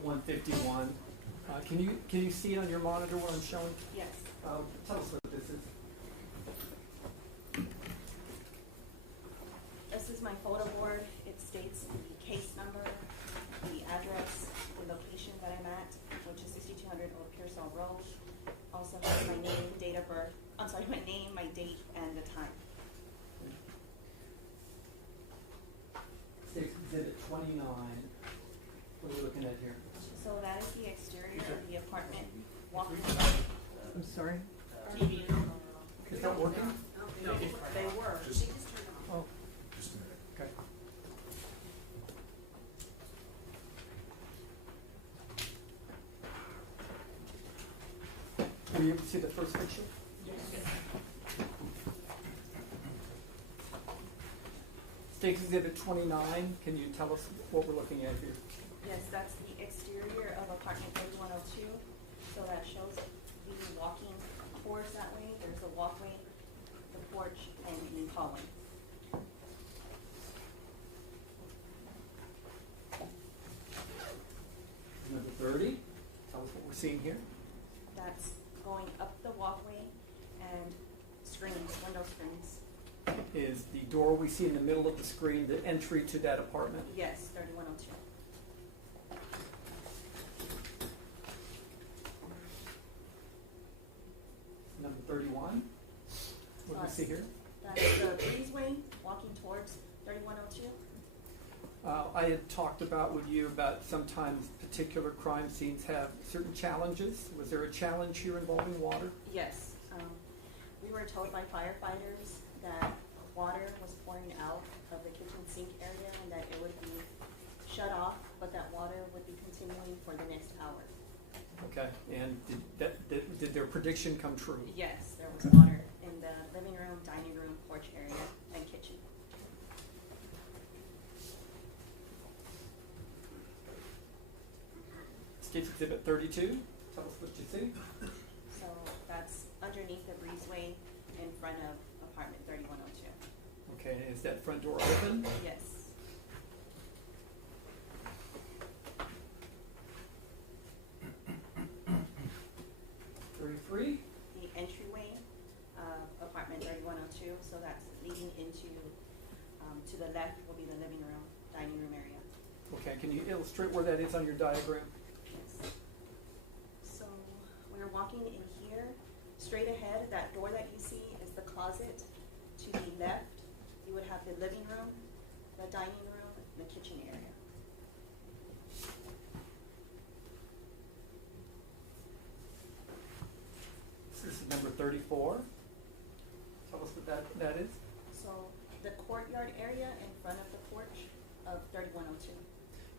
at 151. Can you see it on your monitor what I'm showing? Yes. Tell us what this is. This is my photo board. It states the case number, the address, the location that I'm at, which is 6200 Old Pearsall Road. Also has my name, date of birth. I'm sorry, my name, my date, and the time. State Exhibit 29. What are we looking at here? So that is the exterior of the apartment. Walking. I'm sorry? TV. Is that working? No, they were. She just turned them off. Oh. Just a minute. Okay. Were you able to see the first picture? Yes. State Exhibit 29, can you tell us what we're looking at here? Yes, that's the exterior of apartment 3102. So that shows the walking towards that way. There's a walkway, the porch, and the hallway. Number 30, tell us what we're seeing here. That's going up the walkway and screens, window screens. Is the door we see in the middle of the screen the entry to that apartment? Yes, 3102. Number 31, what do we see here? That's the breezeway walking towards 3102. I had talked about with you about sometimes particular crime scenes have certain challenges. Was there a challenge here involving water? Yes. We were told by firefighters that water was pouring out of the kitchen sink area and that it would be shut off, but that water would be continuing for the next hour. Okay, and did their prediction come true? Yes, there was water in the living room, dining room, porch area, and kitchen. State Exhibit 32, tell us what you see. So that's underneath the breezeway in front of apartment 3102. Okay, and is that front door open? Yes. The entryway of apartment 3102, so that's leading into, to the left will be the living room, dining room area. Okay, can you illustrate where that is on your diagram? Yes. So we're walking in here, straight ahead, that door that you see is the closet. To the left, you would have the living room, the dining room, the kitchen area. This is number 34. Tell us what that is. So the courtyard area in front of the porch of 3102.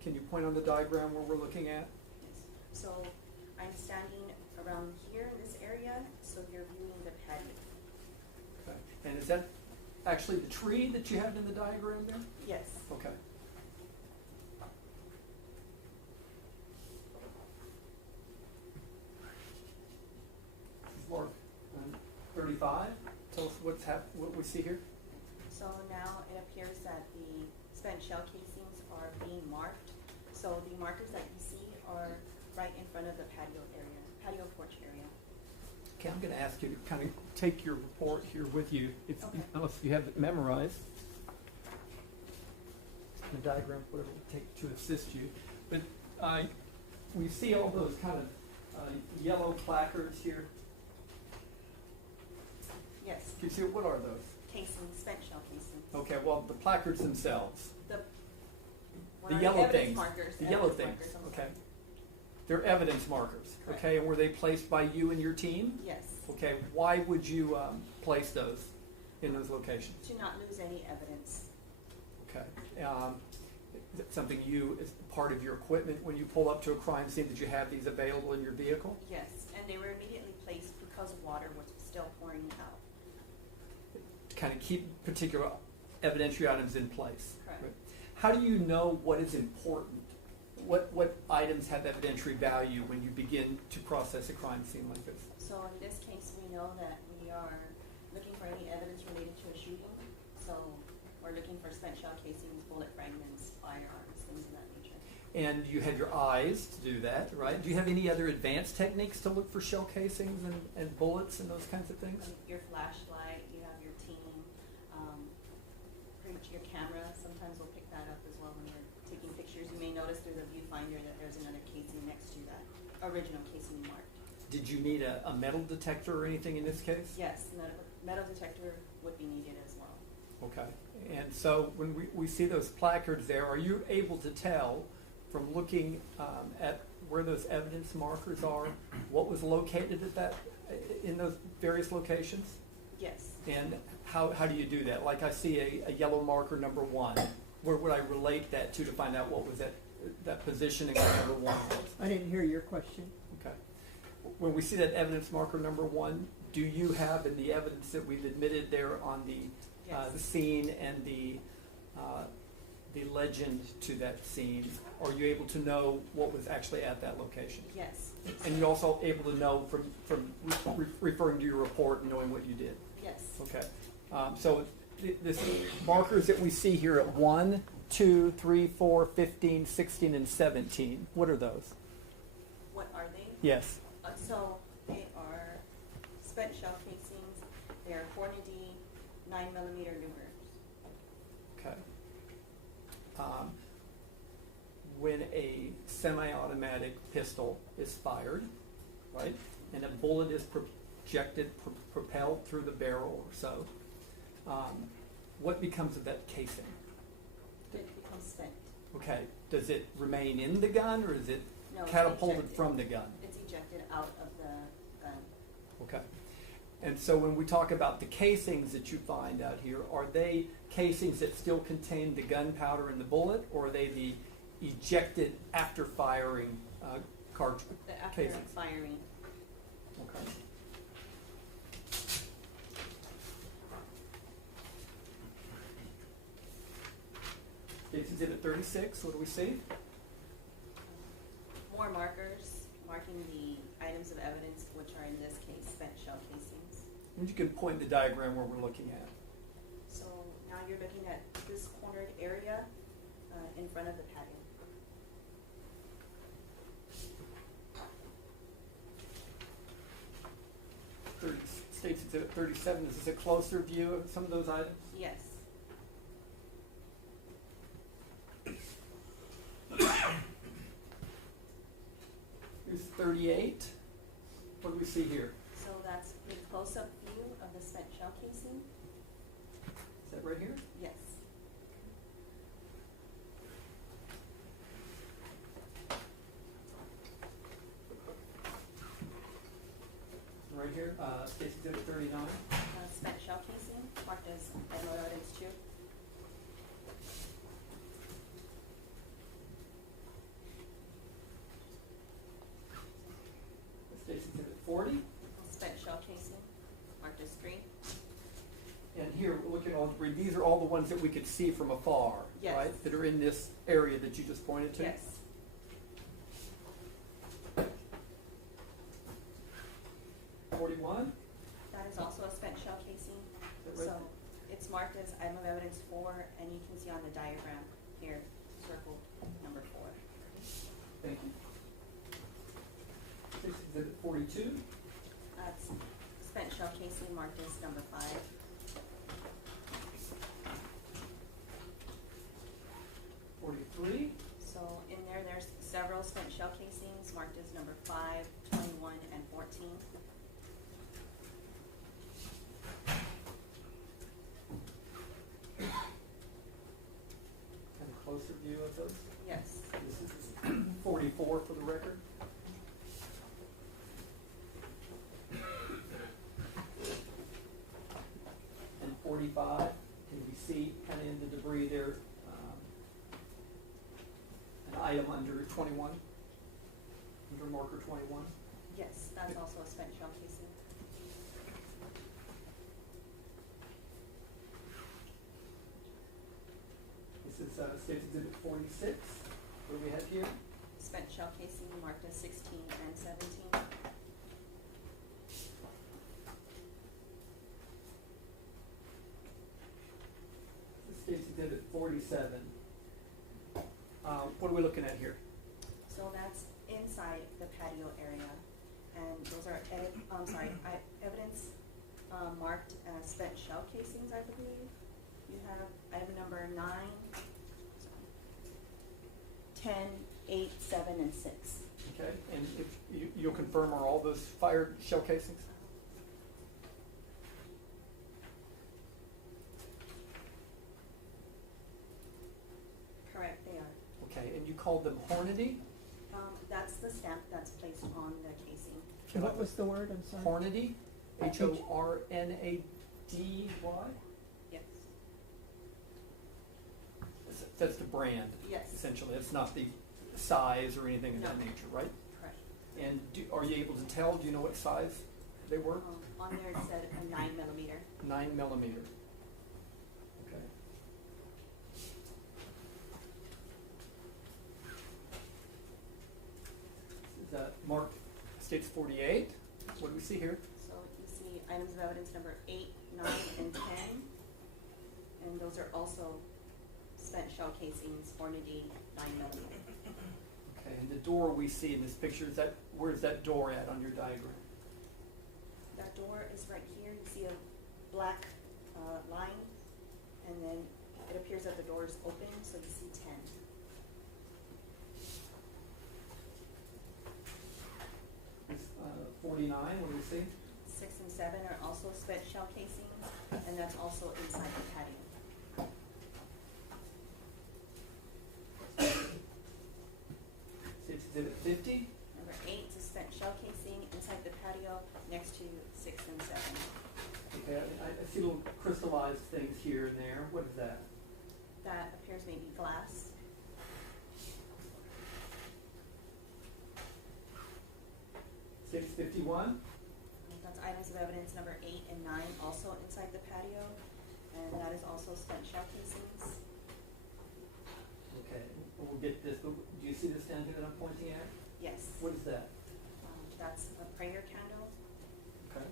Can you point on the diagram where we're looking at? Yes. So I'm standing around here in this area, so you're viewing the patio. Okay. And is that actually the tree that you have in the diagram there? Yes. Okay. Mark 35. Tell us what we see here. So now it appears that the spent shell casings are being marked. So the markers that you see are right in front of the patio area, patio porch area. Okay, I'm going to ask you to kind of take your report here with you, Okay. unless you have it memorized. The diagram, whatever it would take to assist you. But we see all those kind of yellow placards here. Yes. Can you see what are those? Casings, spent shell casings. Okay, well, the placards themselves. What are yellow evidence things. Markers, The yellow evidence things. markers, I'm Okay. sorry. They're evidence markers. Correct. Okay, and were they placed by you and your team? Yes. Okay, why would you place those in those locations? To not lose any evidence. Okay. Is it something you, as part of your equipment, when you pull up to a crime scene, did you have these available in your vehicle? Yes, and they were immediately placed because water was still pouring out. To kind of keep particular evidentiary items in place. Correct. Right. How do you know what is important? What items have evidentiary value when you begin to process a crime scene like this? So in this case, we know that we are looking for any evidence related to a shooting. So we're looking for spent shell casings, bullet fragments, firearms, things of that nature. And you have your eyes to do that, right? Do you have any other advanced techniques to look for shell casings and bullets and those kinds of things? Your flashlight, you have your team, your camera, sometimes we'll pick that up as well when we're taking pictures. You may notice through the viewfinder that there's another casing next to that original casing marked. Did you need a metal detector or anything in this case? Yes, metal detector would be needed as well. Okay. And so when we see those placards there, are you able to tell from looking at where those evidence markers are, what was located at that in those various locations? Yes. And how do you do that? Like I see a yellow marker number 1. Where would I relate that to find out what was that positioning of number 1 was? I didn't hear your question. Okay. When we see that evidence marker number 1, do you have in the evidence that we've admitted there on the scene and the legend to that scene, are you able to know what was actually at that location? Yes. And you're also able to know from referring to your report and knowing what you did? Yes. Okay. So the markers that we see here at 1, 2, 3, 4, 15, 16, and 17, what are those? What are they? Yes. So they are spent shell casings. They are 4D 9mm Newers. Okay. When a semi-automatic pistol is fired, right, and a bullet is propelled through the barrel or so, what becomes of that casing? It becomes spent. Okay. Does it remain in the gun, or is it No, it's catapulted ejected. from the gun? It's ejected out of the gun. Okay. And so when we talk about the casings that you find out here, are they casings that still contain the gunpowder and the bullet, or are they the ejected after firing cartridge After casings? firing. Okay. It's Exhibit 36. What do we see? More markers marking the items of evidence, which are in this case spent shell casings. And you can point the diagram where we're looking at. So now you're looking at this cornered area in front of the patio. States Exhibit 37. Is this a closer view of some of those items? Yes. Here's 38. What do we see here? So that's a close-up view of the spent shell casing. Is that right here? Yes. Right here, States Exhibit 39. Spent shell casing marked as ammo evidence 2. States Exhibit 40. Spent shell casing marked as 3. And here, we're looking at all three. These are all the ones that we could see from afar, Yes. right? That are in this area that you just pointed to? Yes. .41. That is also a spent shell casing. Is that right? So it's marked as item of evidence 4, and you can see on the diagram here, circled number 4. Thank you. States Exhibit 42. That's spent shell casing marked as number 5. 43. So in there, there's several spent shell casings marked as number 5, 21, and 14. Have a closer view of those. Yes. This is 44 for the record. And 45, can we see kind of in the debris there, an item under 21, under marker 21? Yes, that's also a spent shell casing. This is States Exhibit 46. What do we have here? Spent shell casing marked as 16 and 17. This is States Exhibit 47. What are we looking at here? So that's inside the patio area, and those are evidence marked as spent shell casings, I believe. You have item number 9, 10, 8, 7, and 6. Okay, and if you'll confirm, are all those fired shell casings? Correct, they are. Okay, and you called them Hornady? That's the stamp that's placed on the casing. And what was the word, I'm sorry? Hornady? Hornady? Yes. That's the brand, Yes. essentially. It's not the size or anything of that No. nature, right? Correct. And are you able to tell, do you know what size they were? On there it said a 9 millimeter. 9 millimeter. Okay. Is that marked states 48? What do we see here? So you see items of evidence number 8, 9, and 10. And those are also spent shell casings, Hornady 9 millimeter. Okay, and the door we see in this picture, where's that door at on your diagram? That door is right here. You see a black line, and then it appears that the door is open, so you see 10. It's 49, what do we see? 6 and 7 are also spent shell casings, and that's also inside the patio. It's exhibit 50. Number 8 is a spent shell casing inside the patio next to 6 and 7. Okay, I see little crystallized things here and there. What is that? That appears maybe glass. $6.51. That's items of evidence number 8 and 9, also inside the patio, and that is also spent shell casings. Okay, we'll get this, but do you see this down here that I'm pointing at? Yes. What is that? That's a prayer candle. Okay.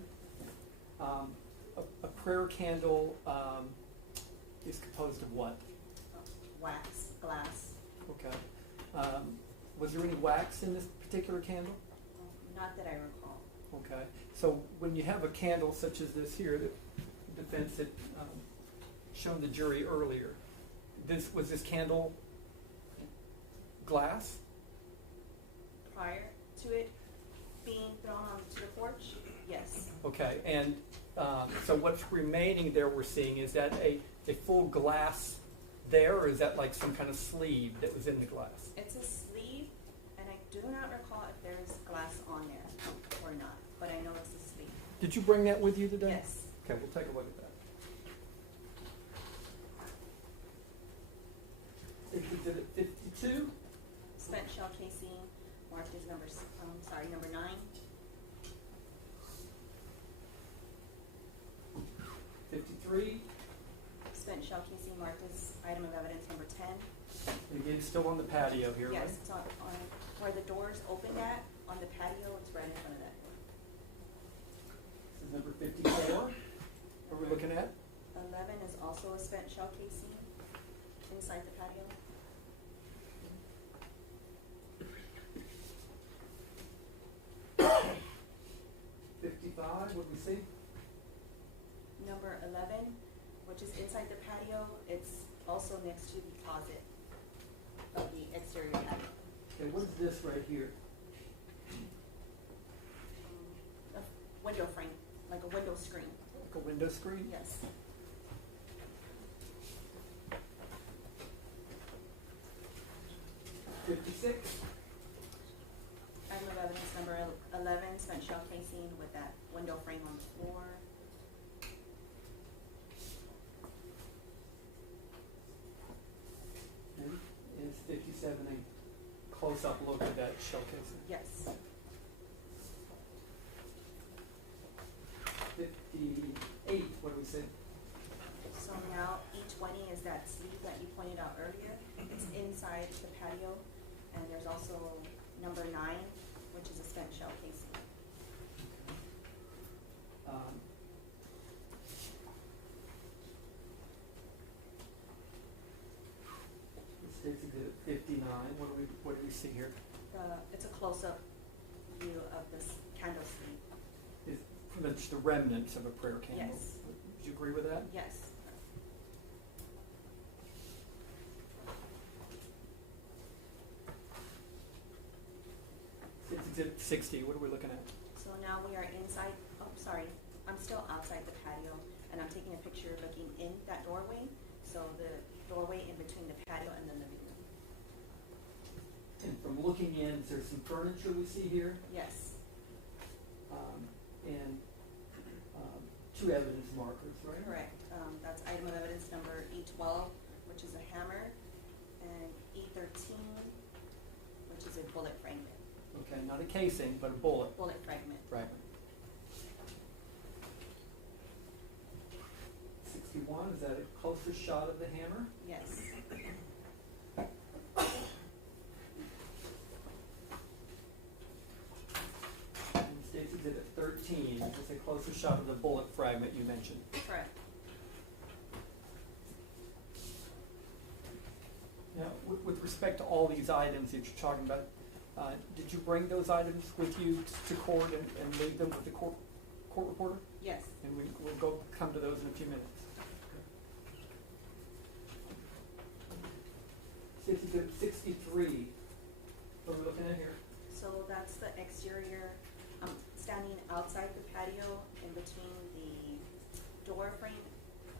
A prayer candle is composed of what? Wax, glass. Okay. Was there any wax in this particular candle? Not that I recall. Okay. So when you have a candle such as this here, the defense had shown the jury earlier, was this candle glass? Prior to it being thrown onto the porch, yes. Okay, and so what's remaining there we're seeing, is that a full glass there, or is that like some kind of sleeve that was in the glass? It's a sleeve, and I do not recall if there is glass on there or not, but I know it's a sleeve. Did you bring that with you today? Yes. Okay, we'll take a look at that. Exhibit 52. Spent shell casing marked as number 9. 53. Spent shell casing marked as item of evidence number 10. And again, still on the patio here, right? Yes, it's on where the door's open at, on the patio, it's right in front of that door. This is number 54. What are we looking at? 11 is also a spent shell casing inside the patio. What do we see? Number 11, which is inside the patio, it's also next to the closet of the exterior patio. Okay, what is this right here? A window frame, like a window screen. Like a window screen? Yes. $56. Item of evidence number 11, spent shell casing with that window frame on the floor. And is 57 a close-up look at that shell casing? Yes. 58, what do we see? So now E20 is that sleeve that you pointed out earlier. It's inside the patio, and there's also number 9, which is a spent shell casing. This takes exhibit 59. What do we see here? The it's a close-up view of this candle sleeve. Is pretty much the remnants of a prayer candle. Yes. Would you agree with that? Yes. It's exhibit 60. What are we looking at? So now we are inside, oh, sorry, I'm still outside the patio, and I'm taking a picture looking in that doorway. So the doorway in between the patio and the living room. And from looking in, is there some furniture we see here? Yes, And two evidence markers, right? correct. That's item of evidence number E12, which is a hammer, and E13, which is a bullet fragment. Okay, not a casing, but a bullet Bullet fragment. fragment. 61, is that a closer shot of the hammer? Yes. And State's Exhibit 13, is this a closer shot of the bullet fragment you mentioned? Correct. Now, with respect to all these items that you're talking about, did you bring those items with you to court and leave them with the court reporter? Yes. And we'll come to those in a few minutes. State's Exhibit 63, what are we looking at here? So that's the exterior. I'm standing outside the patio in between the door frame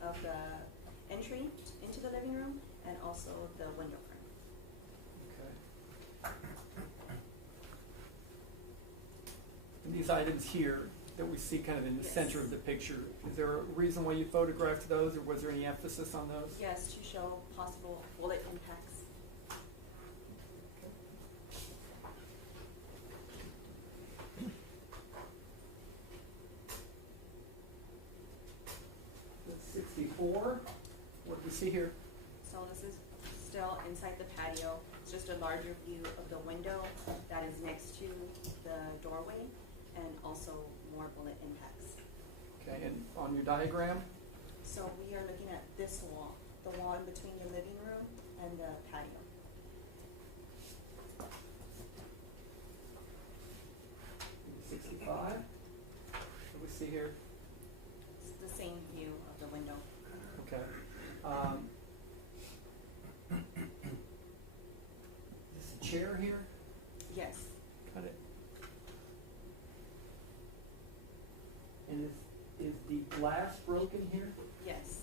of the entry into the living room and also the window frame. Okay. And these items here that we see kind of in the Yes. center of the picture, is there a reason why you photographed those, or was there any emphasis on those? Yes, to show possible bullet impacts. That's 64. What do we see here? So this is still inside the patio. It's just a larger view of the window that is next to the doorway and also more bullet impacts. Okay, and on your diagram? So we are looking at this wall, the wall in between the living room and the patio. 65. What do we see here? It's the same view of the window. Okay. Is this a chair here? Yes, Got it. And is the glass broken here? yes.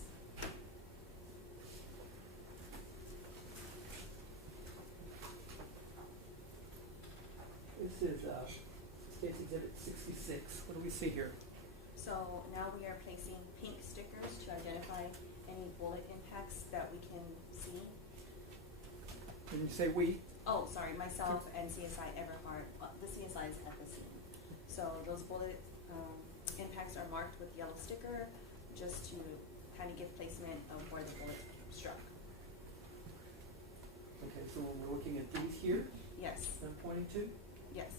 This is State's Exhibit 66. What do we see here? So now we are placing pink stickers to identify any bullet impacts that we can see. When you say we, Oh, sorry, myself and CSI Everhart, the CSI is at the scene. So those bullet impacts are marked with yellow sticker just to kind of give placement of where the bullet struck. okay, so when we're looking at these here, Yes, that I'm pointing to, yes.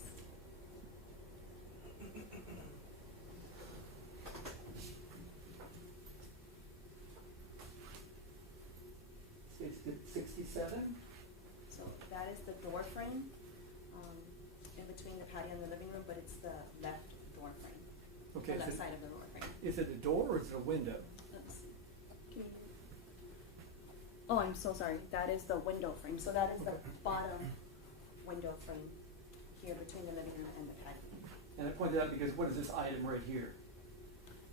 State's Exhibit 67. So that is the door frame in between the patio and the living room, but it's the left door frame, Okay, the is left it, side of the door frame. is it a door or is it a window? Oops. Can you? Oh, I'm so sorry. That is the window frame. So that is the Okay. bottom window frame here between the living room and the patio. And I pointed out because what is this item right here?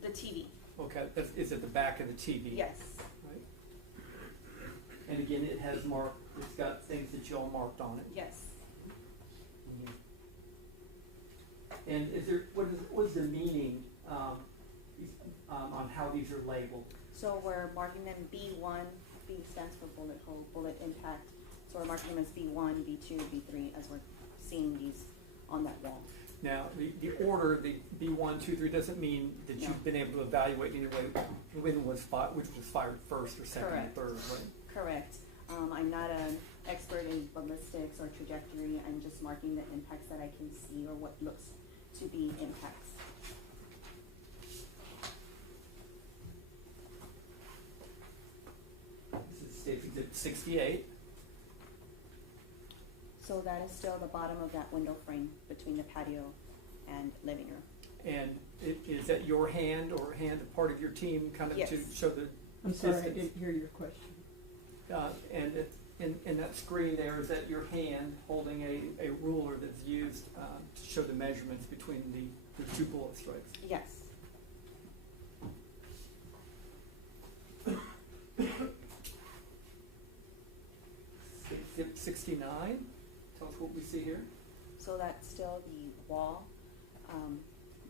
The TV. Okay, that's, is at the back of the TV? Yes. Right. And again, it has it's got things that you all marked on it. Yes. And is there, what is the meaning on how these are labeled? So we're marking them B1. B stands for bullet hole, bullet impact. So we're marking them as B1, B2, B3 as we're seeing these on that wall. Now, the order, the B1, 2, 3, doesn't mean that No. you've been able to evaluate anyway when was which was fired first or second or Correct. third, right? Correct. I'm not an expert in ballistics or trajectory. I'm just marking the impacts that I can see or what looks to be impacts. This is State's Exhibit 68. So that is still the bottom of that window frame between the patio and living room. And is that your hand or hand of part of your team kind of to Yes. show the I'm sorry, I distance? didn't hear your question. And in that screen there, is that your hand holding a ruler that's used to show the measurements between the two bullet strikes? Yes. 69. Tell us what we see here. So that's still the wall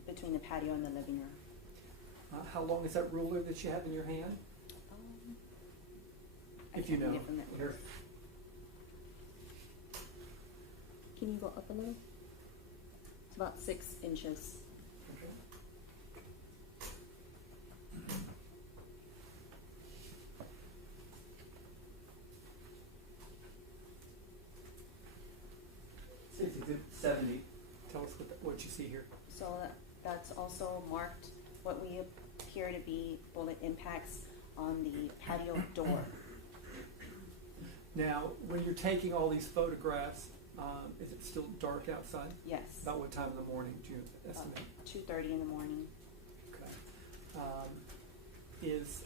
between the patio and the living room. How long is that ruler that you have in your hand? I If you can't know. read it from that. Here. Can you go up a little? It's about 6 inches. Okay. It's Exhibit 70. Tell us what you see here. So that's also marked what we appear to be bullet impacts on the patio door. Now, when you're taking all these photographs, is it still dark outside? Yes. About what time in the morning do you estimate? 2:30 in the morning. Okay. Is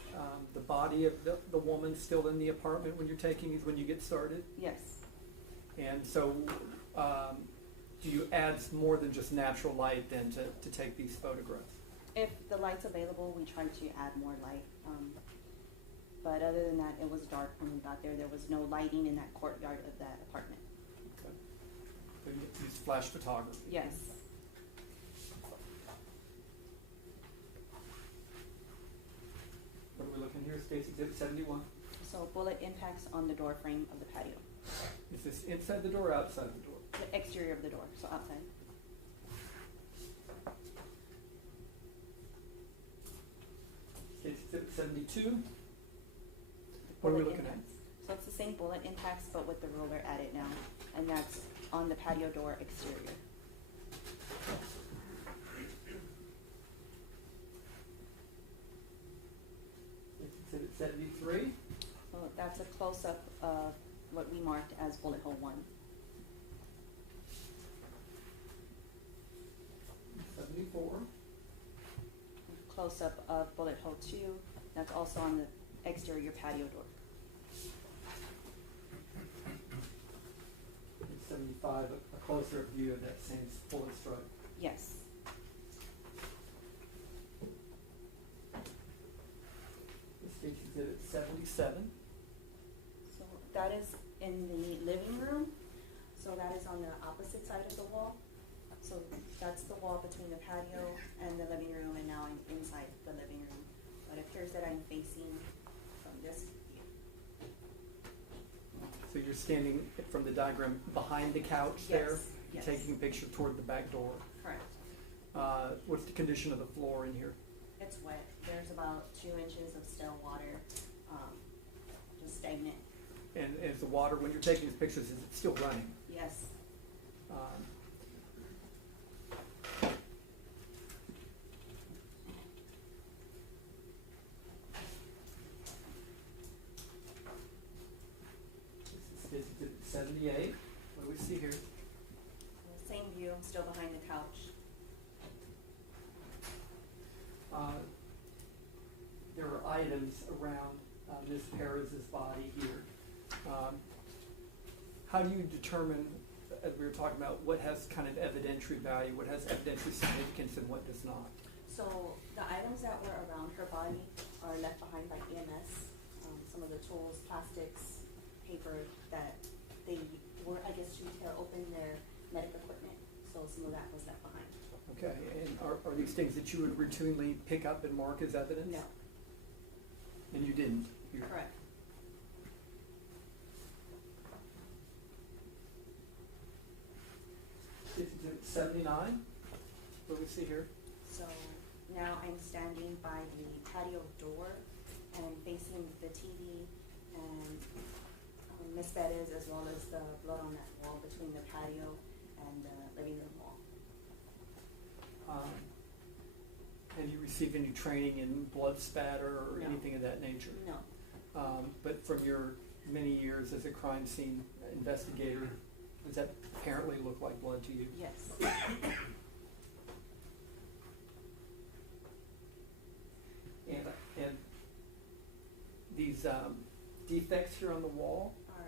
the body of the woman still in the apartment when you're taking these, when you get started? Yes. And so, do you add more than just natural light then to take these photographs? If the light's available, we try to add more light. But other than that, it was dark when we got there. There was no lighting in that courtyard of that apartment. Okay. So you use flash photography? Yes. What are we looking here? Space Exhibit 71. So bullet impacts on the door frame of the patio. Is this inside the door or outside the door? The exterior of the door, so outside. Space Exhibit 72. What are we Bullet looking at? impacts. So it's the same bullet impacts, but with the ruler added now, and that's on the patio door exterior. Space Exhibit 73. So that's a close-up of what we marked as bullet hole 1. 74. Close-up of bullet hole 2. That's also on the exterior patio door. 75, a closer view of that same bullet strike. Yes. Space Exhibit 77. So that is in the living room. So that is on the opposite side of the wall. So that's the wall between the patio and the living room, and now I'm inside the living room. But it appears that I'm facing from this view. So you're standing from the diagram behind the couch there? Yes, yes. Taking a picture toward the back door. Correct. What's the condition of the floor in here? It's wet. There's about 2 inches of still water, just stagnant. And is the water, when you're taking these pictures, is it still running? Yes. Um, This is Exhibit 78. What do we see here? Same view. I'm still behind the couch. There are items around Ms. Perez's body here. How do you determine, as we were talking about, what has kind of evidentiary value, what has evidentiary significance, and what does not? So the items that were around her body are left behind by EMS. Some of the tools, plastics, paper that they were, I guess, to tear open their medical equipment. So some of that was left behind. Okay, and are these things that you would routinely pick up and mark as evidence? No. And you didn't here? Correct. This is Exhibit 79. What do we see here? So now I'm standing by the patio door and facing the TV and Miss Perez, as well as the blood on that wall between the patio and the living room wall. Have you received any training in blood spatter or No. anything of that nature? No. But from your many years as a crime scene investigator, Does that apparently look like blood to you? Yes. And these defects here on the wall, Are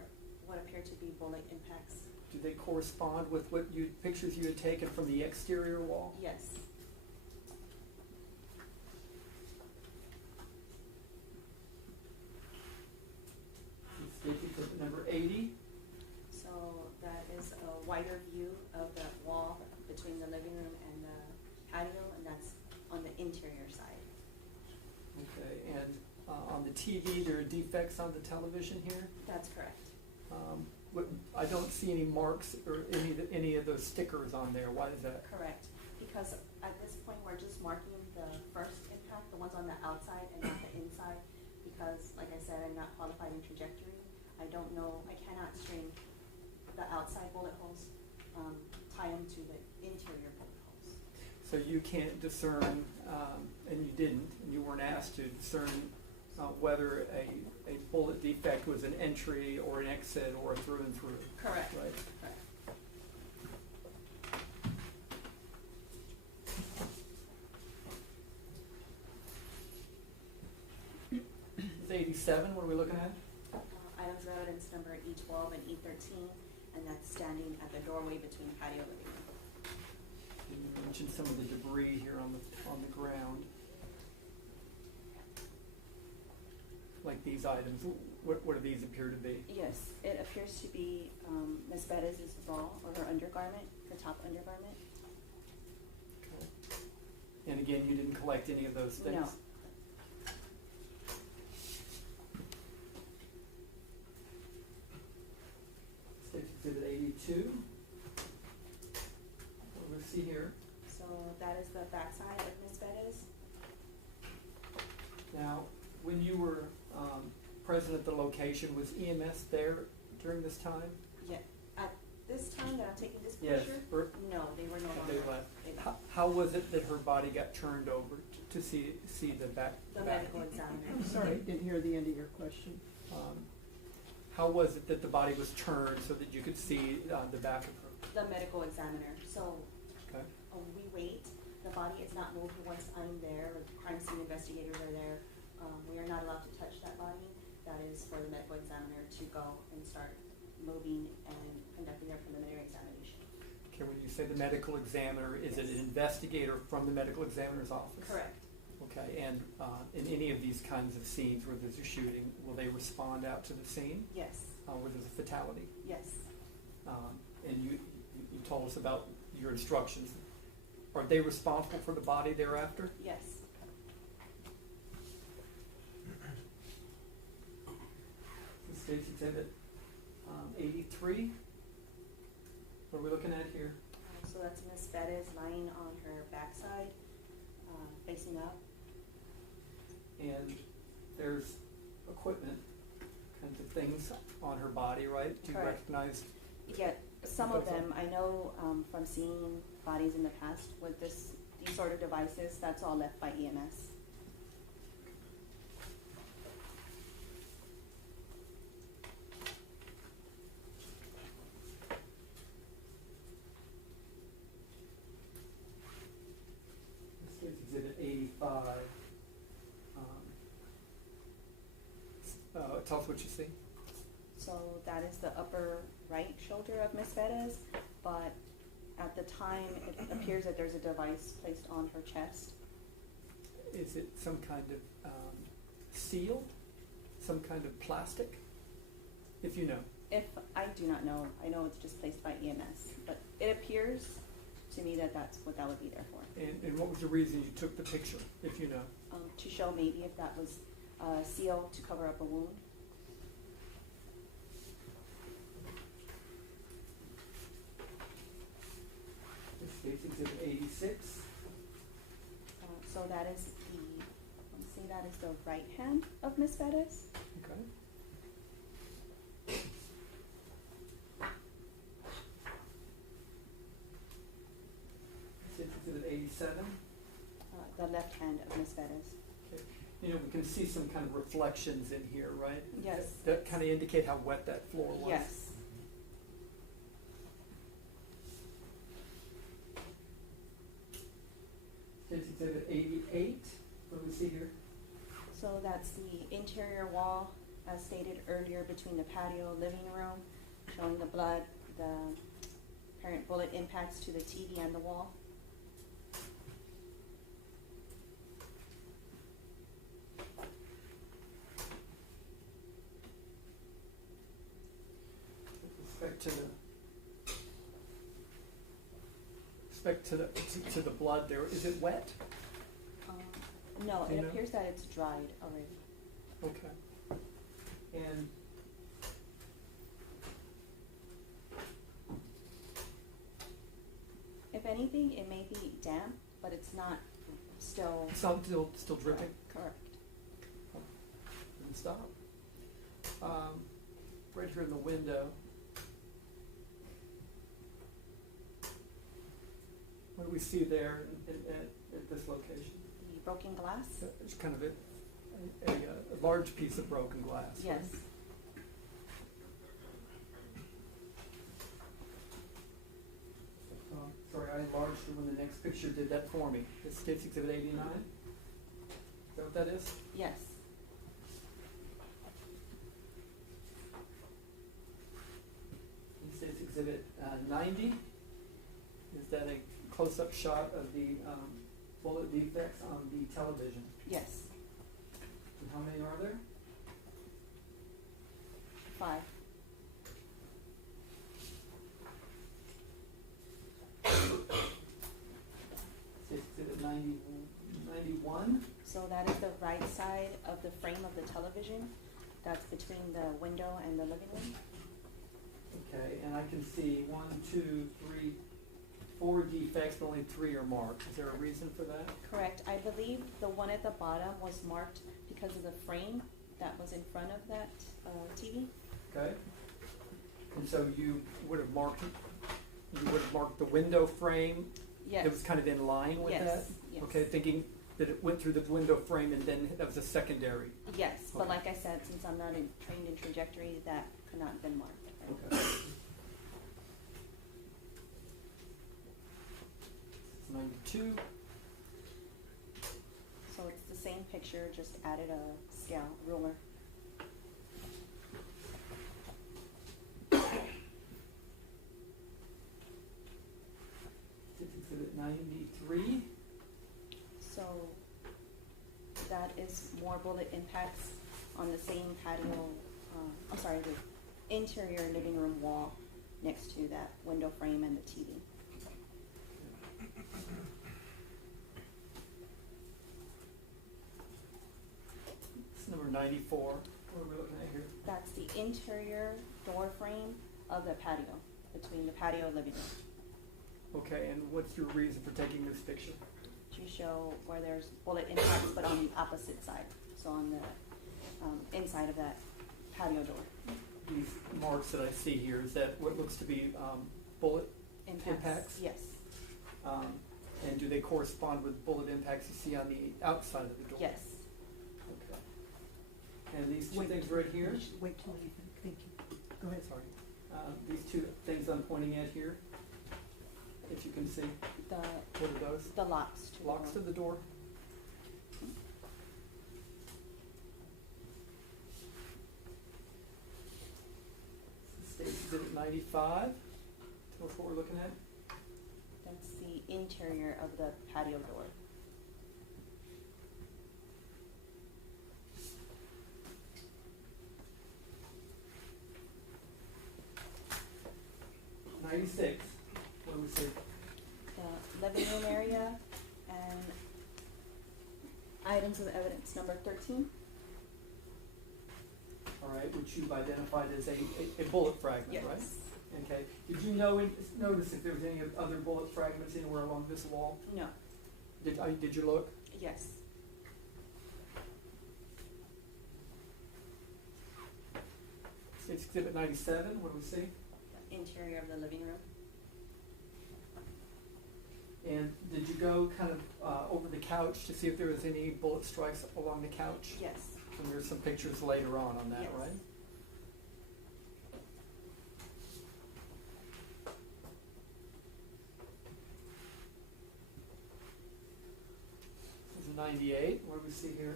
what appear to be bullet impacts. do they correspond with what pictures you had taken from the exterior wall? Yes. Safety exhibit number 80. So that is a wider view of the wall between the living room and the patio, and that's on the interior side. Okay, and on the TV, there are defects on the television here. That's correct. I don't see any marks or any of those stickers on there. Why is that? Correct. Because at this point, we're just marking the first impact, the ones on the outside and not the inside. Because, like I said, I'm not qualified in trajectory. I don't know, I cannot string the outside bullet holes, tie them to the interior bullet holes. So you can't discern, and you didn't, and you weren't asked to discern whether a bullet defect was an entry or an exit or a through and through. Correct. Right. Correct. It's 87, what are we looking at? Items of evidence number E12 and E13, and that's standing at the doorway between patio and living room. You mentioned some of the debris here on the ground. Like these items, what do these appear to be? Yes, it appears to be Ms. Perez's bra or her undergarment, her top undergarment. Okay. And again, you didn't collect any of those things? No. State Exhibit 82. What do we see here? So that is the backside of Ms. Perez. Now, when you were present at the location, was EMS there during this time? Yeah, at this time that I'm taking this Yes, picture, or- no, they were no They longer. left. They left. How was it that her body got turned over to see the back? The back? medical examiner. I'm sorry, didn't hear the end of your question. How was it that the body was turned so that you could see the back of her? The medical examiner. So Okay. we wait. The body is not moved once I'm there. The crime scene investigators are there. We are not allowed to touch that body. That is for the medical examiner to go and start moving and conducting their preliminary examination. Okay, when you say the medical examiner, is it an investigator from the medical examiner's office? Correct. Okay, and in any of these kinds of scenes where there's a shooting, will they respond out to the scene Yes. where there's a fatality? Yes. And you told us about your instructions. Are they responsible for the body thereafter? Yes. State's Exhibit 83. What are we looking at here? So that's Ms. Perez lying on her backside, facing up. And there's equipment, kinds of things on her body, right? Do you Correct. recognize? Yeah, some of them, I know from seeing bodies in the past with these sort of devices, that's all left by EMS. State's Exhibit 85. Tell us what you see. So that is the upper right shoulder of Ms. Perez, but at the time, it appears that there's a device placed on her chest. Is it some kind of seal? Some kind of plastic? If you know. If I do not know, I know it's just placed by EMS, but it appears to me that that's what that would be there for. And what was the reason you took the picture, if you know? To show maybe if that was a seal to cover up a wound. State's Exhibit 86. So that is let's see, that is the right hand of Ms. Perez. Okay. State's Exhibit 87. The left hand of Ms. Perez. Okay. You know, we can see some kind of reflections in here, right? Yes. That kind of indicate how wet that floor was. Yes. Exhibit 88, what do we see here? So that's the interior wall, as stated earlier, between the patio, living room, showing the blood, the apparent bullet impacts to the TV and the wall. With respect to the blood there, is it wet? No, Do it you know? appears that it's dried already. Okay. And If anything, it may be damp, but it's not still. some still dripping? Correct. Didn't stop. Right here in the window. What do we see there at this location? The broken glass? It's kind of a large piece of broken glass. Right? Yes. Sorry, I enlarged it when the next picture did that for me. This State's Exhibit 89. Is that what that is? Yes. State's Exhibit 90. Is that a close-up shot of the bullet defects on the television? Yes. And how many are there? 5. State's Exhibit 91. So that is the right side of the frame of the television. That's between the window and the living room. Okay, and I can see 1, 2, 3, 4 defects, but only 3 are marked. Is there a reason for that? Correct. I believe the one at the bottom was marked because of the frame that was in front of that TV. Okay. And so you would have marked the window frame. Yes. It was kind of in line with Yes, that? yes. Okay, thinking that it went through the window frame and then that was a secondary. Yes, but Okay. like I said, since I'm not trained in trajectory, that could not have been marked. Okay. It's 92. So it's the same picture, just added a scale ruler. It's Exhibit 93. So that is more bullet impacts on the same patio, the interior living room wall next to that window frame and the TV. It's number 94. What are we looking at here? That's the interior door frame of the patio, between the patio and living room, Okay, and what's your reason for taking this picture? to show where there's bullet impacts, but on the opposite side, so on the inside of that patio door. These marks that I see here, is that what looks to be bullet impacts? Yes, And do they correspond with bullet impacts you see on the outside of the door? yes. Okay. And these two things right here? Wait till you think, thank you. Go ahead. Sorry. These two things I'm pointing at here, if you can see, what are those? The locks to the Locks to door. the door? State Exhibit 95. Tell us what we're looking at. That's the interior of the patio door. '96. What do we see? The living room area and items of evidence number 13. All right, which you've identified as a bullet fragment, Yes. right? Okay. Did you notice if there was any other bullet fragments anywhere along this wall? No. Did you look? Yes. It's Exhibit 97. What do we see? The interior of the living room. And did you go kind of over the couch to see if there was any bullet strikes along the couch? Yes. And there's some pictures later on that, Yes. right? 98, what do we see here?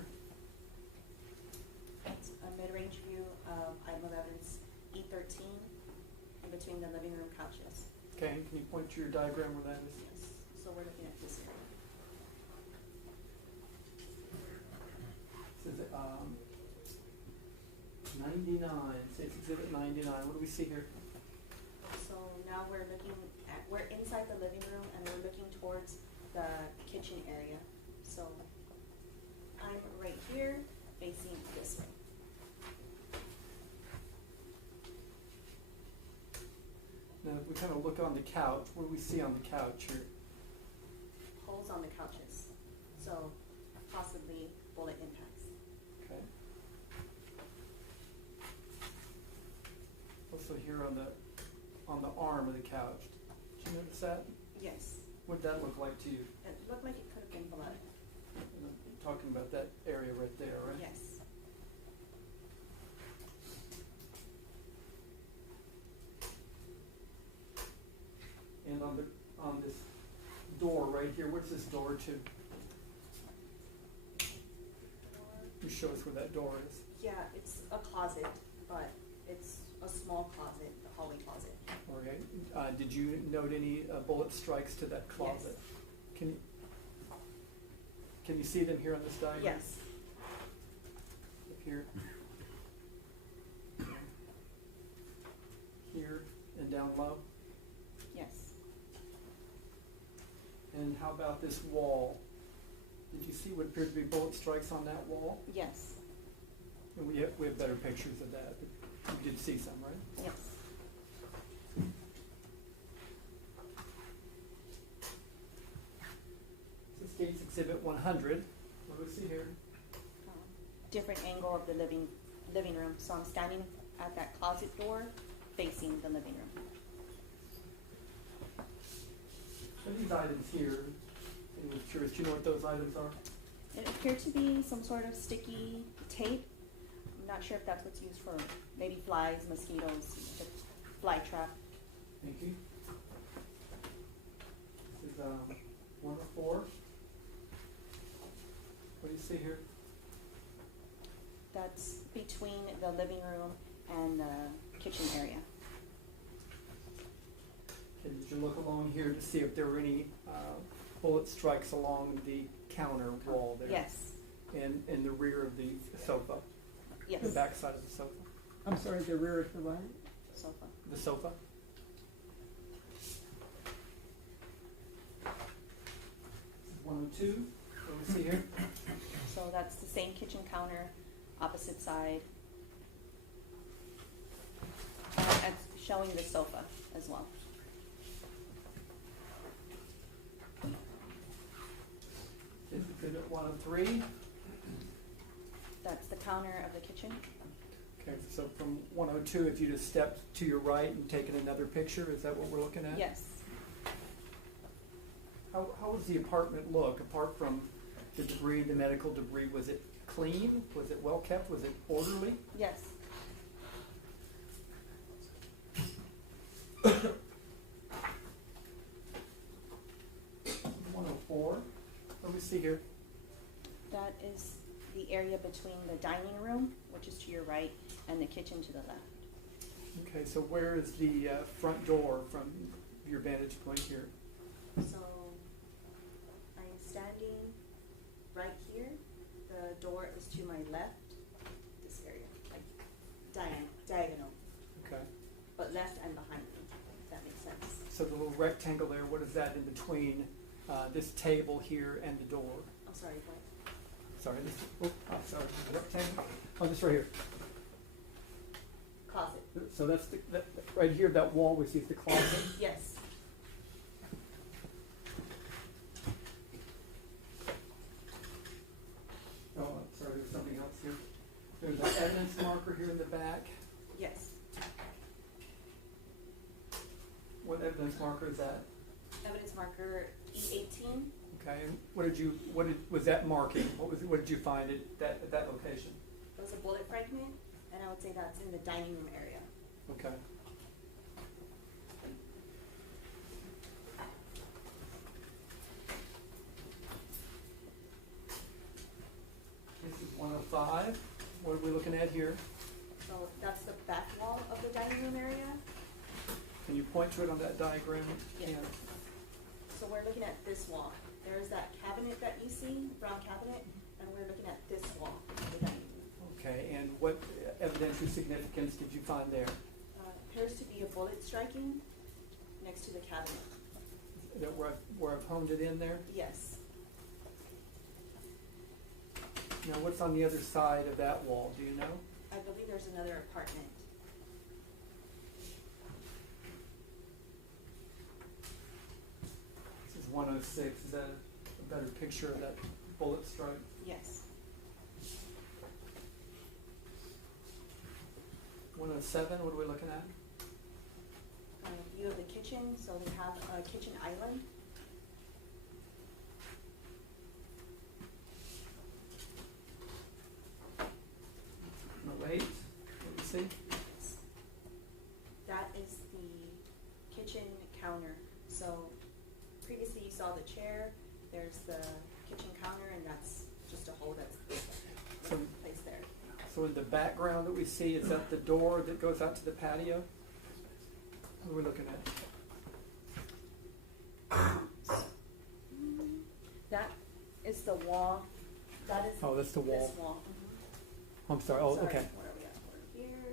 That's a mid-range view of item of evidence E13 in between the living room couches. Okay, can you point to your diagram where that is? Yes, so we're looking at this area. Says 99, says exhibit 99. What do we see here? So now we're inside the living room and we're looking towards the kitchen area. So I'm right here facing this way. Now, if we kind of look on the couch, what do we see on the couch here? Holes on the couches, so possibly bullet impacts. Okay. Also here on the arm of the couch. Did you notice that? Yes, What did that look like to you? it looked like it could have been blood. I'm talking about that area right there, right? Yes. And on this door right here, what's this door to? You show us where that door is. Yeah, it's a closet, but it's a small closet, a hallway closet. Okay. Did you note any bullet strikes to that closet? Yes. Can you see them here on this diagram? Yes. Up here. Here and down low. Yes. And how about this wall? Did you see what appeared to be bullet strikes on that wall? Yes. And we have better pictures of that, but you did see some, right? Yes. This is Gates Exhibit 100. What do we see here? Different angle of the living room. So I'm standing at that closet door facing the living room. So these items here, I was curious, do you know what those items are? It appeared to be some sort of sticky tape. I'm not sure if that's what's used for maybe flies, mosquitoes, the fly trap. Thank you. This is 104. What do you see here? That's between the living room and the kitchen area. Okay, did you look along here to see if there were any bullet strikes along the counter wall there? Yes. And in the rear of the sofa? Yes. The back side of the sofa? I'm sorry, the rear of the what? Sofa. The sofa? 102. What do we see here? So that's the same kitchen counter, opposite side. And it's showing the sofa as well. This is Exhibit 103. That's the counter of the kitchen. Okay, so from 102, if you just stepped to your right and taken another picture, is that what we're looking at? Yes. How does the apartment look, apart from the debris, the medical debris? Was it clean? Was it well kept? Was it orderly? Yes. What do we see here? That is the area between the dining room, which is to your right, and the kitchen to the left. Okay, so where is the front door from your vantage point here? So I'm standing right here. The door is to my left, this area, like diagonal, Okay, but left and behind me, if that makes sense. so the little rectangle there, what is that in between this table here and the door? I'm sorry, what? Sorry, sorry, the rectangle? Oh, this right here. Closet. So that's right here, that wall we see is the closet. Yes. Oh, sorry, there's something else here. There's an evidence marker here in the back. Yes. What evidence marker is that? Evidence marker E18. Okay, and what was that marking? What did you find at that location? It was a bullet fragment, and I would say that's in the dining room area. Okay. what are we looking at here? So that's the back wall of the dining room area. Can you point to it on that diagram? Yeah. So we're looking at this wall. There's that cabinet that you see, brown cabinet, and we're looking at this wall, the dining room. Okay, and what evidentiary significance did you find there? Appears to be a bullet striking next to the cabinet. That where I've honed it in there? Yes. Now, what's on the other side of that wall, do you know? I believe there's another apartment. This is 106, is that a better picture of that bullet strike? Yes. 107, what are we looking at? View of the kitchen, so they have a kitchen island. No, 8, what do you see? That is the kitchen counter. So previously you saw the chair, there's the kitchen counter, and that's just a hole that's So, placed there. so in the background that we see, is that the door that goes out to the patio? What are we looking at? That is the wall. That is Oh, that's the wall. this wall. I'm sorry, oh, Sorry, okay. where are we at? We're here.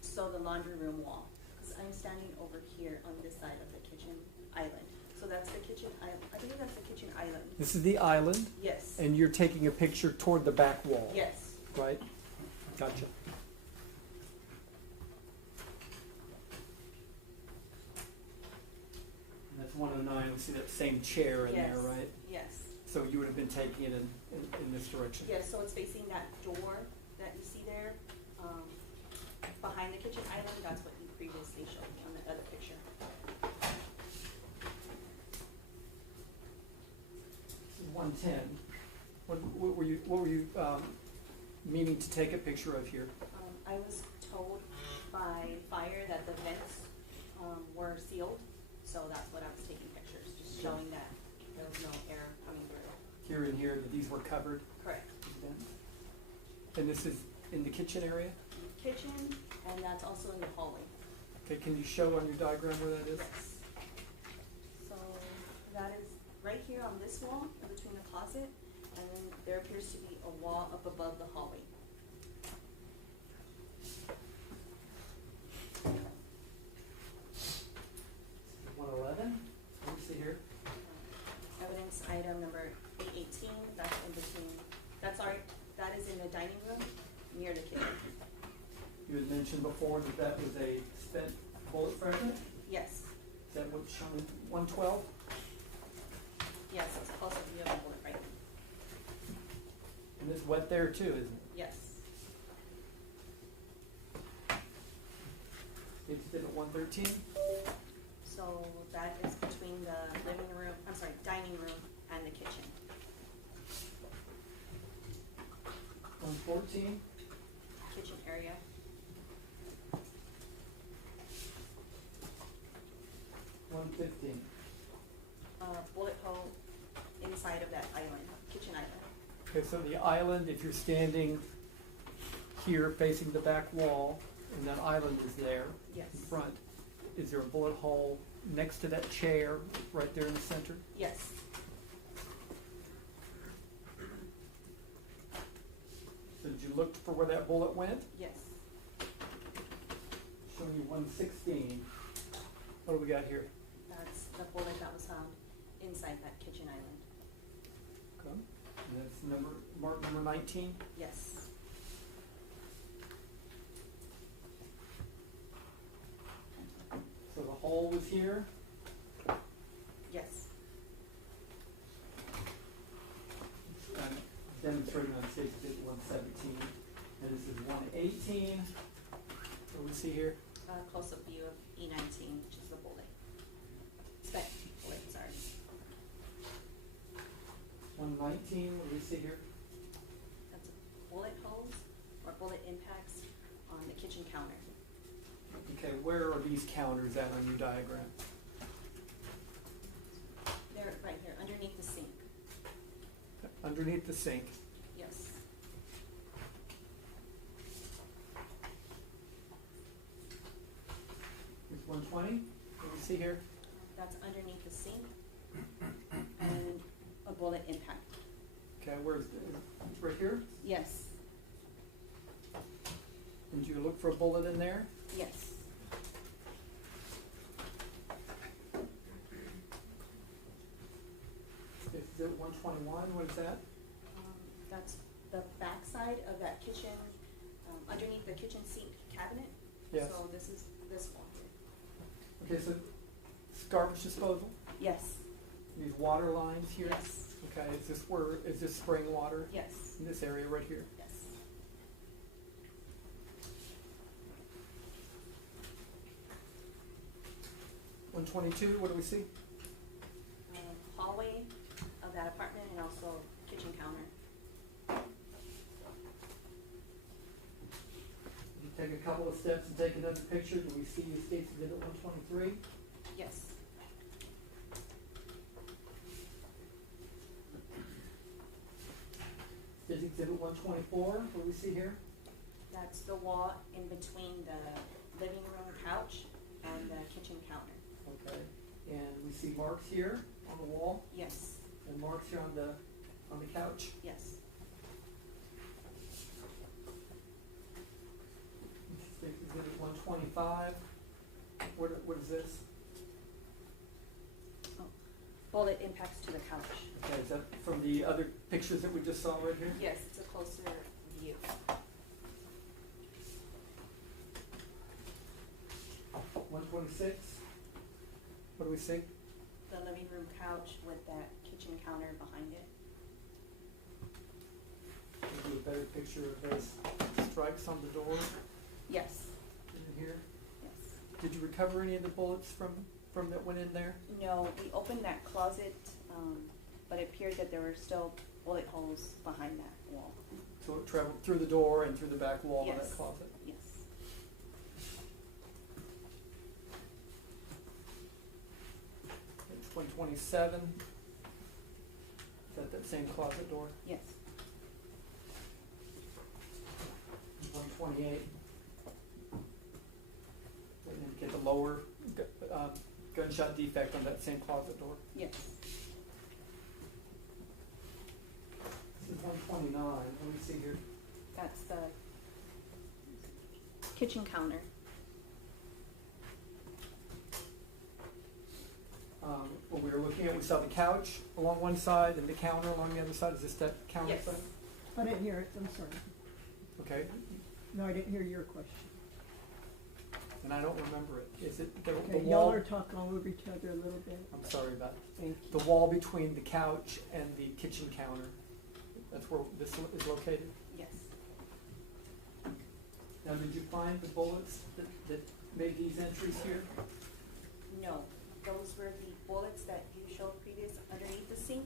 So the laundry room wall. 'Cause I'm standing over here on this side of the kitchen island. So that's the kitchen island. I believe that's the kitchen island. This is the island, Yes. and you're taking a picture toward the back wall. Yes. Right? Gotcha. And that's 109, we see that same chair in there, Yes. right? Yes. So you would have been taking it in this direction? Yes, so it's facing that door that you see there, behind the kitchen island. That's what you previously showed me on the other picture. This is 110. What were you meaning to take a picture of here? I was told by fire that the vents were sealed, so that's what I was taking pictures, just showing that there was no air coming through. Here and here, that these were covered? Correct. And this is in the kitchen area? Kitchen, and that's also in the hallway. Okay, can you show on your diagram where that is? Yes. So that is right here on this wall, in between the closet, and then there appears to be a wall up above the hallway. Let me see here. Evidence item number 818, that's in between, that is in the dining room near the kitchen. You had mentioned before that that was a spent bullet fragment? Yes, Is that what's shown in 112? yes, it's close to the other bullet, right? And it's wet there too, isn't it? Yes, It's been at 113? so that is between the dining room and the kitchen. 114? Kitchen area. 115? Bullet hole inside of that island, kitchen island. Okay, so the island, if you're standing here facing the back wall, and that island is there Yes. in front, is there a bullet hole next to that chair right there in the center? Yes, So did you look for where that bullet went? yes. Showing you 116. What do we got here? That's the bullet that was found inside that kitchen island. Okay. And that's mark number 19? Yes. So the hole was here? Yes. I'm demonstrating on stage 117, and this is 118. What do we see here? Close-up view of E19, which is the bullet. Spec bullet, sorry. 119, what do we see here? That's bullet holes or bullet impacts on the kitchen counter. Okay, where are these counters at on your diagram? They're right here, underneath the sink. Underneath the sink. Yes. 120, what do we see here? That's underneath the sink and a bullet impact. Okay, where's, right here? Yes, And you look for a bullet in there? yes. Exhibit 121, what is that? That's the backside of that kitchen, underneath the kitchen sink cabinet. Yes. So this is this one here. Okay, so it's garbage disposal, Yes, these water lines here? yes, Okay, is this spraying water yes, in this area right here? yes. 122, what do we see? Hallway of that apartment and also kitchen counter. You take a couple of steps and take another picture, do we see State's Exhibit 123? Yes. State's Exhibit 124, what do we see here? That's the wall in between the living room couch and the kitchen counter. Okay, and we see marks here on the wall Yes, and marks here on the couch. yes. State's Exhibit 125, what is this? Bullet impacts to the couch. Okay, is that from the other pictures that we just saw right here? Yes, it's a closer view. 126, what do we see? The living room couch with that kitchen counter behind it. Maybe a better picture of those strikes on the door Yes, in here. yes. Did you recover any of the bullets from that went in there? No, we opened that closet, but it appeared that there were still bullet holes behind that wall. So it traveled through the door and through the back wall of Yes. that closet? Yes. It's 127. Is that same closet door? Yes. 128. Does it indicate the lower gunshot defect on that same closet door? Yes. This is 129. What do we see here? That's the kitchen counter. When we were looking at, we saw the couch along one side and the counter along the other side. Is this that counter Yes. side? I didn't hear it, I'm sorry. Okay, No, I didn't hear your question. and I don't remember it. Is it the Okay, y'all wall? are talking all over each other a little bit. I'm sorry about Thank the you. wall between the couch and the kitchen counter. That's where this is located. Yes. Now, did you find the bullets that made these entries here? No, those were the bullets that you showed previous underneath the sink.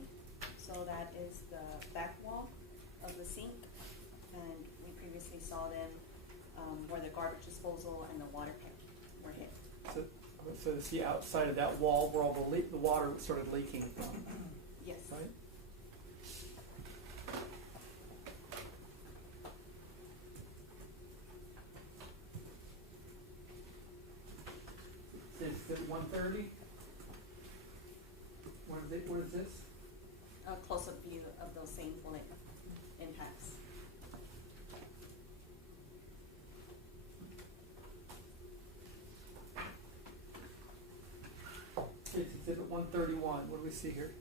So that is the back wall of the sink. And we previously saw them where the garbage disposal and the water tank were hit. So it's the outside of that wall where all the water started leaking from, Yes. right? Is it 130? What is this? A close-up view of those same bullet impacts. It's exhibit 131. What do we see here?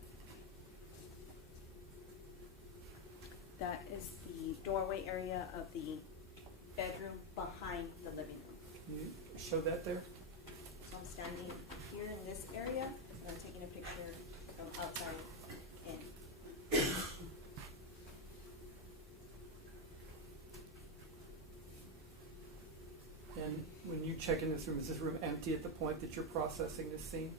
That is the doorway area of the bedroom behind the living room. Can you show that there? So I'm standing here in this area, and I'm taking a picture from outside in. And when you check in this room, is this room empty at the point that you're processing this scene?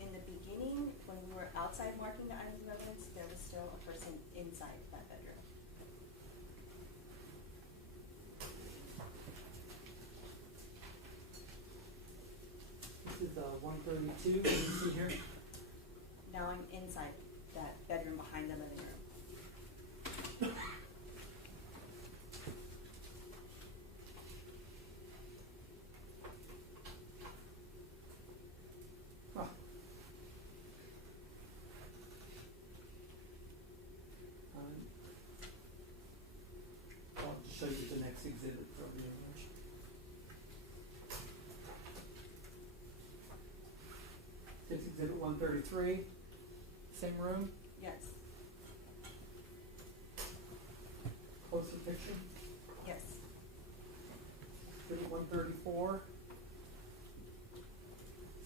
In the beginning, when we were outside marking the items of evidence, there was still a person inside that bedroom. This is 132. What do you see here? Now I'm inside that bedroom behind the living room. 133, same room, Yes, closer picture. yes, Exhibit 134,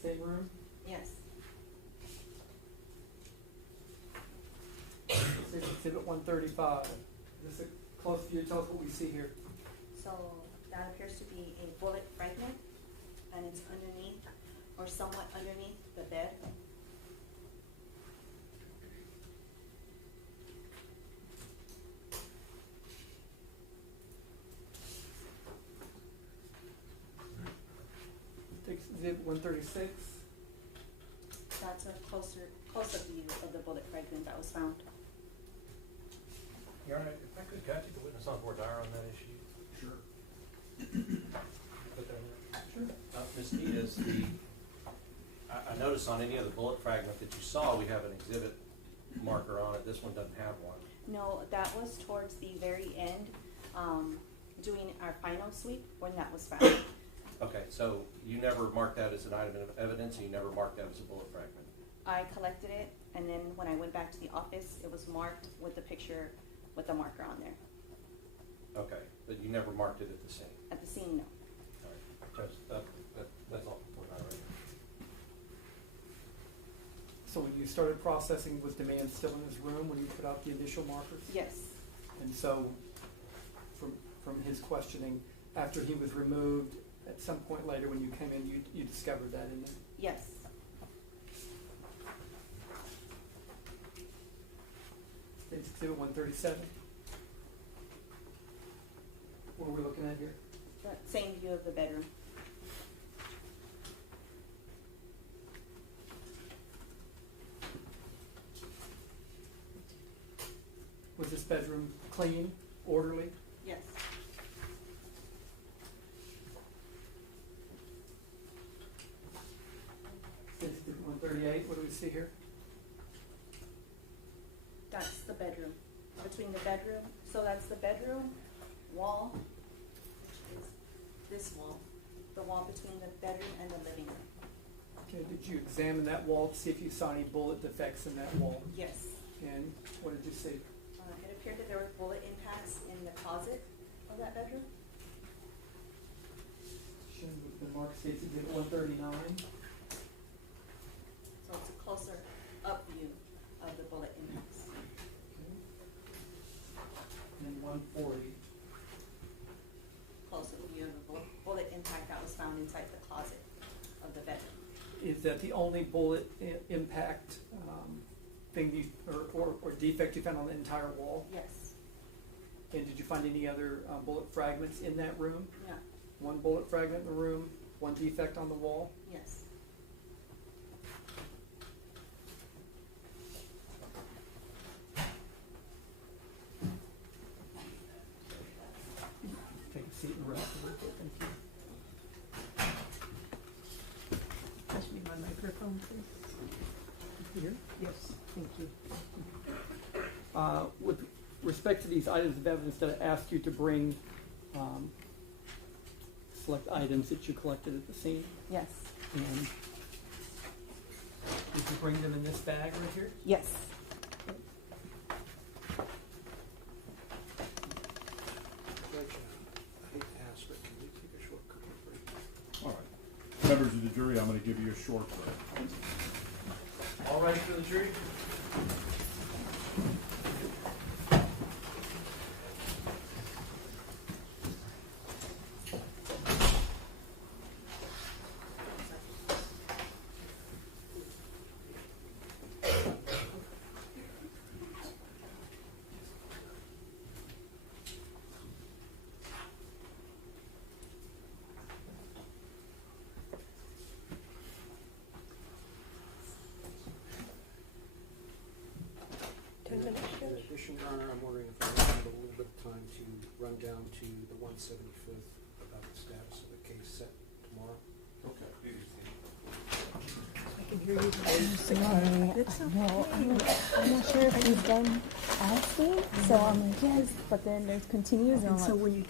same room. yes. This is Exhibit 135. This is a close view. Tell us what we see here. So that appears to be a bullet fragment, and it's underneath, or somewhat underneath the bed. Exhibit 136. That's a closer view of the bullet fragment that was found. Your Honor, if I could, can I take the witness on voir dire on that issue? Sure. Put that in. Sure. Ms. Diaz, I noticed on any other bullet fragment that you saw, we have an exhibit marker on it. This one doesn't have one. No, that was towards the very end, doing our final sweep when that was found. Okay, so you never marked that as an item of evidence, and you never marked that as a bullet fragment? I collected it, and then when I went back to the office, it was marked with the picture with the marker on there. Okay, but you never marked it at the scene? At the scene, no. All right, that's all for now, right? So when you started processing, was the man still in his room when you put out the initial markers? Yes, And so, from his questioning, after he was removed, at some point later when you came in, you discovered that in there? yes. It's Exhibit 137. What are we looking at here? The same view of the bedroom. Was this bedroom clean, orderly? Yes. Exhibit 138, what do we see here? That's the bedroom. Between the bedroom, so that's the bedroom wall, which is this wall, the wall between the bedroom and the living room. Okay, did you examine that wall to see if you saw any bullet defects in that wall? Yes. And what did you see? It appeared that there were bullet impacts in the closet of that bedroom. Shown with the mark states Exhibit 139. So it's a closer up view of the bullet impacts. Okay. And 140. Closer view of the bullet impact that was found inside the closet of the bedroom. Is that the only bullet impact thing you, or defect you found on the entire wall? Yes. And did you find any other bullet fragments in that room? No. One bullet fragment in the room, one defect on the wall? Yes. Take a seat and rest a little bit, thank you. Pass me my microphone, please. Here? Yes, thank you. With respect to these items of evidence that I asked you to bring, select items that you collected at the scene, Yes. and did you bring them in this bag right here? Yes. Judge, I hate to ask, but can we take a short commercial break? All right. Members of the jury, I'm going to give you a short break. All ready for the jury? In addition, Your Honor, I'm wondering if I might have a little bit of time to run down to the 175th about the status of the case set tomorrow. Okay. I can hear you. Sorry, It's no, okay. I'm not sure if he's done asking, so I'm like, yes, but then there's continues, and I'm And so like, when you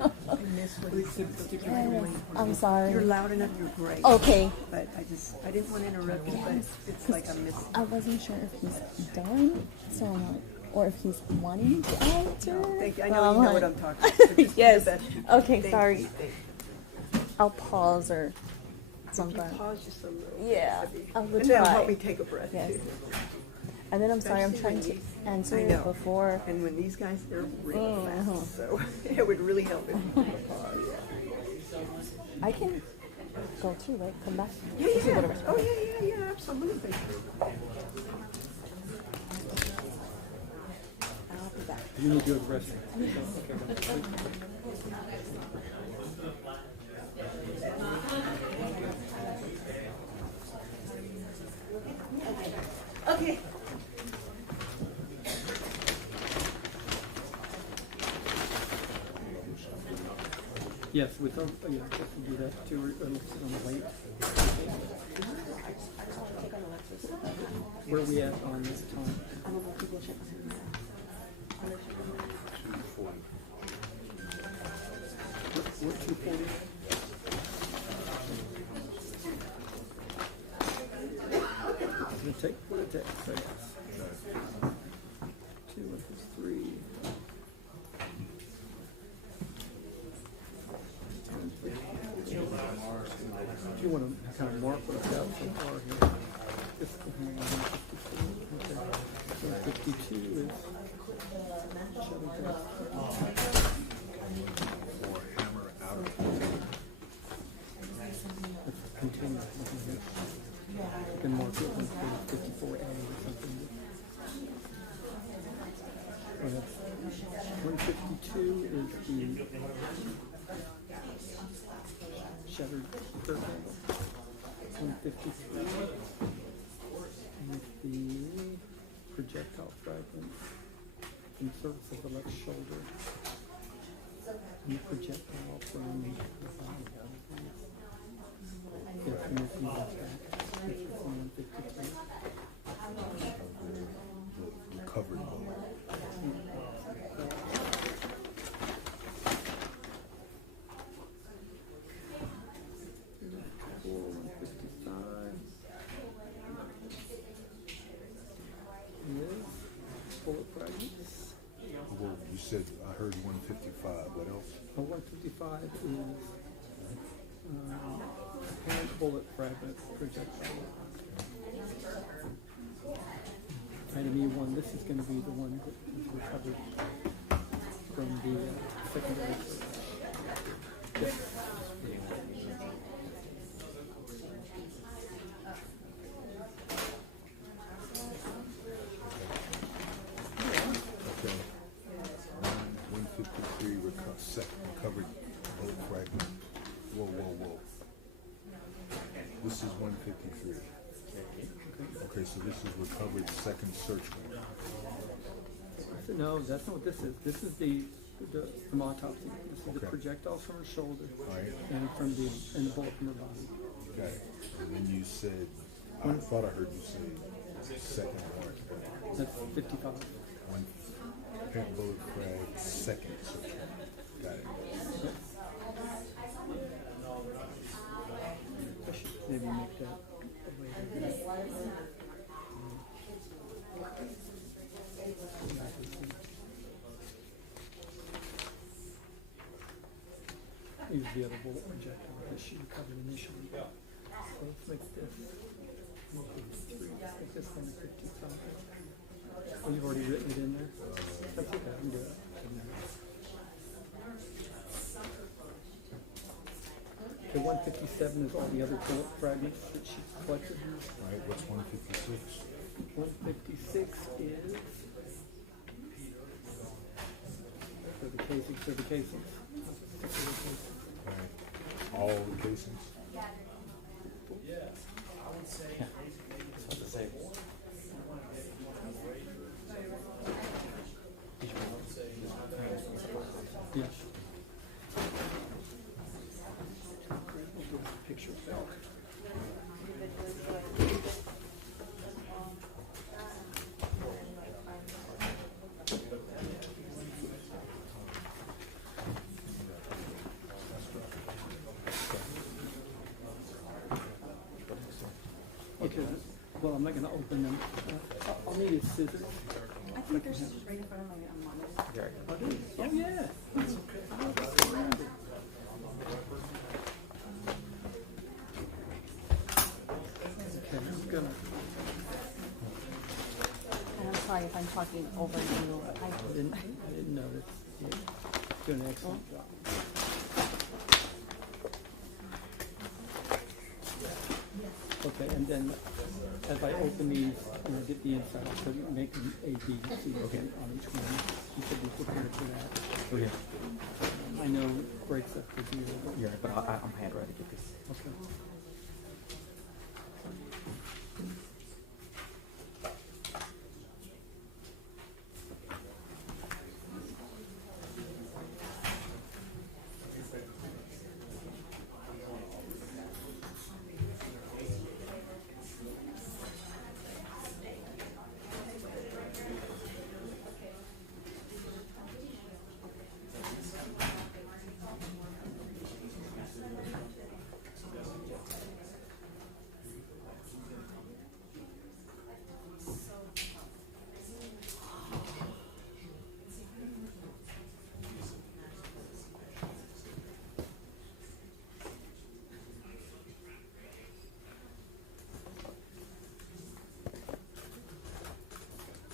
I miss when you stick your mic. I'm sorry. You're loud enough, you're great. Okay. But I didn't want to interrupt you, but it's like I missed. I wasn't sure if he's done, so I'm like, or if he's wanting to answer. Thank you. I know I'm you know like- what I'm talking about. So just do Yes. the best. Okay, Thank sorry. you. Thank you. I'll pause or If you something. pause just a little. Yeah, I will And that'll try. help me take a breath Yes. too. And then I'm sorry, I'm Especially trying to when answer I it know. before. And when these guys, they're real Mhm. fast, so it would really help if you took a pause. I can go too, right? Come back. Yeah, Let's do yeah. whatever. Oh, yeah, absolutely. I'll be back. You need to go to the restroom. Okay. Yes, with them, yeah, just to do that too, or sit on the weight. Where are we at on this time? What 240? It's gonna take what it takes, I guess. 2 1 3. If you want to kind of mark what I've got so far here. This is 152 is continuous. You can mark it 54A or something. Oh, that's 152 is the shattered third handle. 153 is the projectile fragment from the surface of the left shoulder. And the projectile from the body. Yes, and this is back. This is 153. Recovered. Bullet fragments. Well, you said, I heard 155, what else? 155 is hand bullet fragment projectile. Item E1, this is going to be the one that was recovered from the secondary search. Yes. Okay. 153 recovered bullet fragment. Whoa. This is 153. Okay, so this is recovered second search warrant. No, that's not what this is. This is the autopsy. This is the Okay. projectiles from her shoulder Right. and the bullet from her body. Okay. And then you said, I thought I heard you say second warrant. That's 55. One parent bullet frag, second search warrant. Got it. I should maybe make that a later. Use the other bullet projectile that she recovered initially. So let's make this 153. Let's make this 155. Oh, you've already written it in there? That's okay, I can do it. The 157 is all the other bullet fragments that she collected. Right, what's 156? 156 is for the casings. Right. All the casings? Yes. Picture back. Okay, well, I'm not gonna open them. I'll need a scissors. I think there's scissors right in front of my monitor. Oh, yeah. That's okay. Okay, I'm gonna, And I'm sorry if I'm talking over you. I didn't notice. You're doing an excellent job. Okay, and then as I open these, and I get the inside, so you make them A, B, C, okay, on each one. You should be prepared for that. Okay. I know breaks up to do that. Yeah, but I'm hand ready to get this. Okay.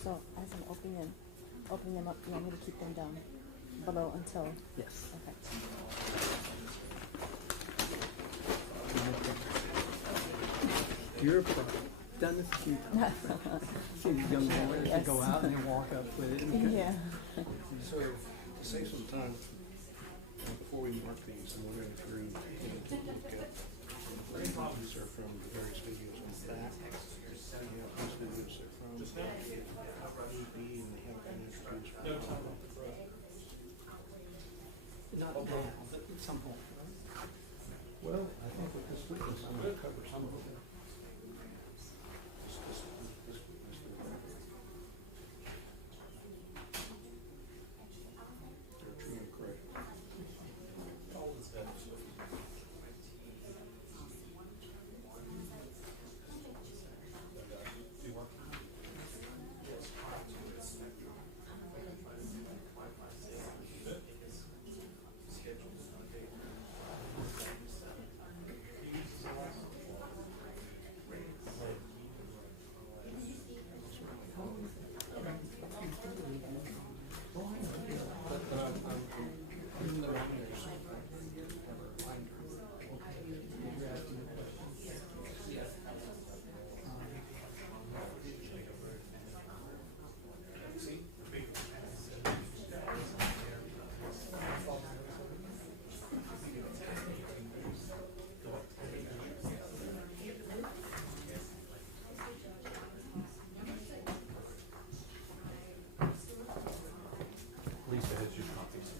So as I'm opening them up, you want me to keep them down below until? Yes. Okay. You're a pro. Done this a few times. See these young boys that go out and they walk up with it. And Yeah. So, to save some time, before we mark these, I'm wondering if you're going to look at these are from the various videos on the back. You have these videos are from EB, and they have been introduced. Not now, but at some point. Well, I think with this witness, I'm going to cover some of it. They're true and correct. Lisa has your copies.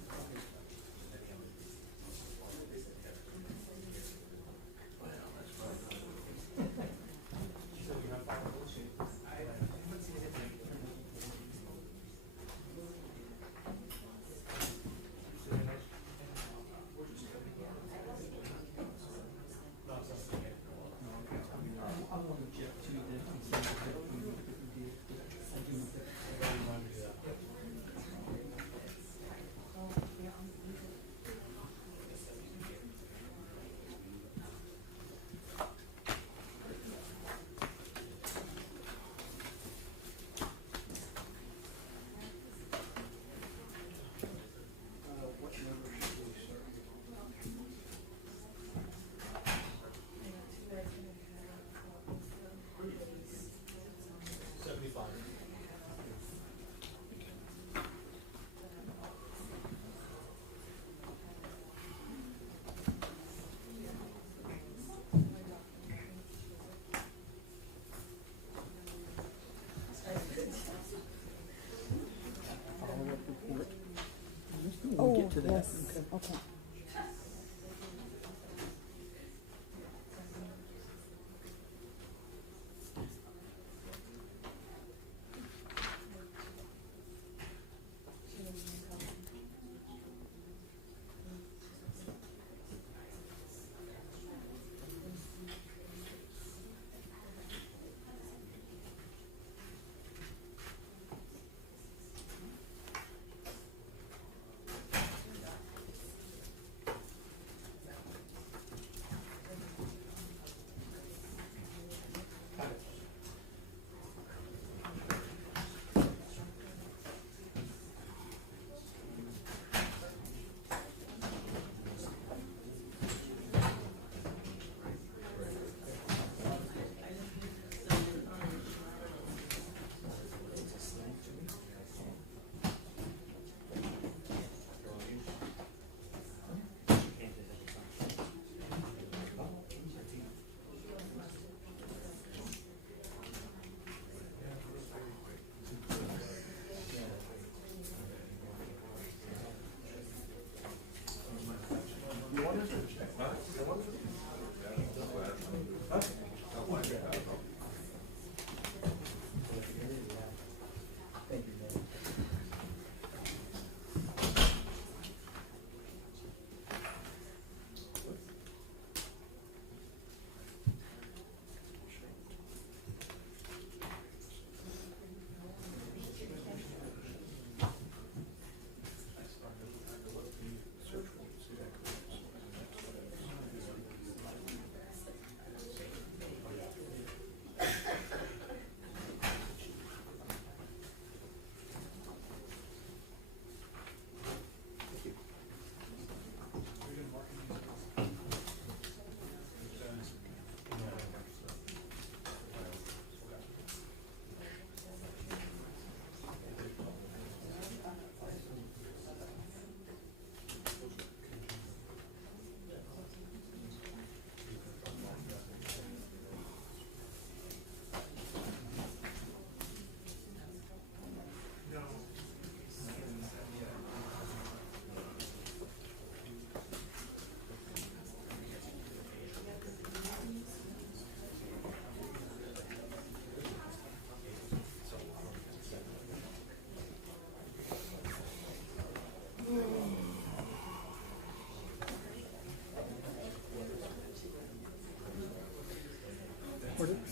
I want to object to this and say that we need to do it. I do not. What number should we start with? Follow-up report. We'll Oh, get to that. yes. Okay. Okay.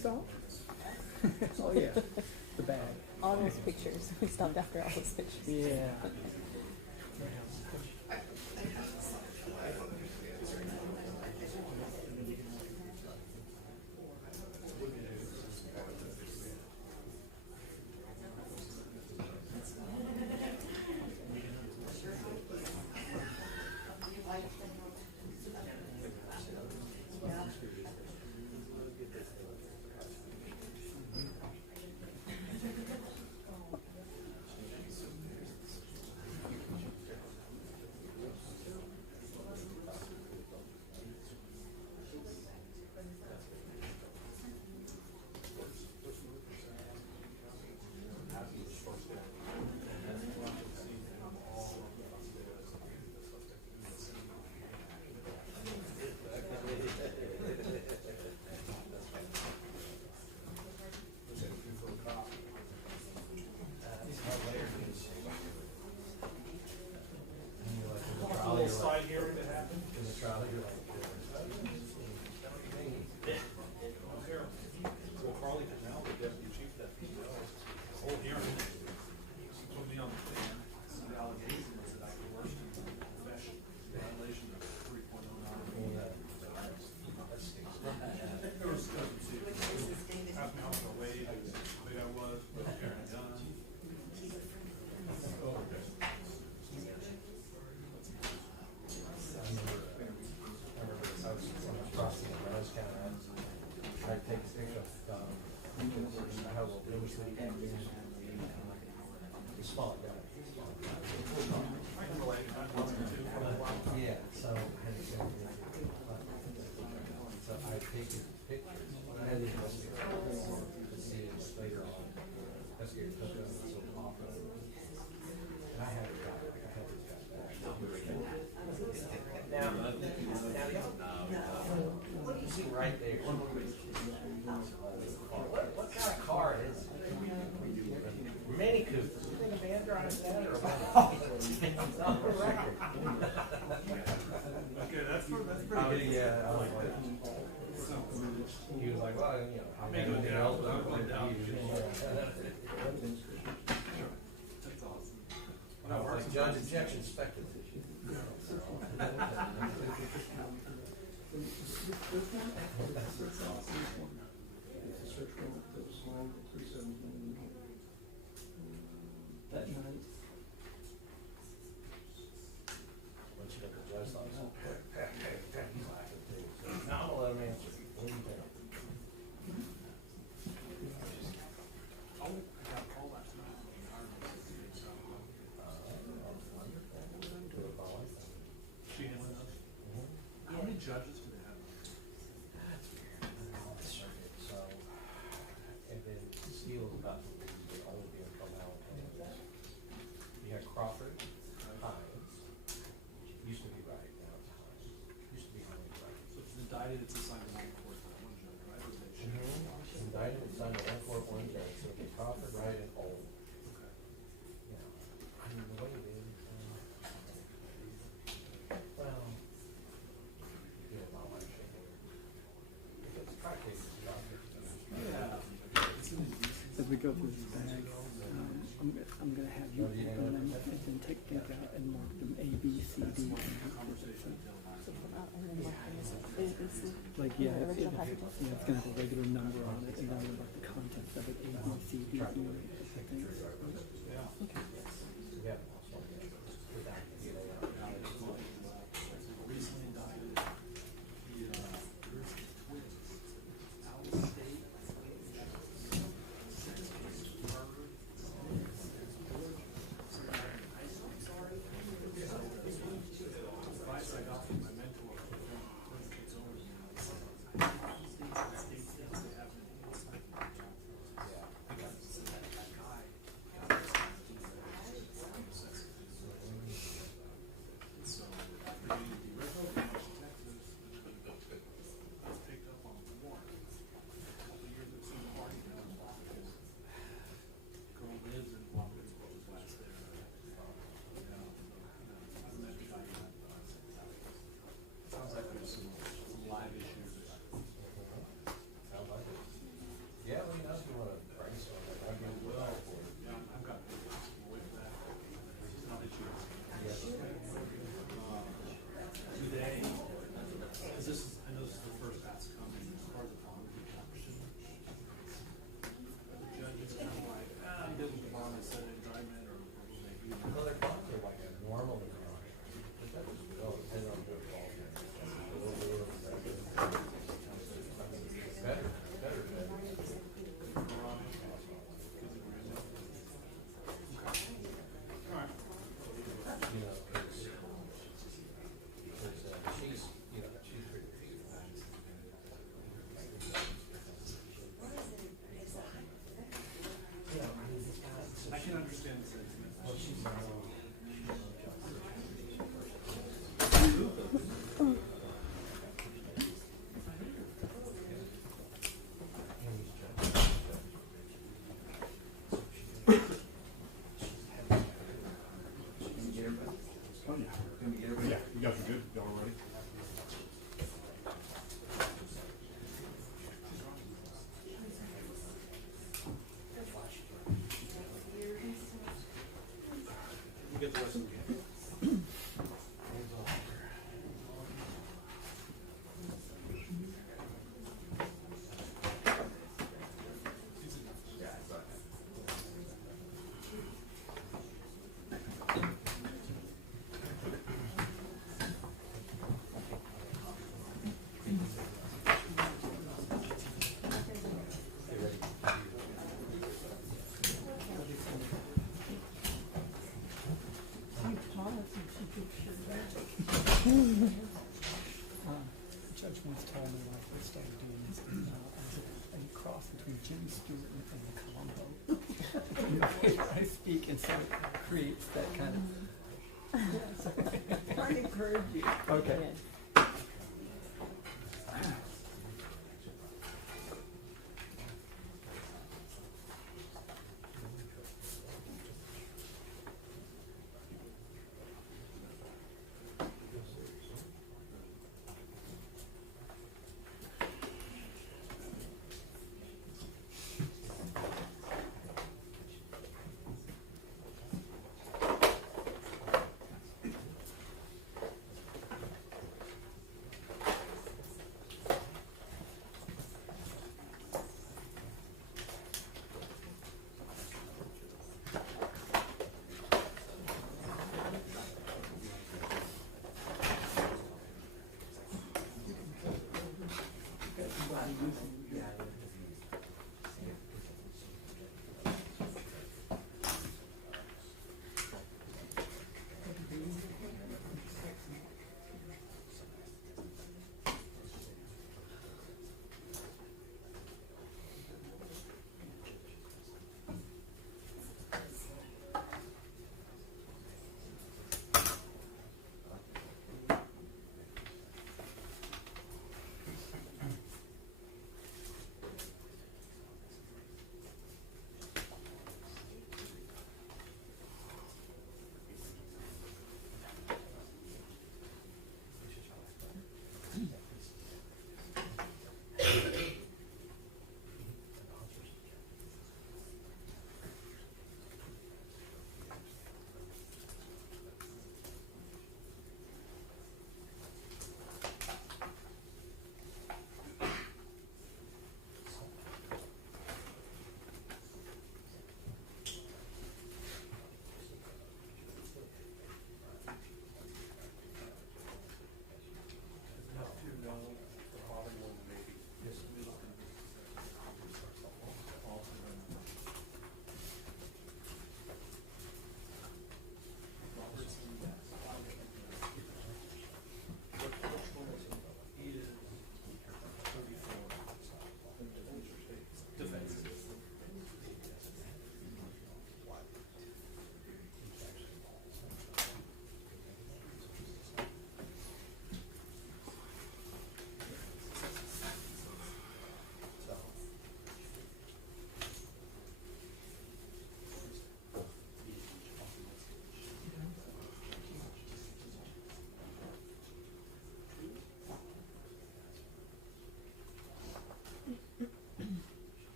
stop? Oh, yeah, the bag. All those pictures. We stopped after all those pictures. Yeah. Slide here if it happened. In the trial, you're like, Well, Carly Canal, the deputy chief deputy, whole hearing, he put me on the thing. The allegation was that I coerced him in profession, violation of 3.09. It was asked me how much weight, how big I was, what I carried a gun. I take a picture of, I have a little sleep. Small guy. I can relate, I was too. Yeah, so I had to go. So I take his pictures. I had to investigate to see it later on. Investigate took it so often. And I had a guy, like I had this guy. Now, what do you see right there? What kind of car is it? Mini Cooper. You think a man drives that or a man? It's on the record. Okay, that's pretty good. Yeah, I like that. He was like, well, you know, I may go down, but I'm going down. That's awesome. I was like, judge objection expected. That night. Once you get the judge on it, he's laughing too. Now I'm gonna let him answer. What do you think? I got a call last night. She handling us. How many judges do they have? So, and then Steele's about to leave, but only be until now. You had Crawford, Hines, used to be right, now it's Hines. Used to be Hines, right? So if it's indicted, it's assigned to one court, not one judge, right? Or they share? Indicted, signed to one court, one judge, so it'd be Crawford, Wright, and Old. Okay. Yeah. I mean, the way it is, well, yeah, my wife should do it. Because the track case is about 50 years. Yeah. As we go through this bag, I'm gonna have you open them and then take things out and mark them A, B, C, D, and And then mark them as ABC. like, yeah, The original yeah, package. it's gonna have a regular number on it, and then about the contents of it, A, B, C, D, E, I think. Yeah. Yeah. Without, you know, Recently indicted. There's twins. Out of state. Sex case, murder. Advice I got from my mentor, turns kids over to me. States they have been inside the job. Because that guy got judge once told me when I first started doing this, I was a cross between Jimmy Stewart and the combo. You know, I speak, and so it creates that kind of. I encourage you. Okay. Yeah.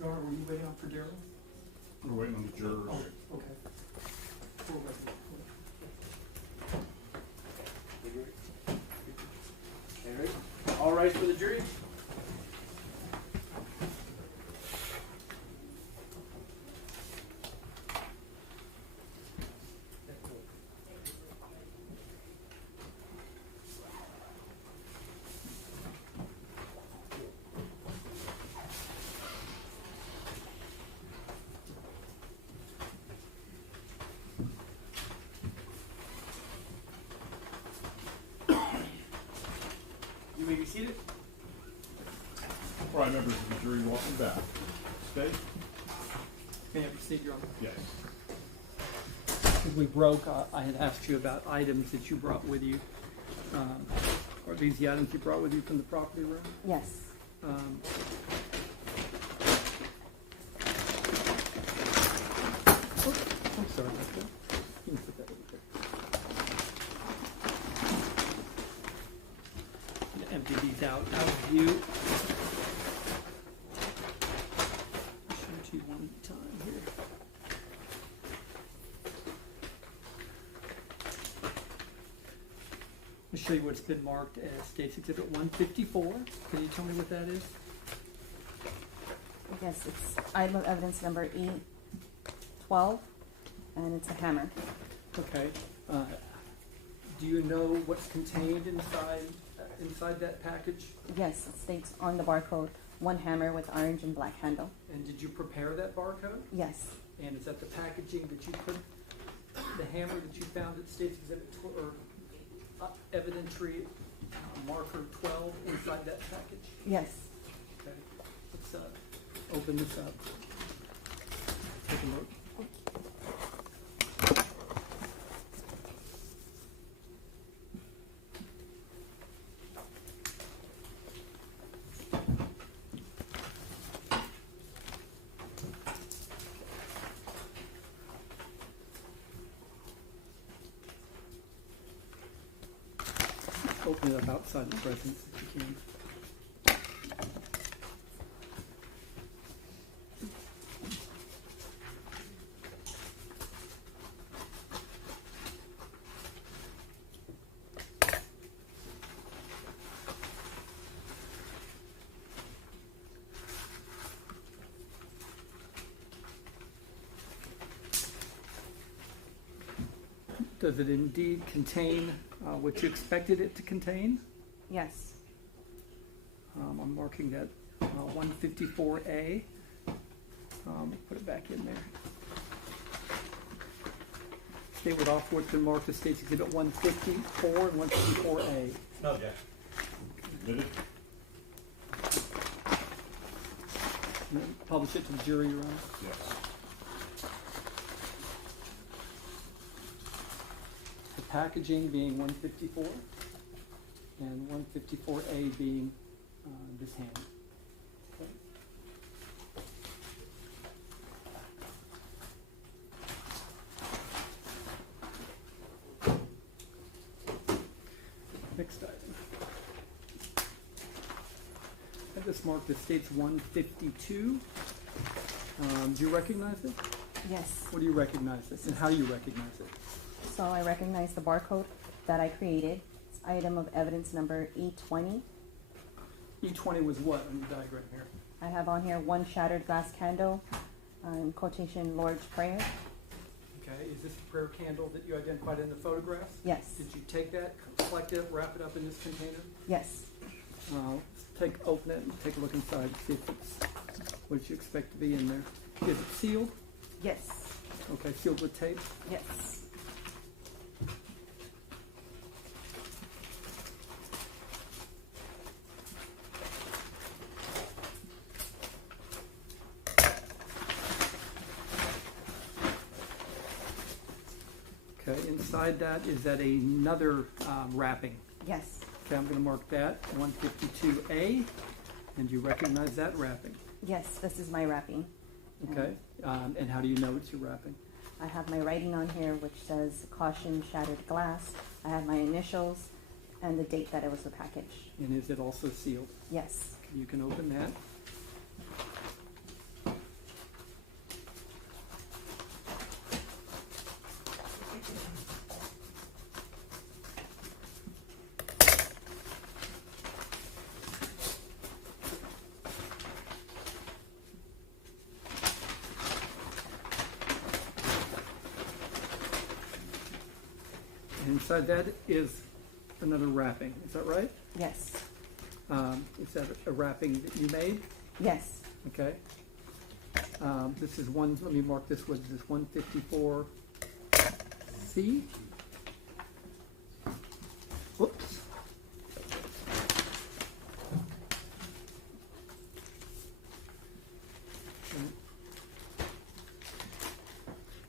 Dora, were you waiting on for Daryl? We're waiting on the jurors. Oh, okay. Cool, All rise for the jury. You may be seated. All right, members of the jury, welcome back. Stay? May I proceed, Your Honor? Yes. As we broke, I had asked you about items that you brought with you. Are these the items you brought with you from the property room? Yes. I'm sorry about that. You can put that over there. Empty these out of view. Show it to you one time here. I'll show you what's been marked as State's Exhibit 154. Can you tell me what that is? Yes, it's item of evidence number E12, and it's a hammer. Okay. Do you know what's contained inside that package? Yes, it states on the barcode, one hammer with orange and black handle. And did you prepare that barcode? Yes, And is that the packaging that you put, the hammer that you found at State's Exhibit or evidentiary marker 12 inside that package? yes. Okay. Let's open this up. Take a look. Open it up outside the presence if you can. Does it indeed contain what you expected it to contain? Yes. I'm marking that 154A. Put it back in there. Stay with off what's been marked as State's Exhibit 154 and 154A. No objection. Admitted? And then publish it to the jury, Your Honor. Yes. The packaging being 154 and 154A being this hand. Okay. Next item. I just marked the State's 152. Do you recognize it? Yes. What do you recognize it, and how do you recognize it? So I recognize the barcode that I created. It's item of evidence number E20. E20 was what on your diagram here? I have on here one shattered glass candle, in quotation, Lord's Prayer. Okay, is this a prayer candle that you identified in the photographs? Yes. Did you take that, collect it, wrap it up in this container? Yes. Open it and take a look inside and see if it's what you expect to be in there. Is it sealed? Yes. Okay, sealed with tape? Yes. Okay, inside that, is that another wrapping? Yes. Okay, I'm gonna mark that, 152A, and you recognize that wrapping, Yes, this is my wrapping. okay? And how do you know it's your wrapping? I have my writing on here which says caution shattered glass. I have my initials and the date that it was packaged. And is it also sealed? Yes. You can open that. Inside that is another wrapping, is that right? Yes. Is that a wrapping that you made? Yes. Okay. This is one, let me mark this, what is this, 154C? Whoops.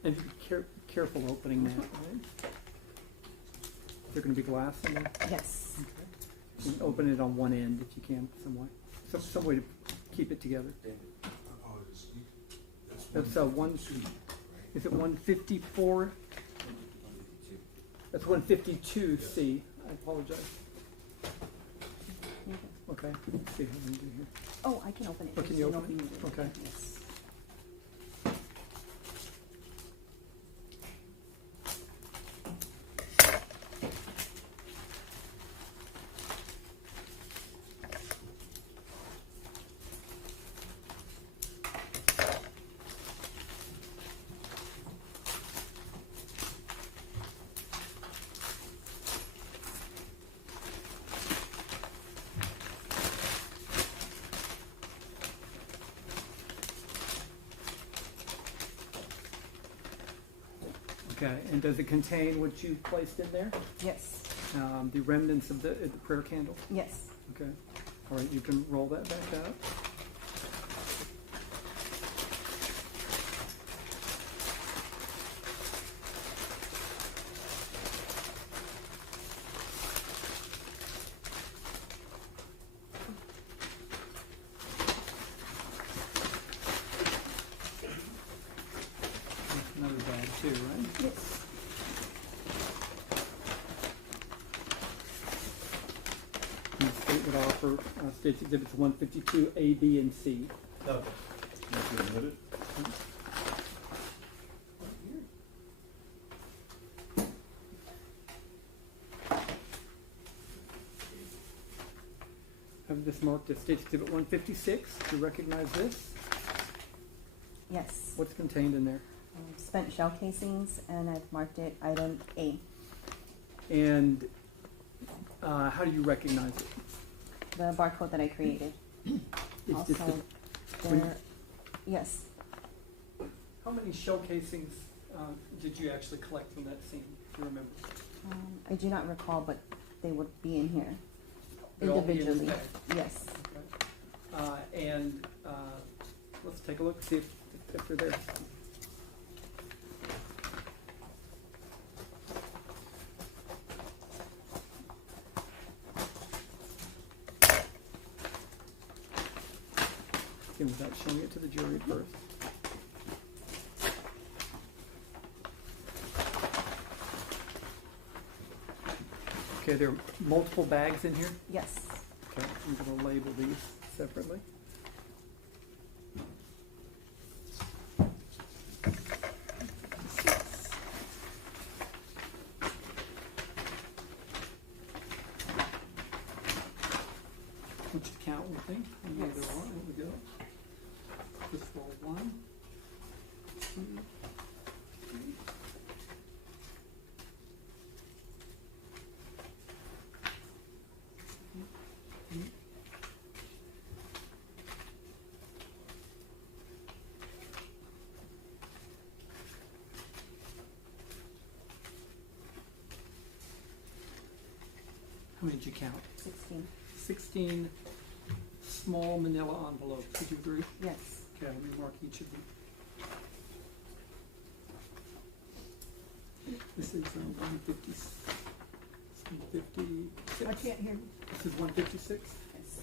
And be careful opening that, right? Is there gonna be glass in there? Yes. Okay. And open it on one end if you can, some way. Some way to keep it together. That's one, is it 154? That's 152C. I apologize. Okay, let's see how we do here. Oh, I can open it. Oh, can Just you didn't know open if it? you needed Okay. Yes. Okay, and does it contain what you placed in there? Yes. The remnants of the prayer candle? Yes. Okay. All right, you can roll that back up. That's another bag too, right? Yes. And the state would offer states exhibits 152, A, B, and C. Okay. You can admit it? Have this marked as States Exhibit 156. Do you recognize this? Yes. What's contained in there? Spent shell casings, and I've marked it item A. And how do you recognize it? The barcode that I created. It's just Also, when- there, yes, how many shell casings did you actually collect from that scene? Do you remember? I do not recall, but they would be in here They'll all be in this individually. bag. Yes. And let's take a look, see if they're there. Again, without showing it to the jury first. Okay, there are multiple bags in here. Yes. Okay, I'm going to label these separately. Which count we think? And Yes. there are. There we go. Just roll 1, 2, 3. How many did you count? 16. 16 small manila envelopes. Would you agree? Yes. Okay, let me mark each of them. This is 150. 156. I can't hear you. This is 156. Yes.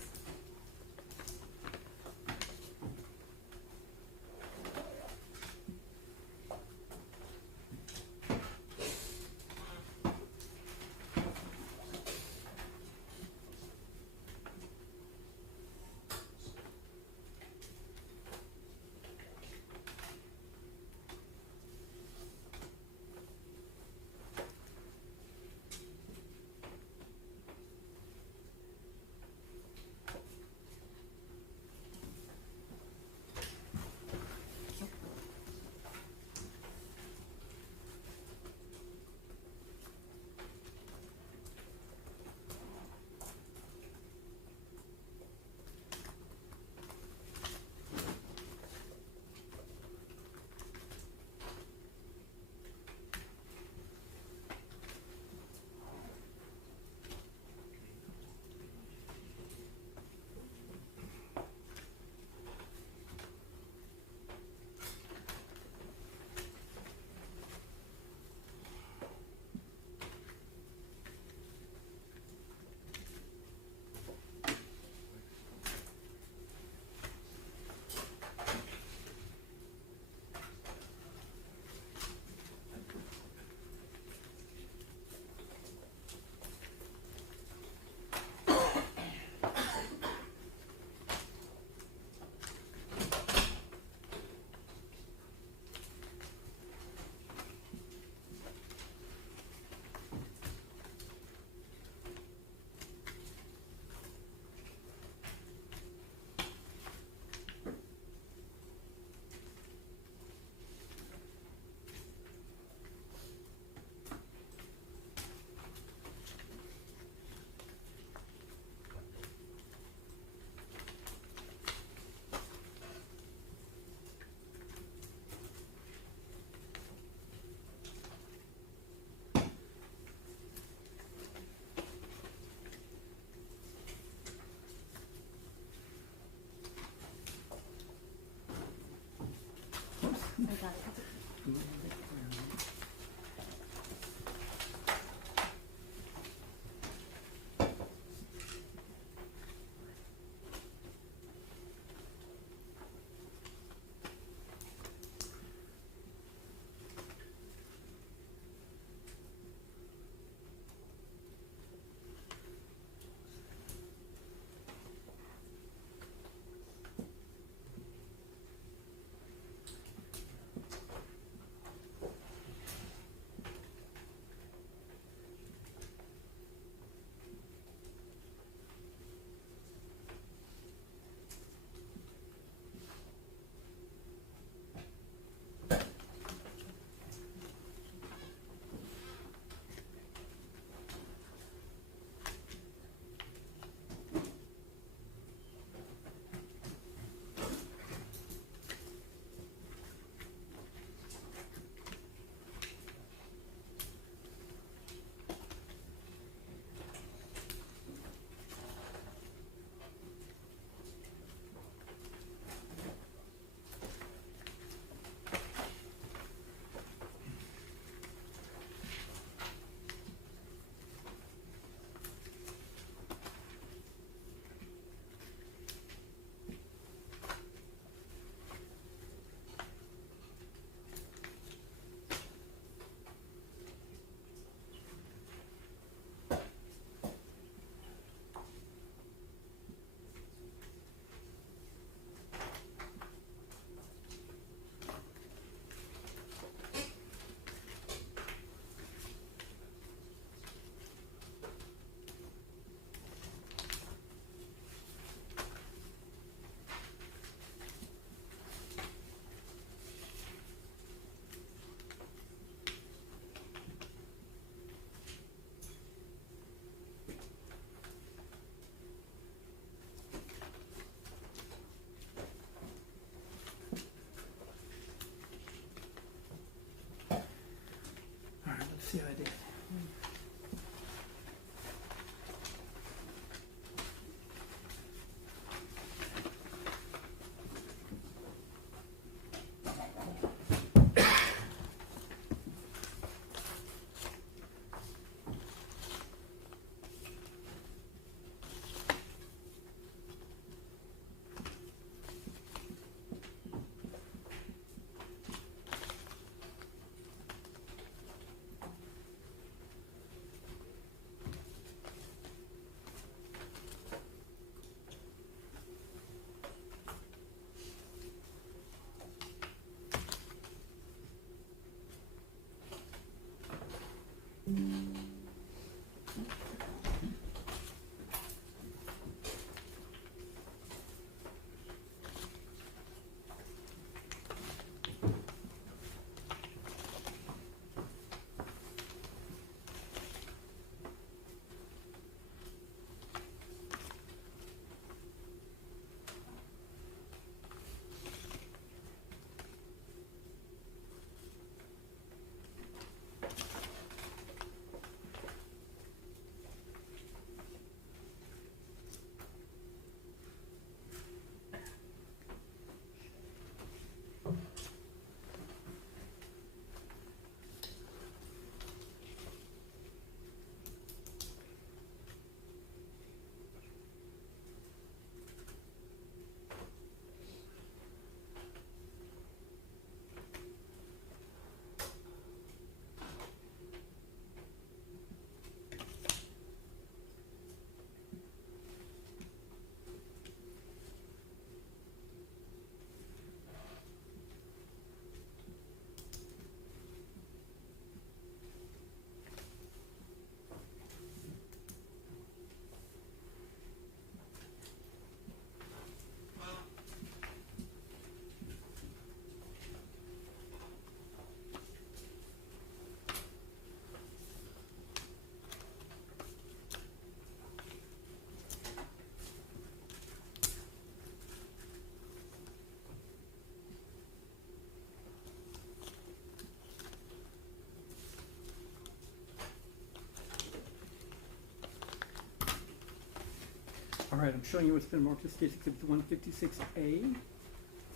All right, I'm showing you what's been marked as State's Exhibit 156A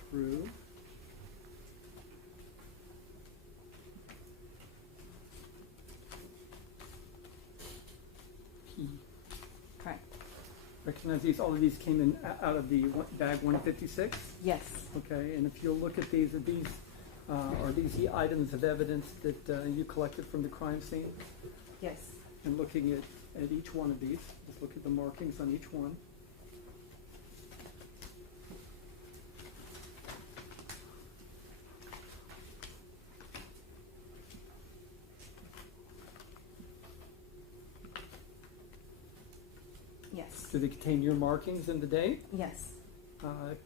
through P. Correct. Recognize these, all of these came in out of the bag 156? Yes. Okay, and if you'll look at these, are these the items of evidence that you collected from the crime scene? Yes. And looking at each one of these, just look at the markings on each one. Yes. Do they contain your markings and the date? Yes.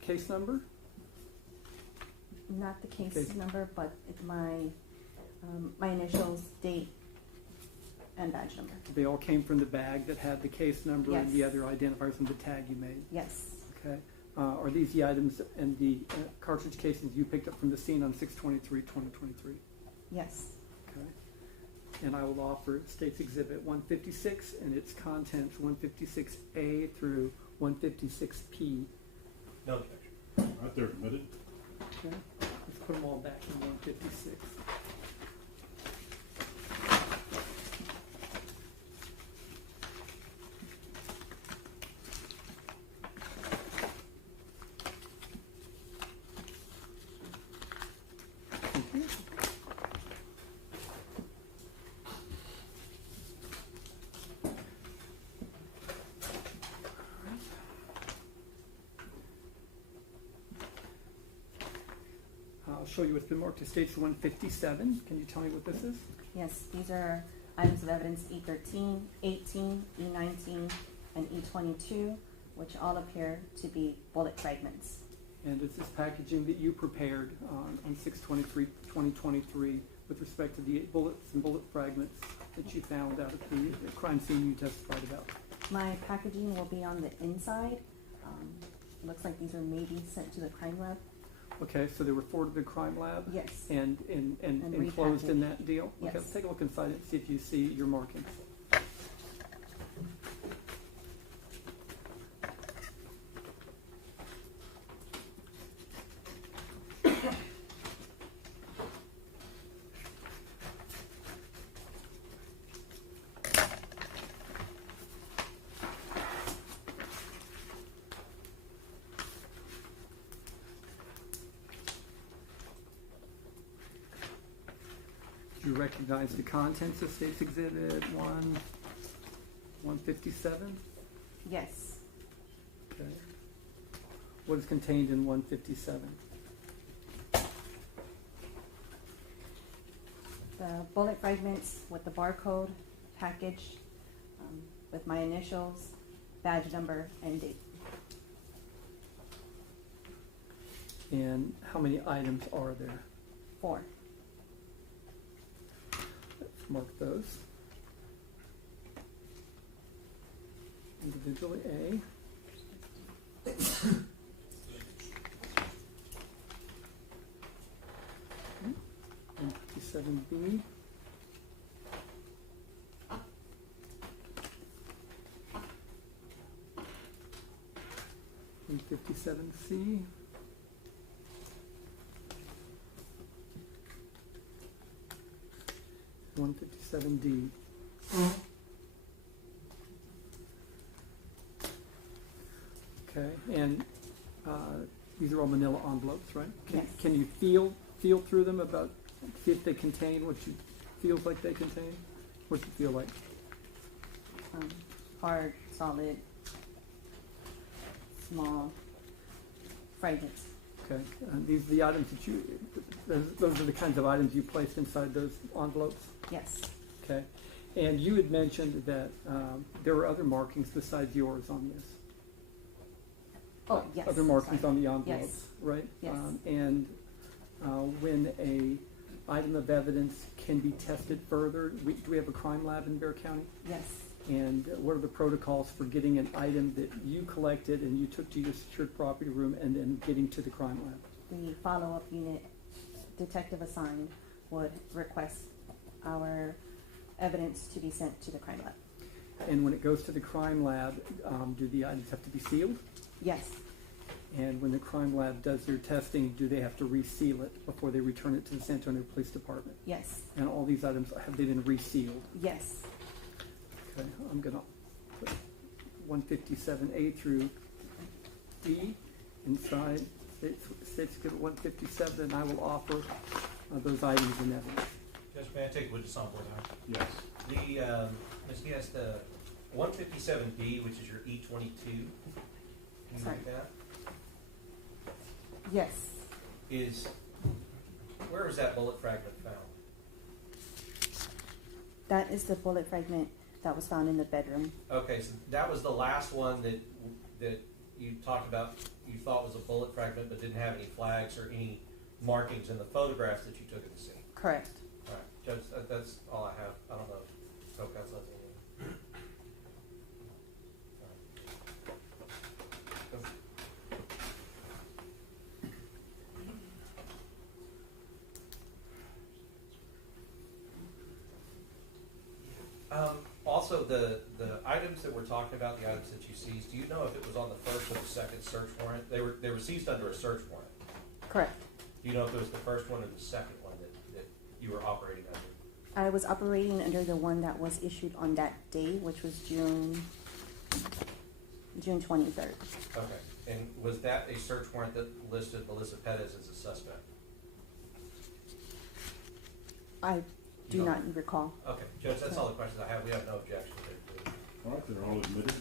Case number? Not the case Okay. number, but it's my initials, date, and badge number. They all came from the bag that had the case number and the Yes. other identifiers and the tag you made? Yes. Okay. Are these the items and the cartridge casings you picked up from the scene on 6/23/2023? Yes. Okay. And I will offer State's Exhibit 156 and its contents 156A through 156P. No objection. Right there, admitted. Okay. Let's put them all back in 156. Thank you. I'll show you what's been marked as Stage 157. Can you tell me what this is? Yes, these are items of evidence E13, 18, E19, and E22, which all appear to be bullet fragments. And it's this packaging that you prepared on 6/23/2023 with respect to the bullets and bullet fragments that you found out at the crime scene you testified about. My packaging will be on the inside. Looks like these are maybe sent to the crime lab. Okay, so they were forwarded to the crime lab? Yes. And enclosed in that deal? Okay, Yes. take a look inside it and see if you see your markings. Do you recognize the contents of State's Exhibit 157? Yes. Okay. What is contained in 157? The bullet fragments with the barcode package with my initials, badge number, and date. And how many items are there? 4. Let's mark those. Individually A. And 57B. And 57C. And 157D. Okay, and these are all manila envelopes, right? Yes. Can you feel through them about, see if they contain what you feels like they contain? What's it feel like? Hard, solid, small fragments. Okay, these are the items that you, those are the kinds of items you placed inside those envelopes? Yes. Okay, and you had mentioned that there were other markings besides yours on this. Oh, yes. Other markings sorry. on the envelopes, right? Yes. And when a item of evidence can be tested further, do we have a crime lab in Bear County? Yes. And what are the protocols for getting an item that you collected and you took to your secured property room and then getting to the crime lab? The follow-up unit detective assigned would request our evidence to be sent to the crime lab. And when it goes to the crime lab, do the items have to be sealed? Yes, And when the crime lab does their testing, do they have to reseal it before they return it to the San Antonio Police Department? yes, And all these items, have they been resealed? yes, Okay, I'm gonna put 157A through E inside State Exhibit 157, and I will offer those items in evidence. Judge, may I take a witness on board now? Yes. The, Ms. Diaz, the 157B, which is your E22, can you Sorry. read that? yes. Where was that bullet fragment found? That is the bullet fragment that was found in the bedroom. Okay, so that was the last one that you talked about, you thought was a bullet fragment, but didn't have any flags or any markings in the photographs that you took at the scene. Correct. All right, Judge, that's all I have. I don't know if co-counsel has anything. Also, the items that we're talking about, the items that you seized, do you know if it was on the first or the second search warrant? They were seized under a search warrant. Correct. Do you know if it was the first one or the second one that you were operating under? I was operating under the one that was issued on that day, which was June 23rd. Okay, and was that a search warrant that listed Melissa Perez as a suspect? I do No. not recall. Okay, Judge, that's all the questions I have. We have no objection to it. All right, they're all admitted.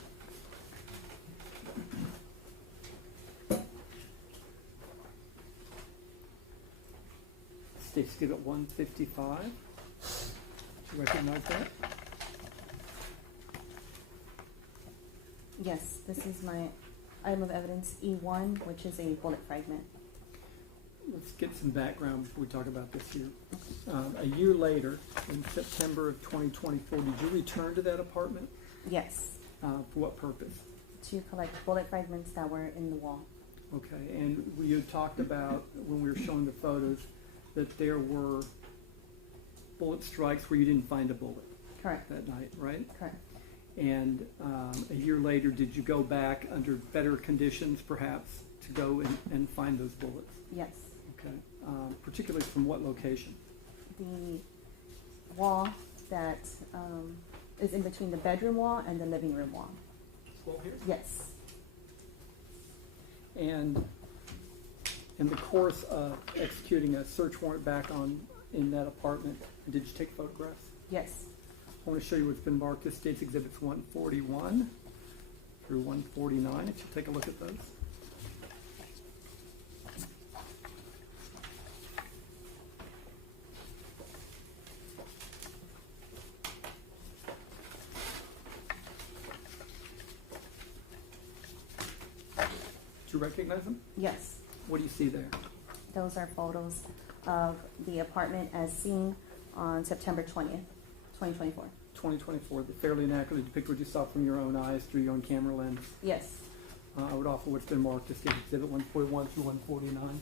State Exhibit 155. Do you recognize that? Yes, this is my item of evidence E1, which is a bullet fragment. Let's get some background before we talk about this here. A year later, in September of 2024, did you return to that apartment? Yes, For what purpose? to collect bullet fragments that were in the wall. Okay, and you talked about, when we were showing the photos, that there were bullet strikes where you didn't find a bullet Correct, that night, right? correct. And a year later, did you go back under better conditions, perhaps, to go and find those bullets? Yes. Okay, particularly from what location? The wall that is in between the bedroom wall and the living room wall. Well, here. Yes, And in the course of executing a search warrant back in that apartment, did you take photographs? yes. I want to show you what's been marked as States Exhibits 141 through 149, if you take a look at those. Do you recognize them? Yes. What do you see there? Those are photos of the apartment as seen on September 20th, 2024. 2024, that fairly and accurately depict what you saw from your own eyes through your own camera lens. Yes. I would offer what's been marked as State Exhibit 141 through 149.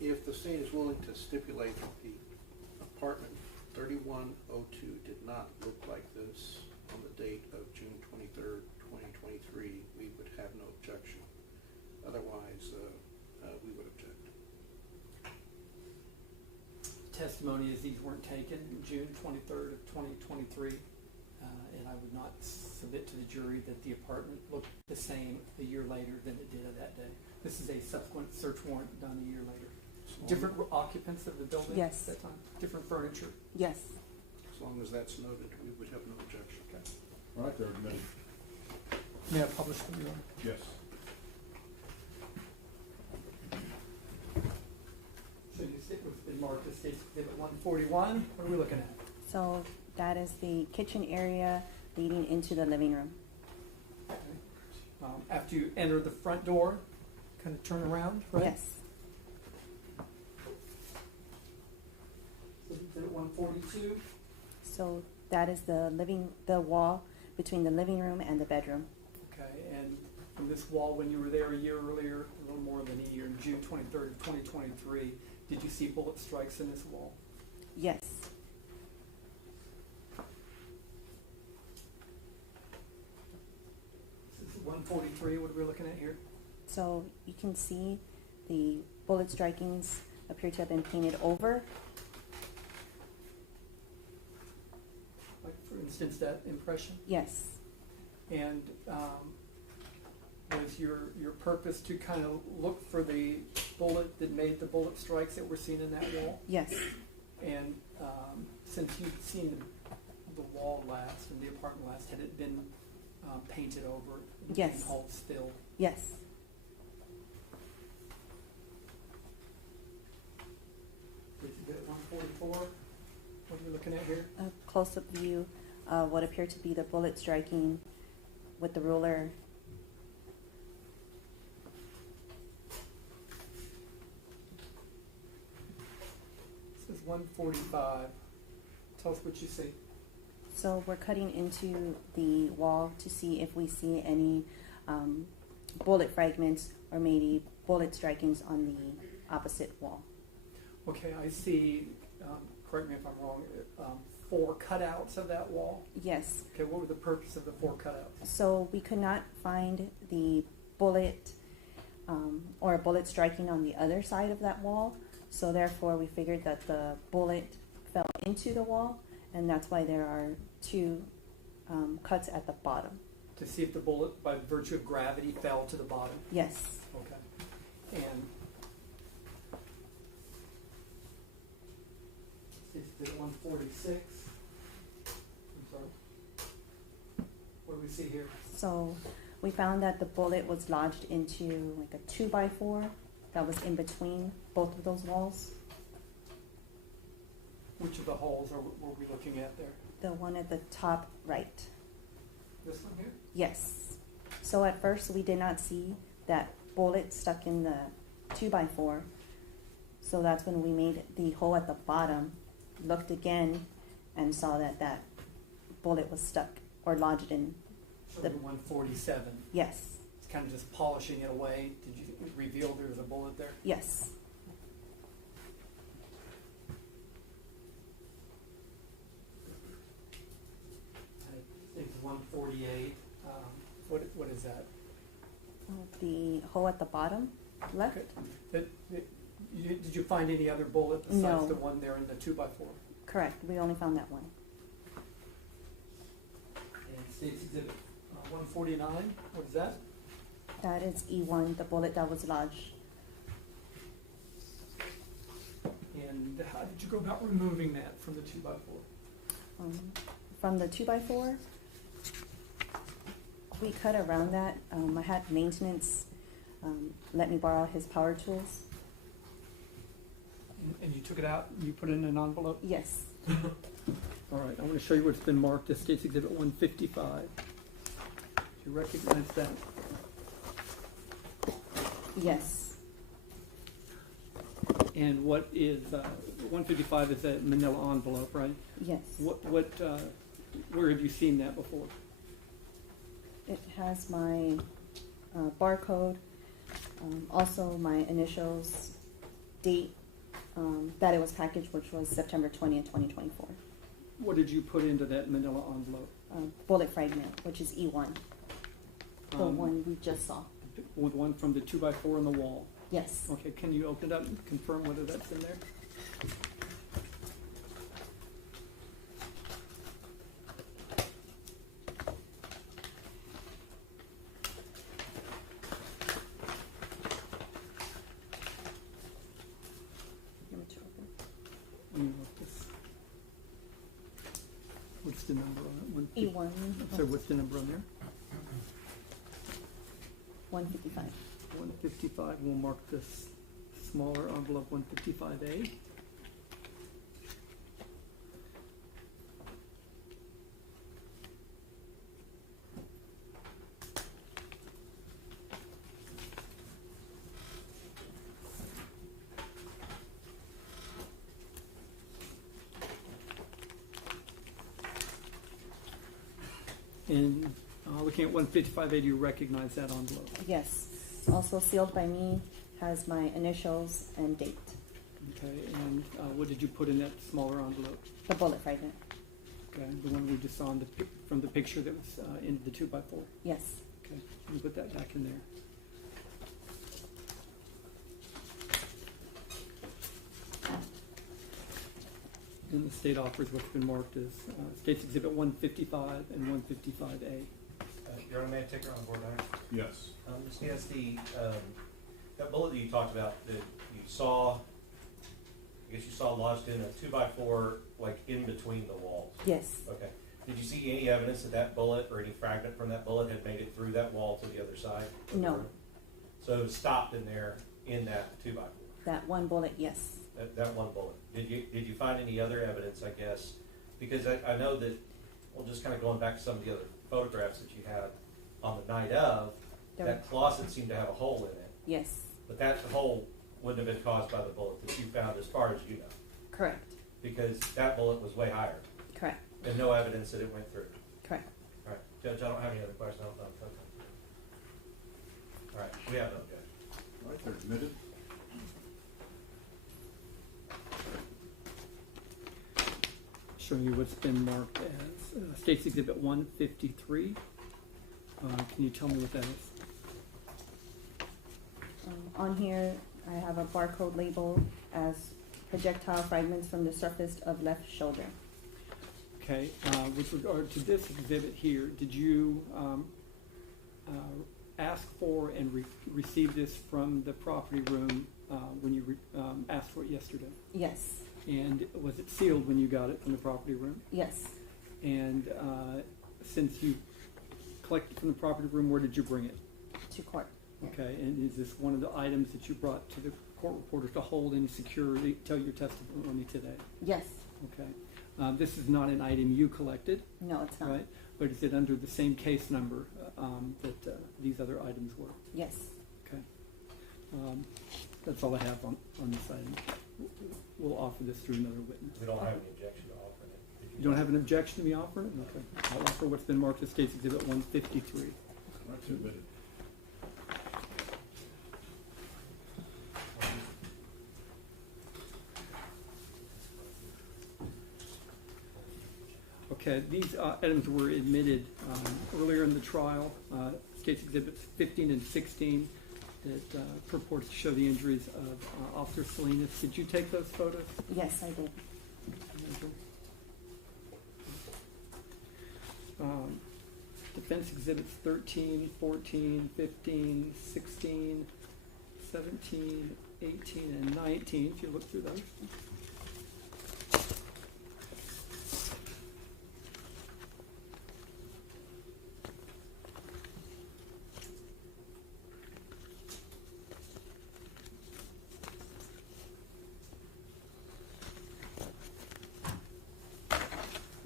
If the state is willing to stipulate that the apartment 3102 did not look like this on the date of June 23rd, 2023, we would have no objection. Otherwise, we would object. Testimony is these weren't taken June 23rd of 2023. I would not submit to the jury that the apartment looked the same a year later than it did that day. This is a subsequent search warrant done a year later. Different occupants of the building Yes. at that time, different furniture. Yes. As long as that's noted, we would have no objection. All right, they're admitted. May I publish them, Your Honor? Yes. So you sit with the marked as State's Exhibit 141. What are we looking at? So that is the kitchen area leading into the living room. Okay. After you enter the front door, kind of turn around, right? Yes. So Exhibit 142. So that is the wall between the living room and the bedroom. Okay, and from this wall, when you were there a year earlier, a little more than a year, June 23rd of 2023, did you see bullet strikes in this wall? Yes. This is 143, what are we looking at here? So you can see the bullet strikings appear to have been painted over. Like, for instance, that impression? Yes. And was your purpose to kind of look for the bullet that made the bullet strikes that were seen in that wall? Yes. And since you'd seen the wall last and the apartment last, had it been painted over Yes. and hold still? Yes. Exhibit 144, what are we looking at here? A close-up view of what appeared to be the bullet striking with the ruler. This is 145. Tell us what you see. So we're cutting into the wall to see if we see any bullet fragments or maybe bullet strikings on the opposite wall. Okay, I see, correct me if I'm wrong, 4 cutouts of that wall. Yes. Okay, what were the purpose of the 4 cutouts? So we could not find the bullet or a bullet striking on the other side of that wall. So therefore we figured that the bullet fell into the wall, and that's why there are 2 cuts at the bottom. To see if the bullet, by virtue of gravity, fell to the bottom? Yes. Okay. And it's 146. I'm sorry. What do we see here? So we found that the bullet was lodged into like a 2x4 that was in between both of those walls. Which of the holes were we looking at there? The one at the top right. This one here? Yes. So at first we did not see that bullet stuck in the 2x4. So that's when we made the hole at the bottom, looked again, and saw that that bullet was stuck or lodged in. So the 147. Yes. It's kind of just polishing it away. Did you reveal there was a bullet there? Yes. I think it's 148. What is that? The hole at the bottom left. Okay. Did you find any other bullet besides No. the one there in the 2x4? Correct. We only found that one. And State's Exhibit 149, what is that? That is E1, the bullet that was lodged. And how did you go about removing that from the 2x4? From the 2x4, we cut around that. I had maintenance let me borrow his power tools. And you took it out and you put it in an envelope? Yes. All right, I want to show you what's been marked as State's Exhibit 155. Do you recognize that? Yes. And what is, 155 is a manila envelope, right? Yes. Where have you seen that before? It has my barcode, also my initials, date that it was packaged, which was September 20th, 2024. What did you put into that manila envelope? Bullet fragment, which is E1, the one we just saw. With one from the 2x4 on the wall. Yes. Okay, can you open it up and confirm whether that's in there? the number on it? E1, So what's the number on there? 155. 155. We'll mark this smaller envelope 155A. And looking at 155A, do you recognize that envelope? Yes. Also sealed by me, has my initials and date. Okay, and what did you put in that smaller envelope? The bullet fragment. Okay, the one we just saw from the picture that was in the 2x4. Yes. Okay, you put that back in there. And the state offers what's been marked as State's Exhibit 155 and 155A. Your Honor, may I take her on board now? Yes. Ms. Diaz, that bullet that you talked about that you saw, I guess you saw lodged in a 2x4, like in between the walls. Yes. Okay. Did you see any evidence that that bullet or any fragment from that bullet had made it through that wall to the other side? of the No. room? So it was stopped in there in that 2x4. That one bullet, yes. That one bullet. Did you find any other evidence, I guess? Because I know that, well, just kind of going back to some of the other photographs that you had on the night of, There that closet seemed to have a hole in it. Yes. But that hole wouldn't have been caused by the bullet that you found as far as you know. Correct. Because that bullet was way higher Correct. and no evidence that it went through. Correct. All right, Judge, I don't have any other questions. All right, we have no objection. All right, they're admitted. Showing you what's been marked as State's Exhibit 153. Can you tell me what that is? On here, I have a barcode label as projectile fragments from the surface of left shoulder. Okay, with regard to this exhibit here, did you ask for and receive this from the property room when you asked for it yesterday? Yes. And was it sealed when you got it from the property room? Yes. And since you collected from the property room, where did you bring it? To court. Okay, and is this one of the items that you brought to the court reporter to hold in security, tell your testimony today? Yes. Okay. This is not an item you collected, No, it's not. right? But is it under the same case number that these other items were? Yes. Okay. That's all I have on this item. We'll offer this through another witness. We don't have any objection to offering it. You don't have an objection to me offering it? Okay. I'll offer what's been marked as State's Exhibit 153. All right, they're admitted. Okay, these items were admitted earlier in the trial, State's Exhibits 15 and 16, that purports to show the injuries of Officer Salinas. Did you take those photos? Yes, I did. Defense Exhibits 13, 14, 15, 16, 17, 18, and 19, if you look through those.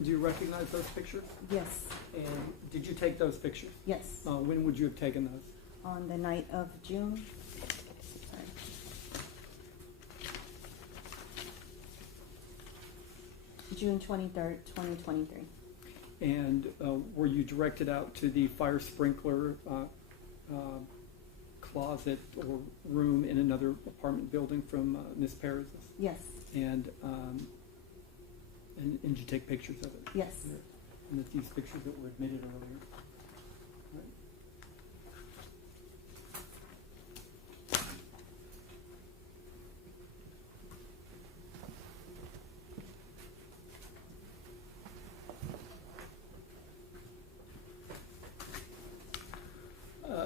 Do you recognize those pictures? Yes. And did you take those pictures? Yes. When would you have taken those? On the night of June. Sorry. June 23rd, 2023. And were you directed out to the fire sprinkler closet or room in another apartment building from Ms. Perez's? Yes. And did you take pictures of it? Yes. And it's these pictures that were admitted earlier. Right.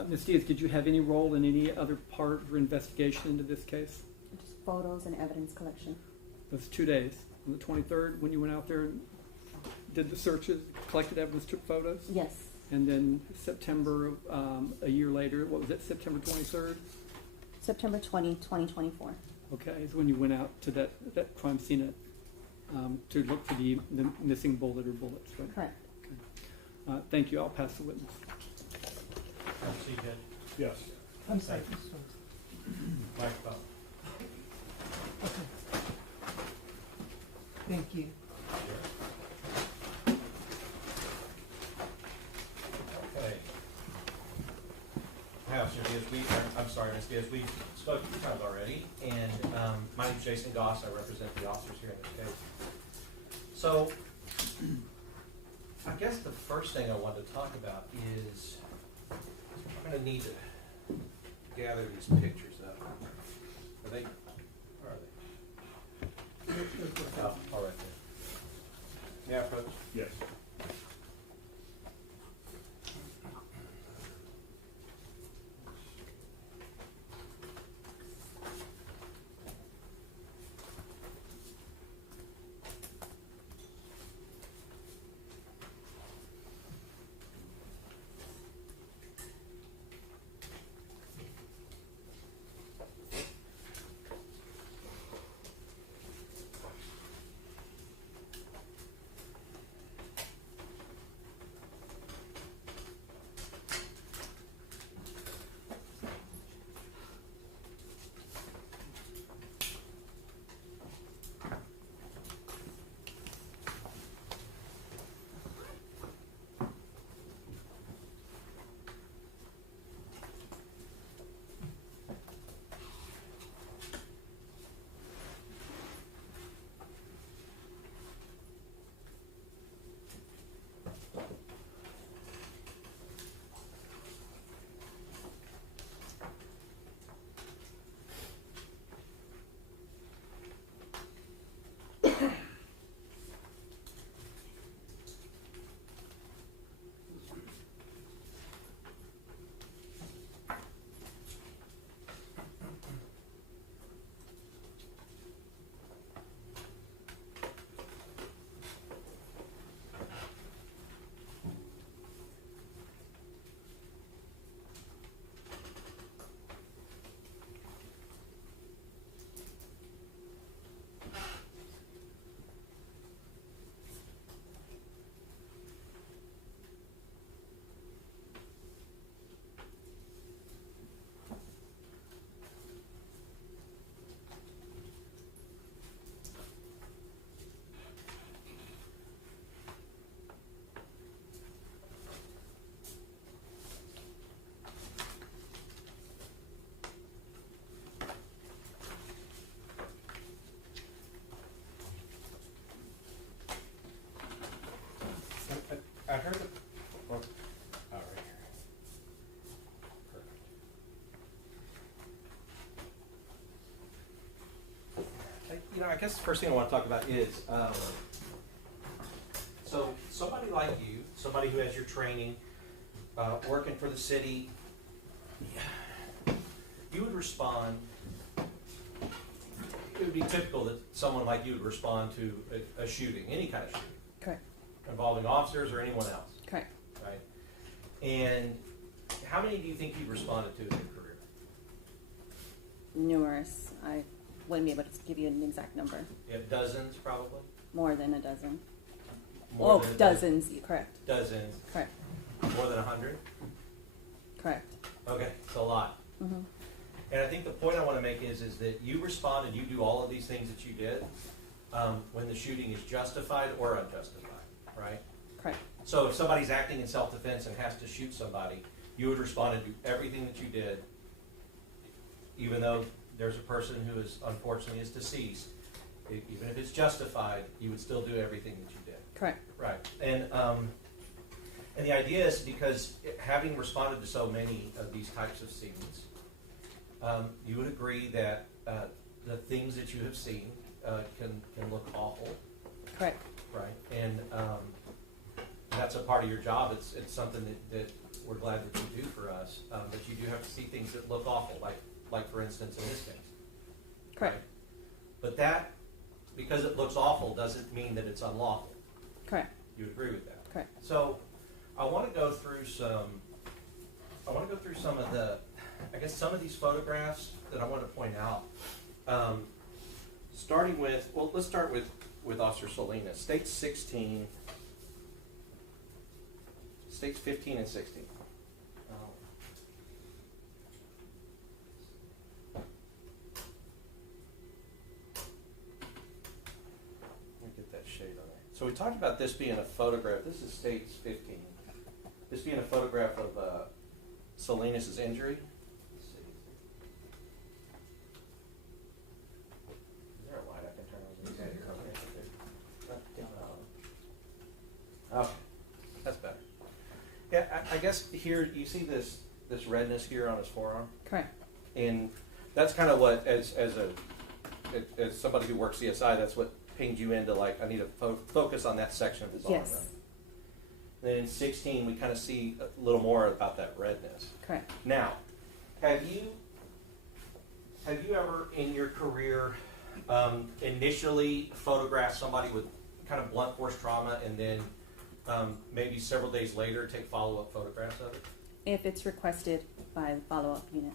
Ms. Diaz, did you have any role in any other part or investigation into this case? Just photos and evidence collection. Those 2 days, on the 23rd, when you went out there and did the searches, collected evidence, took photos? Yes, And then September, a year later, what was it, September 23rd? September 2024. Okay, is when you went out to that crime scene to look for the missing bullet or bullets, right? Correct. Thank you. I'll pass the witness. See, Judge? Yes. I'm sorry. Microphone. Thank you. Okay. Hi, Officer Diaz. I'm sorry, Ms. Diaz. We spoke a few times already, and my name's Jason Goss. I represent the officers here in this case. So, I guess the first thing I want to talk about is I'm going to need to gather these pictures up. Are they? Where are they? Oh, all right there. Yeah, approach. Yes. I heard it. Well, right here. Perfect. I guess the first thing I want to talk about is, so somebody like you, somebody who has your training, working for the city, you would respond. It would be typical that someone like you would respond to a shooting, any kind of shooting, Correct. involving officers or anyone else, Correct. right? And how many do you think you've responded to in your career? Numerous. I wouldn't be able to give you an exact number. You have dozens, probably? More than a dozen. More than a dozens. Correct. Dozens. Correct. More than 100? Correct. Okay, it's a lot. Mm-hmm. And I think the point I want to make is that you responded, you do all of these things that you did when the shooting is justified or unjustified, right? Correct. So if somebody's acting in self-defense and has to shoot somebody, you would respond and do everything that you did, even though there's a person who is unfortunately is deceased. Even if it's justified, you would still do everything that you did. Correct. Right. And the idea is because having responded to so many of these types of scenes, you would agree that the things that you have seen can look awful. Correct. Right. And that's a part of your job. It's something that we're glad that you do for us. But you do have to see things that look awful, like for instance in this case. Correct. Right? But that, because it looks awful, doesn't mean that it's unlawful. Correct. You would agree with that? Correct. So I want to go through some of the, I guess some of these photographs that I want to point out. Starting with, well, let's start with Officer Salinas. States 16, States 15 and 16. Let me get that shade on there. So we talked about this being a photograph. This is States 15. This being a photograph of Salinas' injury. Let's see. Is there a light I can turn on? Okay, that's better. Yeah, I guess here you see this redness here on his forearm, Correct. and that's kind of what, as somebody who works CSI, that's what pinged you into, like, I need to focus on that section of his arm. Yes. Right? Then in 16, we kind of see a little more about that redness. Correct. Now, have you ever in your career initially photographed somebody with kind of blunt force trauma and then maybe several days later take follow-up photographs of it? If it's requested by the follow-up unit.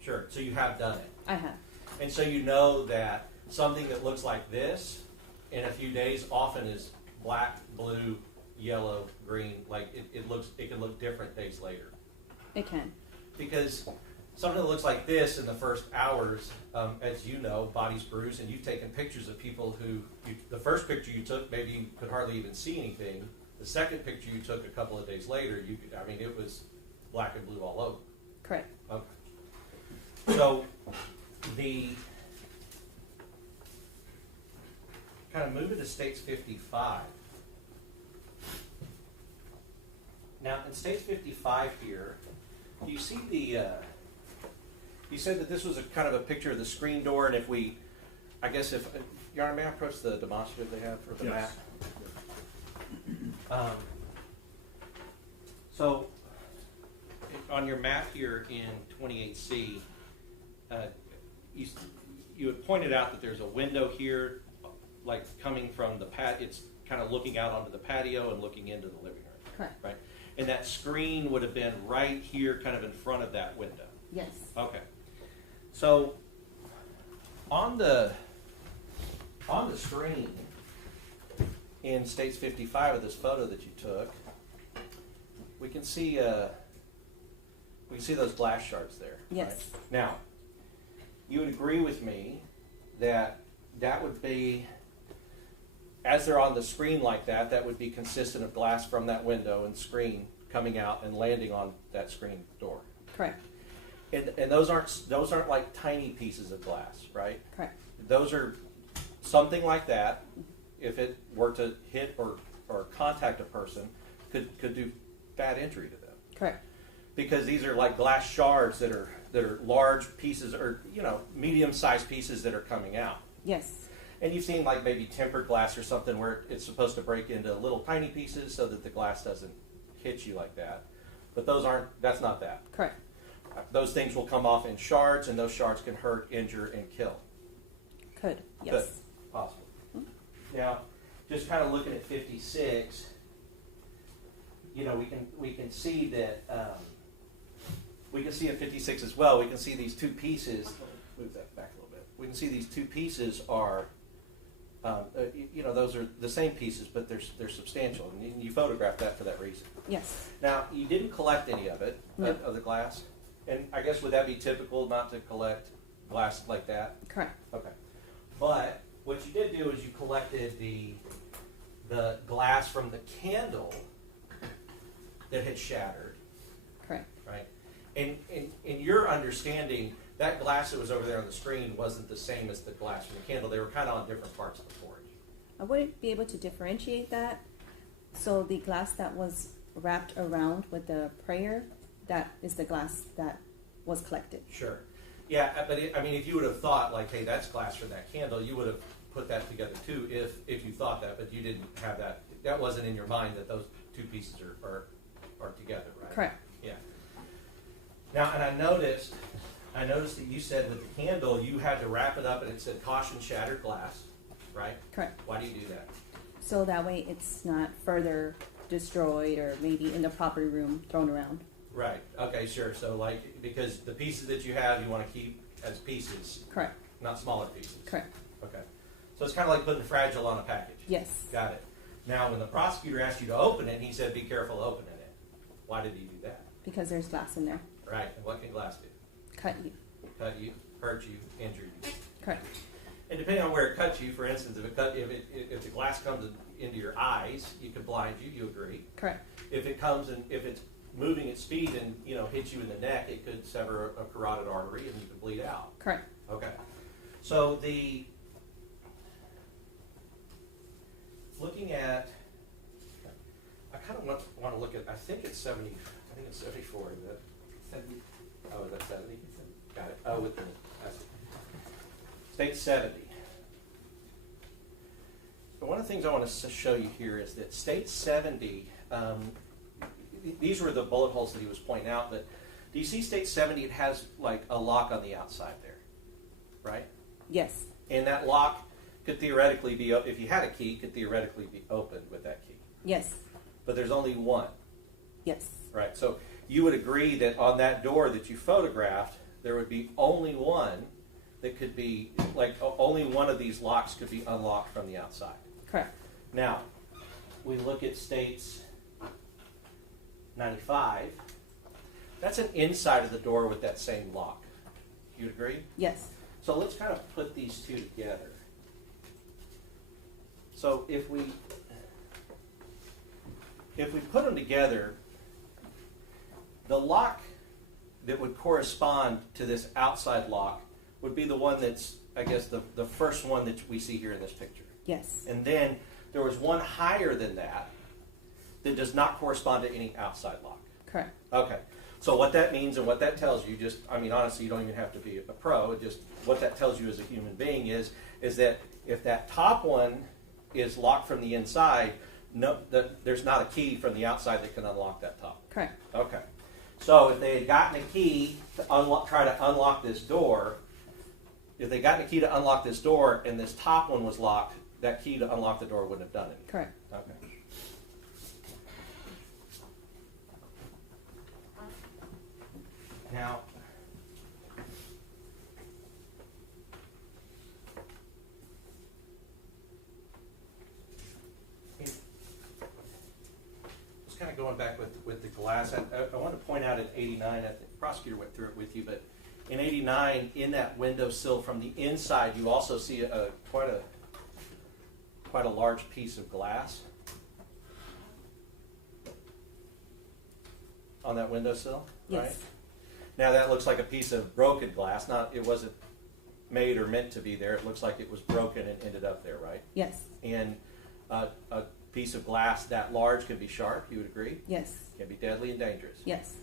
Sure. So you have done it. I have. And so you know that something that looks like this in a few days often is black, blue, yellow, green. Like it can look different days later. It can. Because something that looks like this in the first hours, as you know, body's bruised, and you've taken pictures of people who, the first picture you took, maybe you could hardly even see anything. The second picture you took a couple of days later, it was black and blue all over. Correct. Okay. So kind of moving to States 55. Now, in States 55 here, do you see the, you said that this was a kind of a picture of the screen door, and if we, I guess if, Your Honor, may I approach the demonstrative they have, or the Yes. map? So, on your map here in 28C, you had pointed out that there's a window here, like coming from the it's kind of looking out onto the patio and looking into the living room. Correct. Right? And that screen would have been right here, kind of in front of that window. Yes. Okay. So, on the screen in States 55 of this photo that you took, we can see those glass shards there. Yes. Right? Now, you would agree with me that would be, as they're on the screen like that, that would be consistent of glass from that window and screen coming out and landing on that screen door. Correct. And those aren't like tiny pieces of glass, right? Correct. Those are something like that. If it were to hit or contact a person, could do bad injury to them. Correct. Because these are like glass shards that are large pieces, or medium-sized pieces that are coming out. Yes. And you've seen like maybe tempered glass or something where it's supposed to break into little tiny pieces so that the glass doesn't hit you like that. But that's not that. Correct. Those things will come off in shards, and those shards can hurt, injure, and kill. Could. Yes. Good. Possible. Now, just kind of looking at 56, we can see that we can see in 56 as well. We can see these two pieces. Move that back a little bit. We can see these two pieces are, those are the same pieces, but they're substantial, and you photographed that for that reason. Yes. Now, you didn't collect any of it, No. of the glass, and I guess would that be typical not to collect glass like that? Correct. Okay. But what you did do is you collected the glass from the candle that had shattered, Correct. right? And in your understanding, that glass that was over there on the screen wasn't the same as the glass from the candle. They were kind of on different parts of the forge. I wouldn't be able to differentiate that. So the glass that was wrapped around with the prayer, that is the glass that was collected. Sure. Yeah, but if you would have thought, like, hey, that's glass from that candle, you would have put that together too if you thought that, but you didn't have that. That wasn't in your mind that those two pieces are together, right? Correct. Yeah. Now, and I noticed that you said with the candle, you had to wrap it up and it said caution shattered glass, right? Correct. Why do you do that? So that way it's not further destroyed or maybe in the property room thrown around. Right, okay, sure, so like, because the pieces that you have, you wanna keep as pieces, Correct. not smaller pieces. Correct. Okay, so it's kinda like putting fragile on a package. Yes. Got it. Now, when the prosecutor asked you to open it, he said, be careful opening it. Why did he do that? Because there's glass in there. Right, and what can glass do? Cut you. Cut you, hurt you, injure you. Correct. And depending on where it cuts you, for instance, if the glass comes into your eyes, it could blind you. You agree? Correct. If it's moving at speed and hits you in the neck, it could sever a carotid artery and you could bleed out. Correct. Okay. So looking at, I kind of want to look at. I think it's 70. I think it's 74. Is that 70? Oh, is that 70? Got it. Oh, with the state 70. But one of the things I want to show you here is that state 70. These were the bullet holes that he was pointing out. But do you see state 70? It has like a lock on the outside there, right? Yes. And that lock could theoretically be, if you had a key, could theoretically be opened with that key. Yes. But there's only one. Yes. Right. So you would agree that on that door that you photographed, there would be only one that could be, like, only one of these locks could be unlocked from the outside. Correct. Now, we look at states 95. That's an inside of the door with that same lock. You'd agree? Yes. So let's kind of put these two together. So if we put them together, the lock that would correspond to this outside lock would be the one that's, I guess, the first one that we see here in this picture. Yes. And then there was one higher than that that does not correspond to any outside lock. Correct. Okay. So what that means and what that tells you, just, I mean, honestly, you don't even have to be a pro. It just, what that tells you as a human being is that if that top one is locked from the inside, there's not a key from the outside that can unlock that top. Correct. Okay. So if they had gotten a key to try to unlock this door, if they gotten a key to unlock this door and this top one was locked, that key to unlock the door wouldn't have done it. Correct. Okay. Now, just kind of going back with the glass, I want to point out in 89, I think the prosecutor went through it with you, but in 89, in that windowsill from the inside, you also see quite a large piece of glass on that windowsill, Yes. right? Now that looks like a piece of broken glass. It wasn't made or meant to be there. It looks like it was broken and ended up there, right? Yes. And a piece of glass that large can be sharp, you would agree? Yes. Can be deadly and dangerous. Yes.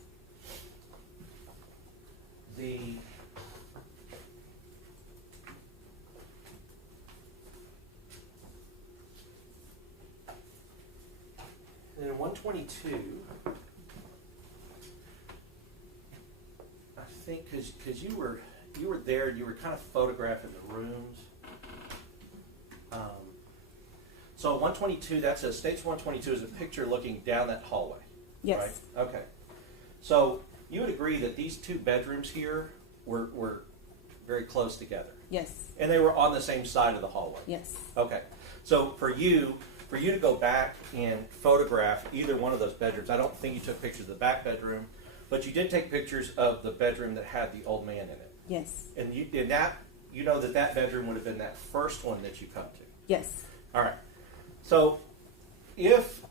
And in 122, I think because you were there and you were kind of photographing the rooms. So 122, States 122 is a picture looking down that hallway. Yes. Right? Okay. So you would agree that these two bedrooms here were very close together. Yes. And they were on the same side of the hallway. Yes. Okay. So for you to go back and photograph either one of those bedrooms, I don't think you took pictures of the back bedroom, but you did take pictures of the bedroom that had the old man in it. Yes. And you know that bedroom would have been that first one that you come to. Yes. All right. So if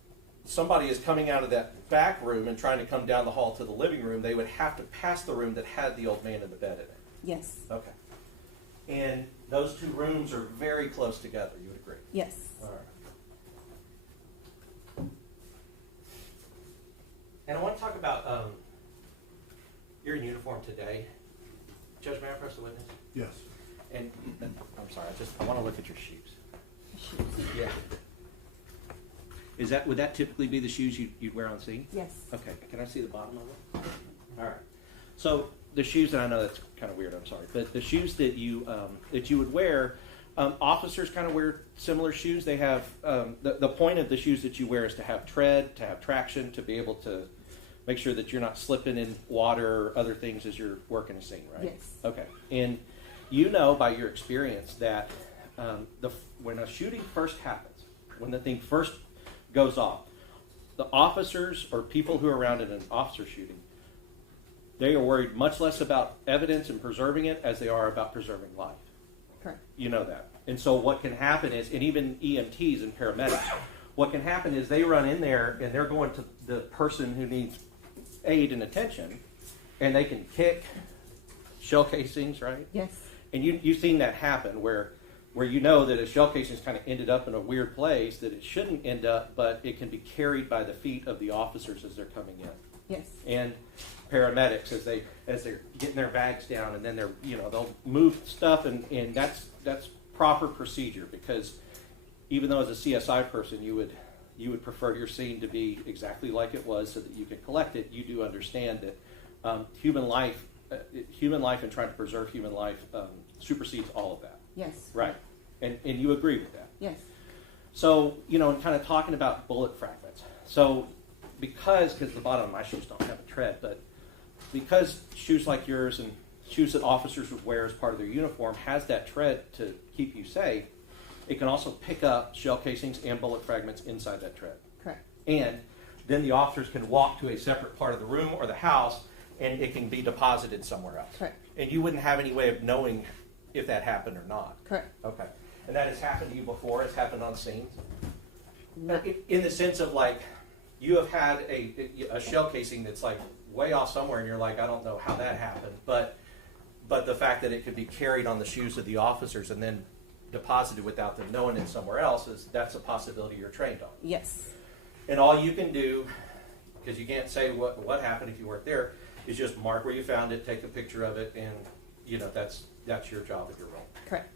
somebody is coming out of that back room and trying to come down the hall to the living room, they would have to pass the room that had the old man in the bed in it. Yes. Okay. And those two rooms are very close together, you would agree? Yes. All right. And I want to talk about, you're in uniform today. Judge, may I press the witness? Yes. And I'm sorry, I want to look at your shoes. Yeah. Would that typically be the shoes you'd wear on scene? Yes. Okay, can I see the bottom of them? All right. So the shoes, and I know that's kind of weird, I'm sorry, but the shoes that you would wear Officers kind of wear similar shoes. They have the point of the shoes that you wear is to have tread, to have traction, to be able to make sure that you're not slipping in water or other things as you're working a scene, right? Yes. Okay. And you know by your experience that when a shooting first happens, when the thing first goes off, the officers or people who are around in an officer shooting, they are worried much less about evidence and preserving it as they are about preserving life. Correct. You know that. And so what can happen is, and even EMTs and paramedics, what can happen is they run in there and they're going to the person who needs aid and attention, and they can kick shell casings, right? Yes. And you've seen that happen where you know that a shell casing's kind of ended up in a weird place that it shouldn't end up, but it can be carried by the feet of the officers as they're coming in. Yes. And paramedics as they're getting their bags down, and then they'll move stuff, and that's proper procedure, because even though as a CSI person you would prefer your scene to be exactly like it was so that you can collect it, you do understand that human life and trying to preserve human life supersedes all of that. Yes. Right. And you agree with that. Yes. So, and kind of talking about bullet fragments. So, because the bottom of my shoes don't have a tread, but because shoes like yours and shoes that officers would wear as part of their uniform has that tread to keep you safe, it can also pick up shell casings and bullet fragments inside that tread. Correct. And then the officers can walk to a separate part of the room or the house, and it can be deposited somewhere else. Correct. And you wouldn't have any way of knowing if that happened or not. Correct. Okay. And that has happened to you before? It's happened on scenes? No. In the sense of, like, you have had a shell casing that's like way off somewhere, and you're like, I don't know how that happened, but the fact that it could be carried on the shoes of the officers and then deposited without them knowing it somewhere else, that's a possibility you're trained on. Yes. And all you can do, because you can't say what happened if you weren't there, is just mark where you found it, take a picture of it, and that's your job and your role. Correct.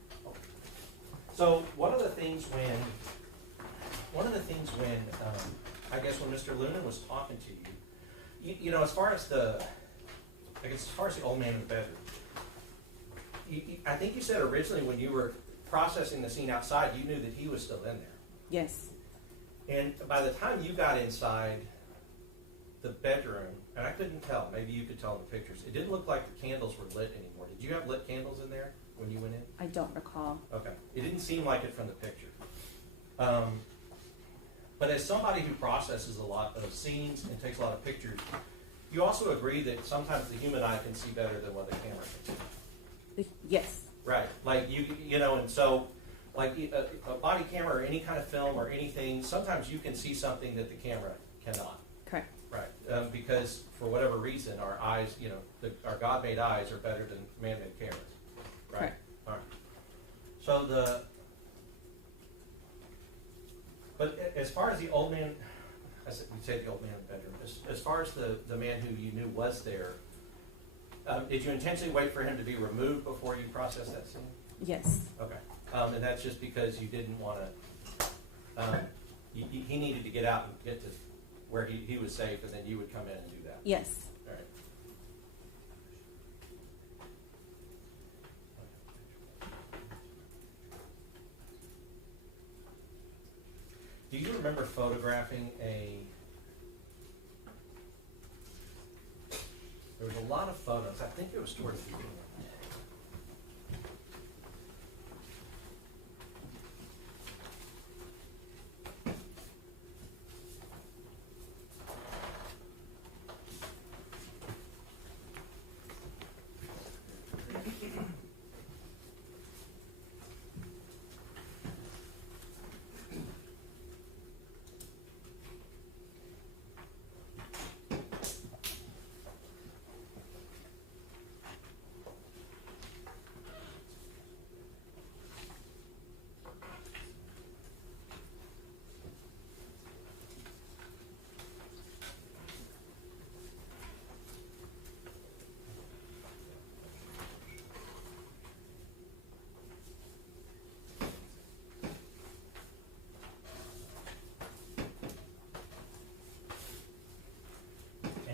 So one of the things when I guess when Mr. Lunan was talking to you, as far as the old man in the bedroom, I think you said originally when you were processing the scene outside, you knew that he was still in there. Yes. And by the time you got inside the bedroom, and I couldn't tell, maybe you could tell in the pictures, it didn't look like the candles were lit anymore. Did you have lit candles in there when you went in? I don't recall. Okay. It didn't seem like it from the picture. But as somebody who processes a lot of scenes and takes a lot of pictures, you also agree that sometimes the human eye can see better than what the camera can see. Yes. Right. Like, and so, like a body camera or any kind of film or anything, sometimes you can see something that the camera cannot. Correct. Right. Because for whatever reason, our eyes, our God-made eyes are better than man-made cameras. Right. Correct. All right. So but as far as the old man, we say the old man in the bedroom, as far as the man who you knew was there, did you intentionally wait for him to be removed before you processed that scene? Yes. Okay. And that's just because you didn't want to, he needed to get out and get to where he was safe, and then you would come in and do that. Yes. All right. Do you remember photographing there was a lot of photos. I think it was towards the beginning.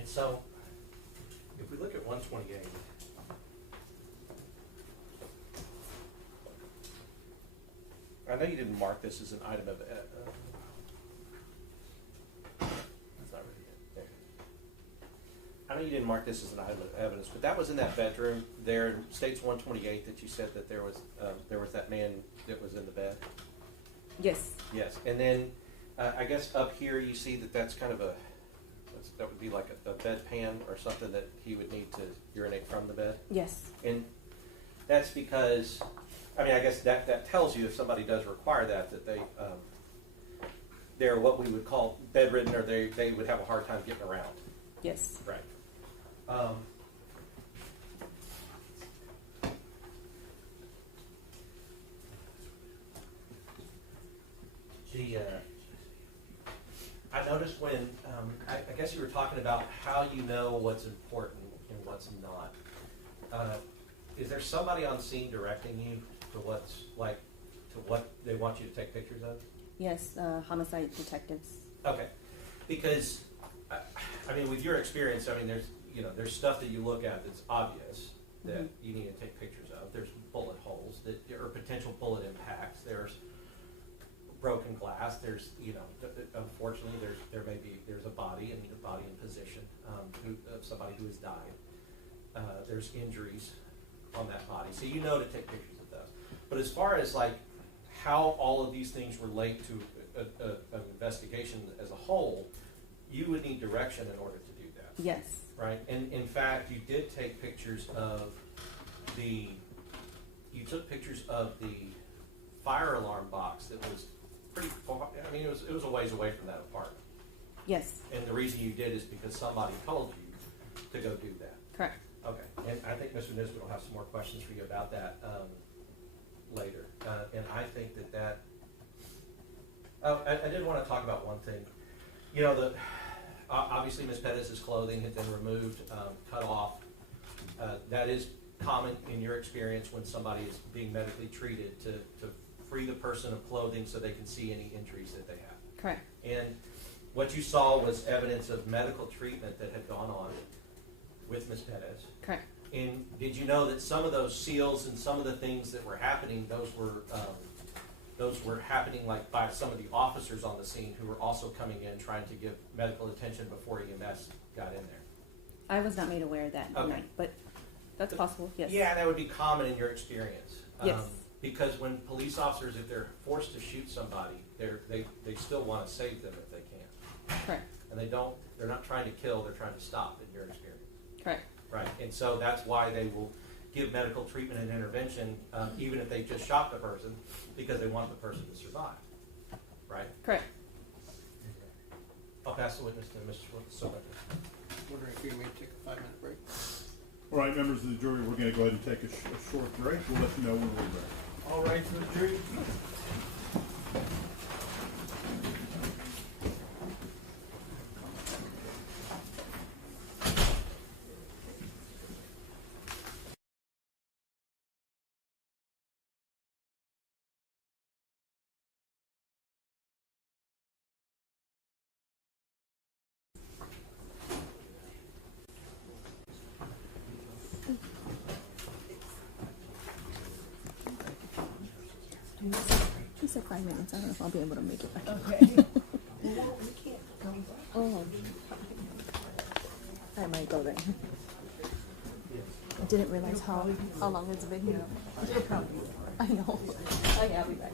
So, if we look at 128, I know you didn't mark this as an item of, that's not really it. There. I know you didn't mark this as an item of evidence, but that was in that bedroom there in States 128 that you said that there was that man that was in the bed? Yes, Yes, and then I guess up here you see that that's kind of that would be like a bedpan or something that he would need to urinate from the bed? yes, And that's because, I mean, I guess that tells you if somebody does require that they're what we would call bedridden, or they would have a hard time getting around. yes. Right. I noticed when, I guess you were talking about how you know what's important and what's not. Is there somebody on scene directing you to what they want you to take pictures of? Yes, homicide detectives. Okay, because I mean, with your experience, I mean, there's stuff that you look at that's obvious that you need to take pictures of. There's bullet holes or potential bullet impacts. There's broken glass. There's unfortunately there's a body in position of somebody who has died. There's injuries on that body, so you know to take pictures of those. But as far as like how all of these things relate to an investigation as a whole, you would need direction in order to do that. Yes, Right? And in fact, you did take pictures of the fire alarm box that was pretty far, I mean, it was a ways away from that apartment. yes, And the reason you did is because somebody told you to go do that. correct. Okay, and I think Mr. Nisbet will have some more questions for you about that later. And I think that I did want to talk about one thing. You know, obviously Ms. Perez's clothing had been removed, cut off. That is common in your experience when somebody is being medically treated to free the person of clothing so they can see any injuries that they have. Correct. And what you saw was evidence of medical treatment that had gone on with Ms. Perez. Correct. And did you know that some of those seals and some of the things that were happening, those were happening like by some of the officers on the scene who were also coming in trying to give medical attention before EMS got in there? I was not made aware of that Okay. night, but that's possible, yes. Yeah, that would be common in your experience. Yes. Because when police officers, if they're forced to shoot somebody, they still want to save them if they can. Correct, And they're not trying to kill, they're trying to stop in your experience. correct, Right, and so that's why they will give medical treatment and intervention, even if they just shot the person, because they want the person to survive, right? correct. I'll pass the witness to Mr. Silver. Wondering if we may take a 5-minute break. All right, members of the jury, we're going to go ahead and take a short break. We'll let you know when we're ready. All right, to the jury. He said 5 minutes. I don't know if I'll be able to make it back. Okay. Oh. I might go then. I didn't realize how long it's been here. I know. Okay, I'll be back.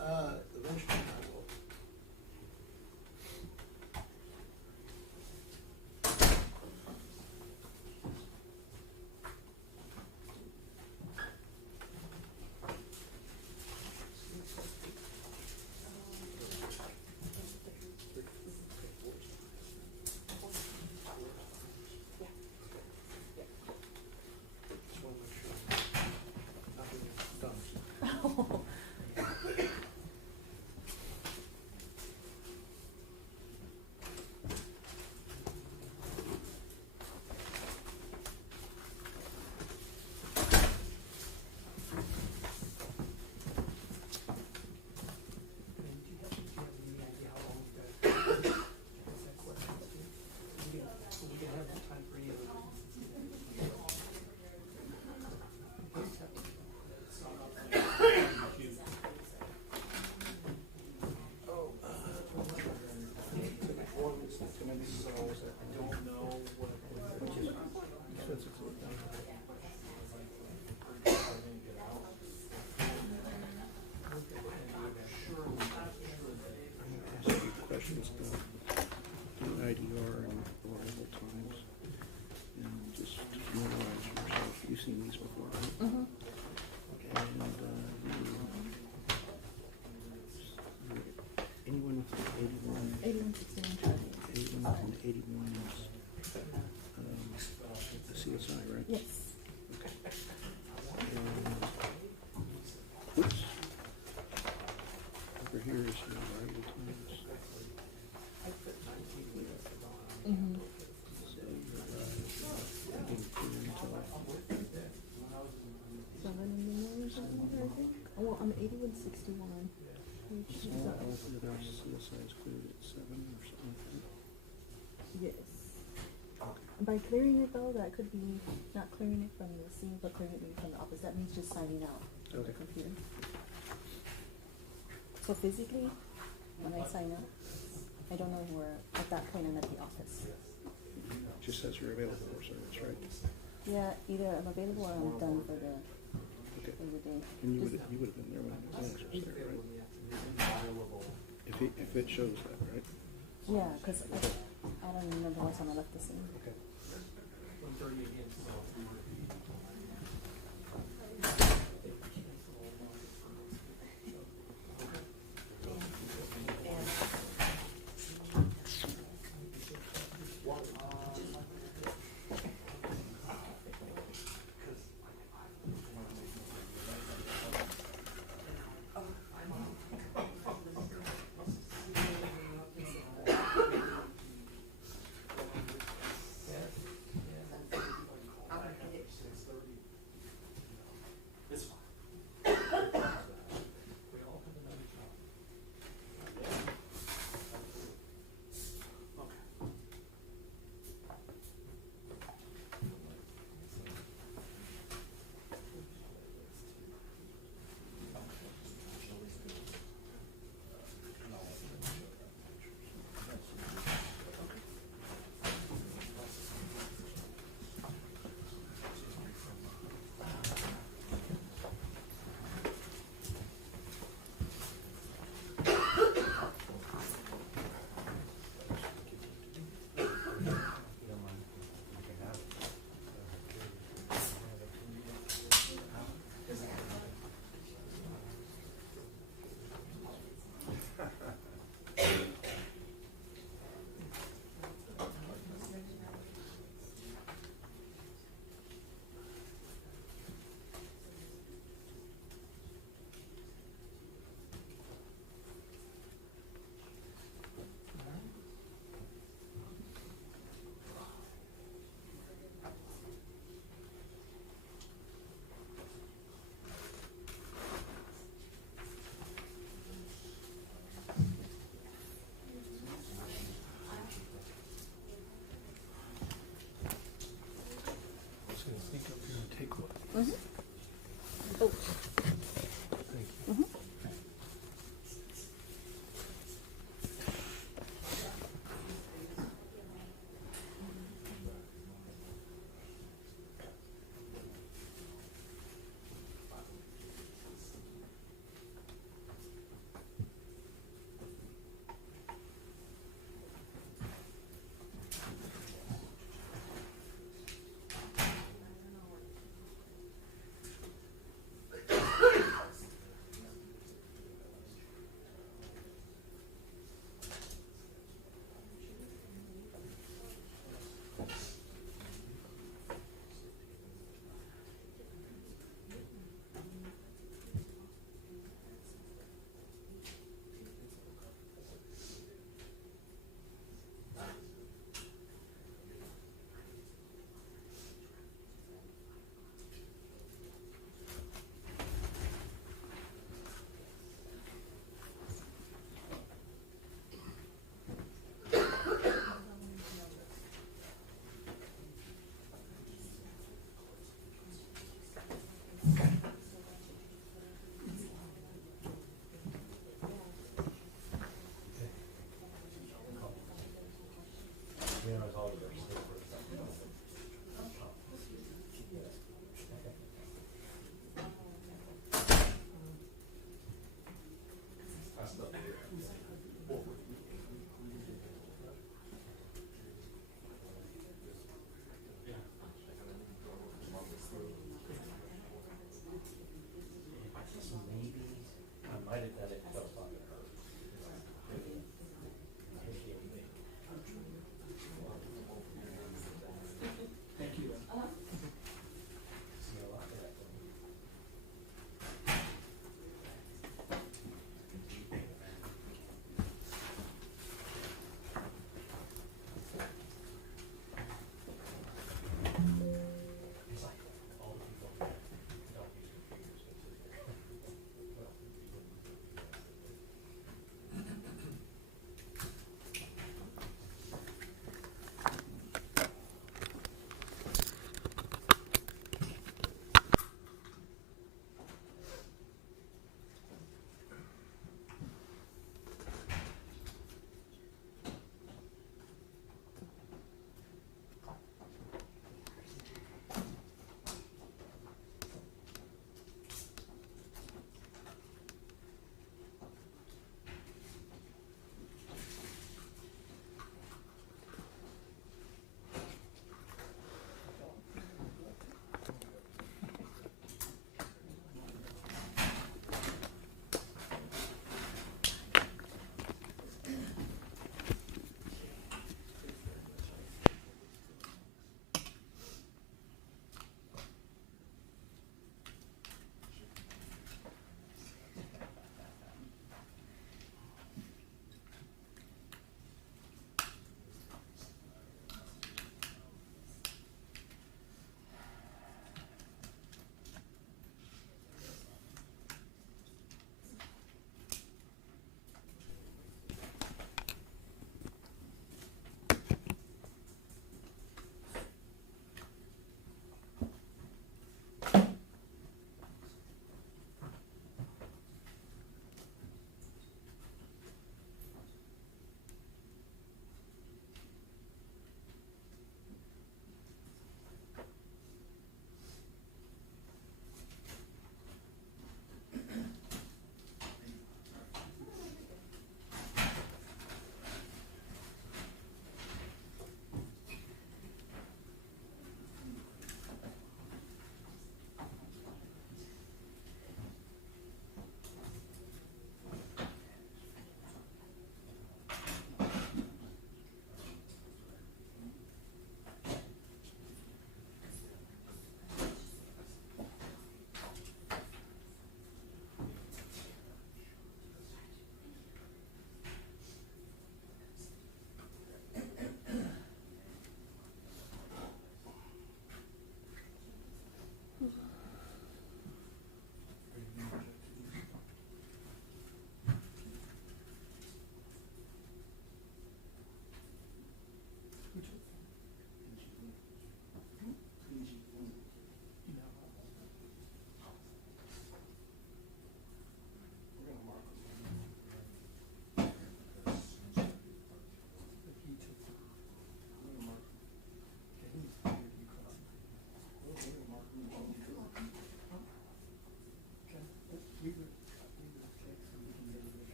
Eventually I will. Just wanna make sure nothing is done. Questions do IDR and arrival times, and just memorize yourself. You've seen these before, right? Mm-hmm. Anyone with 81, 8161 81 and 81 is the CSI, right? Yes. Oops. Over here is your arrival times. Mm-hmm. So you arrive, I didn't clear until 7 in the morning, something like that, I think. Oh, well, I'm 8161. Which is all the other CSIs cleared at 7 or something like that. yes. By clearing it though, that could be not clearing it from the scene, but clearing it from the office. That means just signing out of the Okay. computer. So physically, when I sign up, I don't know where, at that point I'm at the office. Just says you're available for service, right? Yeah, either I'm available or I'm done for the Okay. day. And you would have been there when Dennis was there, right? If it shows that, right? Yeah, because I don't remember last time I left the scene. Okay. 1:30 again. Mhm. Oh. Mhm.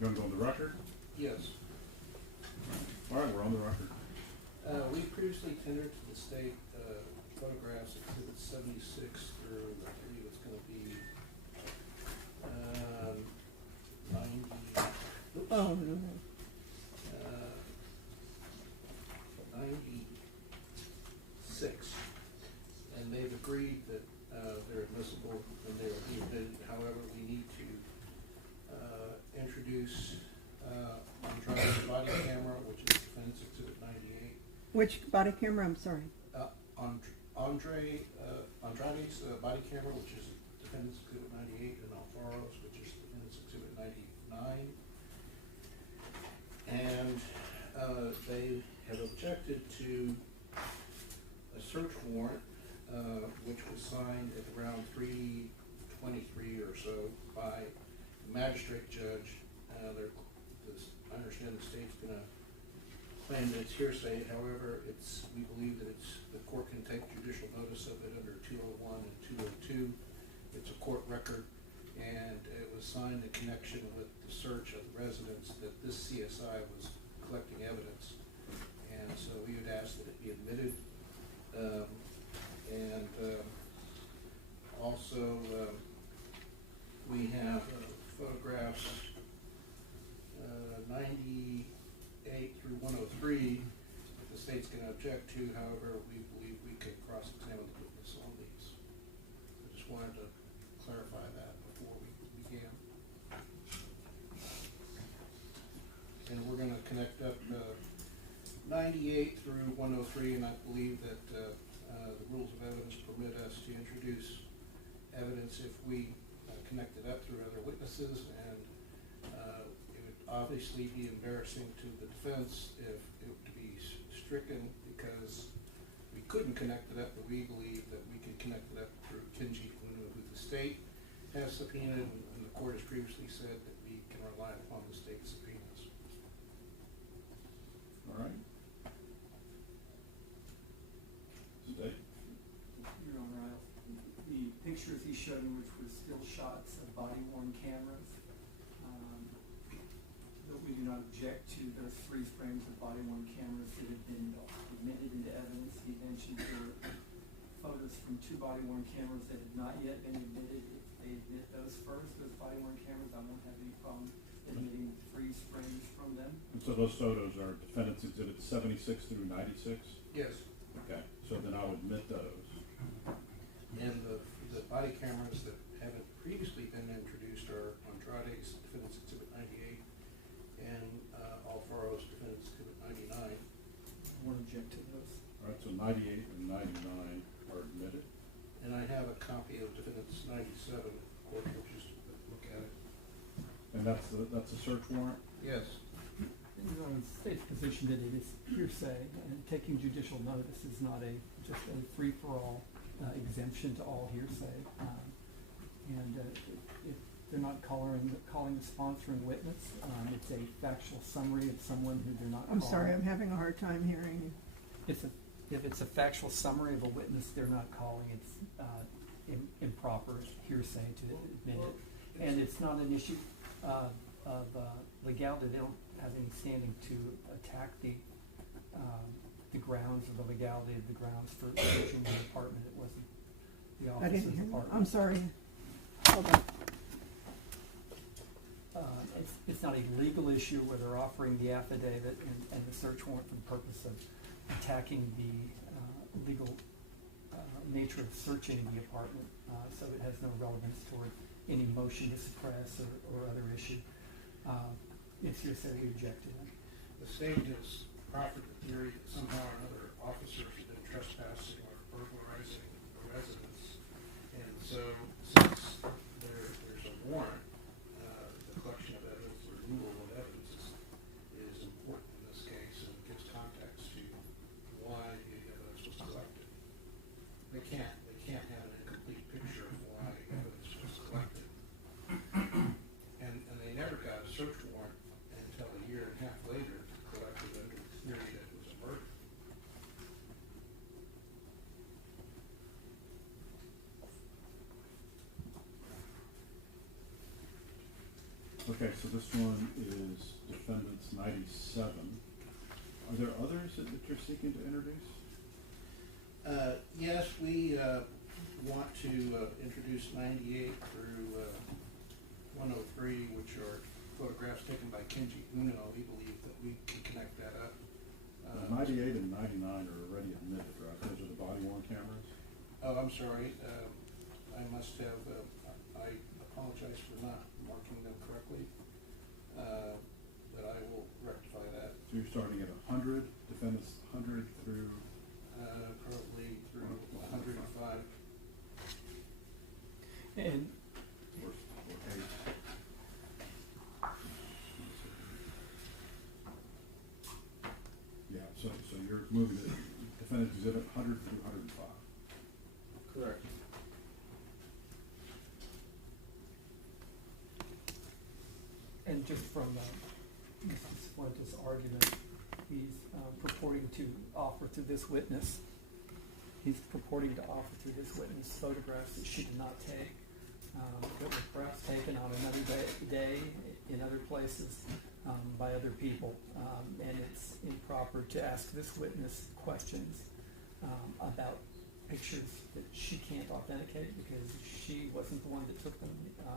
You want to go on the record? Yes. All right, we're on the record. We previously tendered to the state photographs exhibit 76 through, I believe it's going to be 90. Oops. Oh, no. 96. And they've agreed that they're admissible and they will be admitted. However, we need to introduce Andrade's body camera, which is Defense Exhibit 98. Which body camera? I'm sorry. Andrade's body camera, which is Defendant's Exhibit 98, and Alfaro's, which is Defendant's Exhibit 99. And they have objected to a search warrant, which was signed at around 3:23 or so by the magistrate judge. I understand the state's going to claim that it's hearsay. However, we believe that the court can take judicial notice of it under 201 and 202. It's a court record, and it was signed in connection with the search of the residence that this CSI was collecting evidence. And so we would ask that it be admitted. Also, we have photographs 98 through 103 that the state's going to object to. However, we believe we could cross-examine the witness on these. I just wanted to clarify that before we began. And we're going to connect up 98 through 103, and I believe that the rules of evidence permit us to introduce evidence if we connect it up through other witnesses, and it would obviously be embarrassing to the defense if it were to be stricken because we couldn't connect it up, but we believe that we can connect it up through Kenji Kunu, who the state has subpoenaed, and the court has previously said that we can rely upon the state subpoenas. All right. State. Your Honor, the pictures he showed me, which were still shots of body-worn cameras, that we do not object to those freeze frames of body-worn cameras that have been admitted into evidence. He mentioned there were photos from 2 body-worn cameras that have not yet been admitted. If they admit those first, those body-worn cameras, I won't have any problem admitting freeze frames from them. And so those photos are Defendant's Exhibit 76 through 96? Yes. Okay, so then I'll admit those. And the body cameras that haven't previously been introduced are Andrade's Defendant's Exhibit 98 and Alfaro's Defendant's Exhibit 99. I won't object to those. All right, so 98 and 99 are admitted. And I have a copy of Defendant's 97, court will just look at it. And that's a search warrant? Yes. The state's position that it is hearsay, and taking judicial notice is not just a free-for-all exemption to all hearsay. If they're not calling the sponsoring witness, it's a factual summary of someone who they're not I'm calling. sorry, I'm having a hard time hearing you. If it's a factual summary of a witness they're not calling, it's improper hearsay to admit it. And it's not an issue of legality. They don't have any standing to attack the grounds or the legality of the grounds for searching the apartment. It wasn't the I didn't officer's hear you. apartment. I'm sorry. Hold on. It's not a legal issue where they're offering the affidavit and the search warrant for the purpose of attacking the legal nature of searching the apartment. So it has no relevance toward any motion to suppress or other issue. It's hearsay, we object to that. The state has proffered the theory that somehow or another officers have been trespassing or burglarizing the residence. And so since there's a warrant, the collection of evidence, the removal of evidence is important in this case, and gives context to why the evidence was collected. They can't have an incomplete picture of why evidence was collected. And they never got a search warrant until a year and a half later to collect it under the theory that it was a murder. Okay, so this one is defendants 97. Are there others that you're seeking to introduce? Yes, we want to introduce 98 through 103, which are photographs taken by Kenji Uno. We believe that we can connect that up. 98 and 99 are already admitted, right? Those are the body-worn cameras? Oh, I'm sorry. I must have, I apologize for not marking them correctly, but I will rectify that. So you're starting at 100, defendants 100 through... Probably through 105. And or 8. Yeah, so you're moving it, defendant exhibit 100 through 105. Correct. And just from Mrs. Fuentes' argument, he's purporting to offer to this witness, photographs that she did not take, that were perhaps taken on another day in other places by other people. And it's improper to ask this witness questions about pictures that she can't authenticate because she wasn't the one that took them.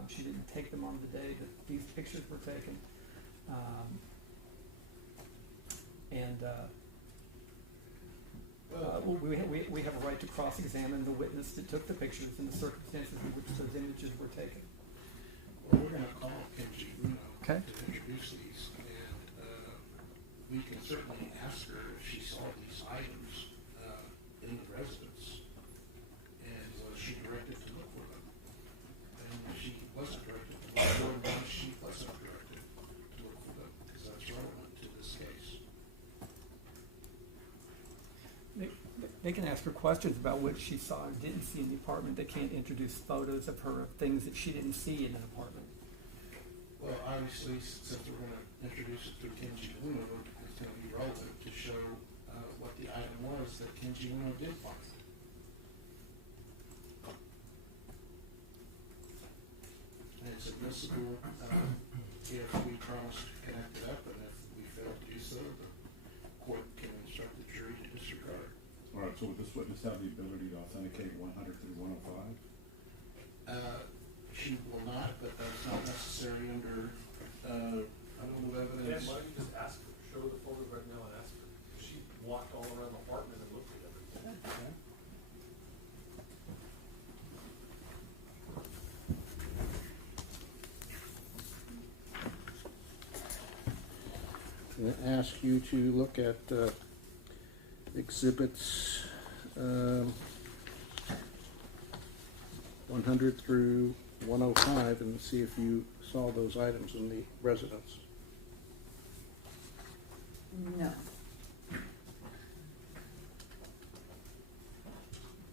She didn't take them on the day that these pictures were taken. We have a right to cross-examine the witness that took the pictures and the circumstances in which those images were taken. Well, we're going to call Kenji Uno Okay. to introduce these, and we can certainly ask her if she saw these items in the residence, and was she directed to look for them? And if she wasn't directed to look for them, why she wasn't directed to look for them, because that's relevant to this case. They can ask her questions about what she saw or didn't see in the apartment. They can't introduce photos of her of things that she didn't see in an apartment. Well, obviously, since we're going to introduce it through Kenji Uno, it's going to be relevant to show what the item was that Kenji Uno did find. And it's admissible if we promise to connect it up, and if we fail to do so, the court can instruct the jury to disregard. All right, so would this witness have the ability to authenticate 100 through 105? She will not, but that's not necessary under of evidence. Why don't you just ask her, show her the photo right now and ask her? She walked all around the apartment and looked at everything. Okay. I'm going to ask you to look at exhibits 100 through 105 and see if you saw those items in the residence. No.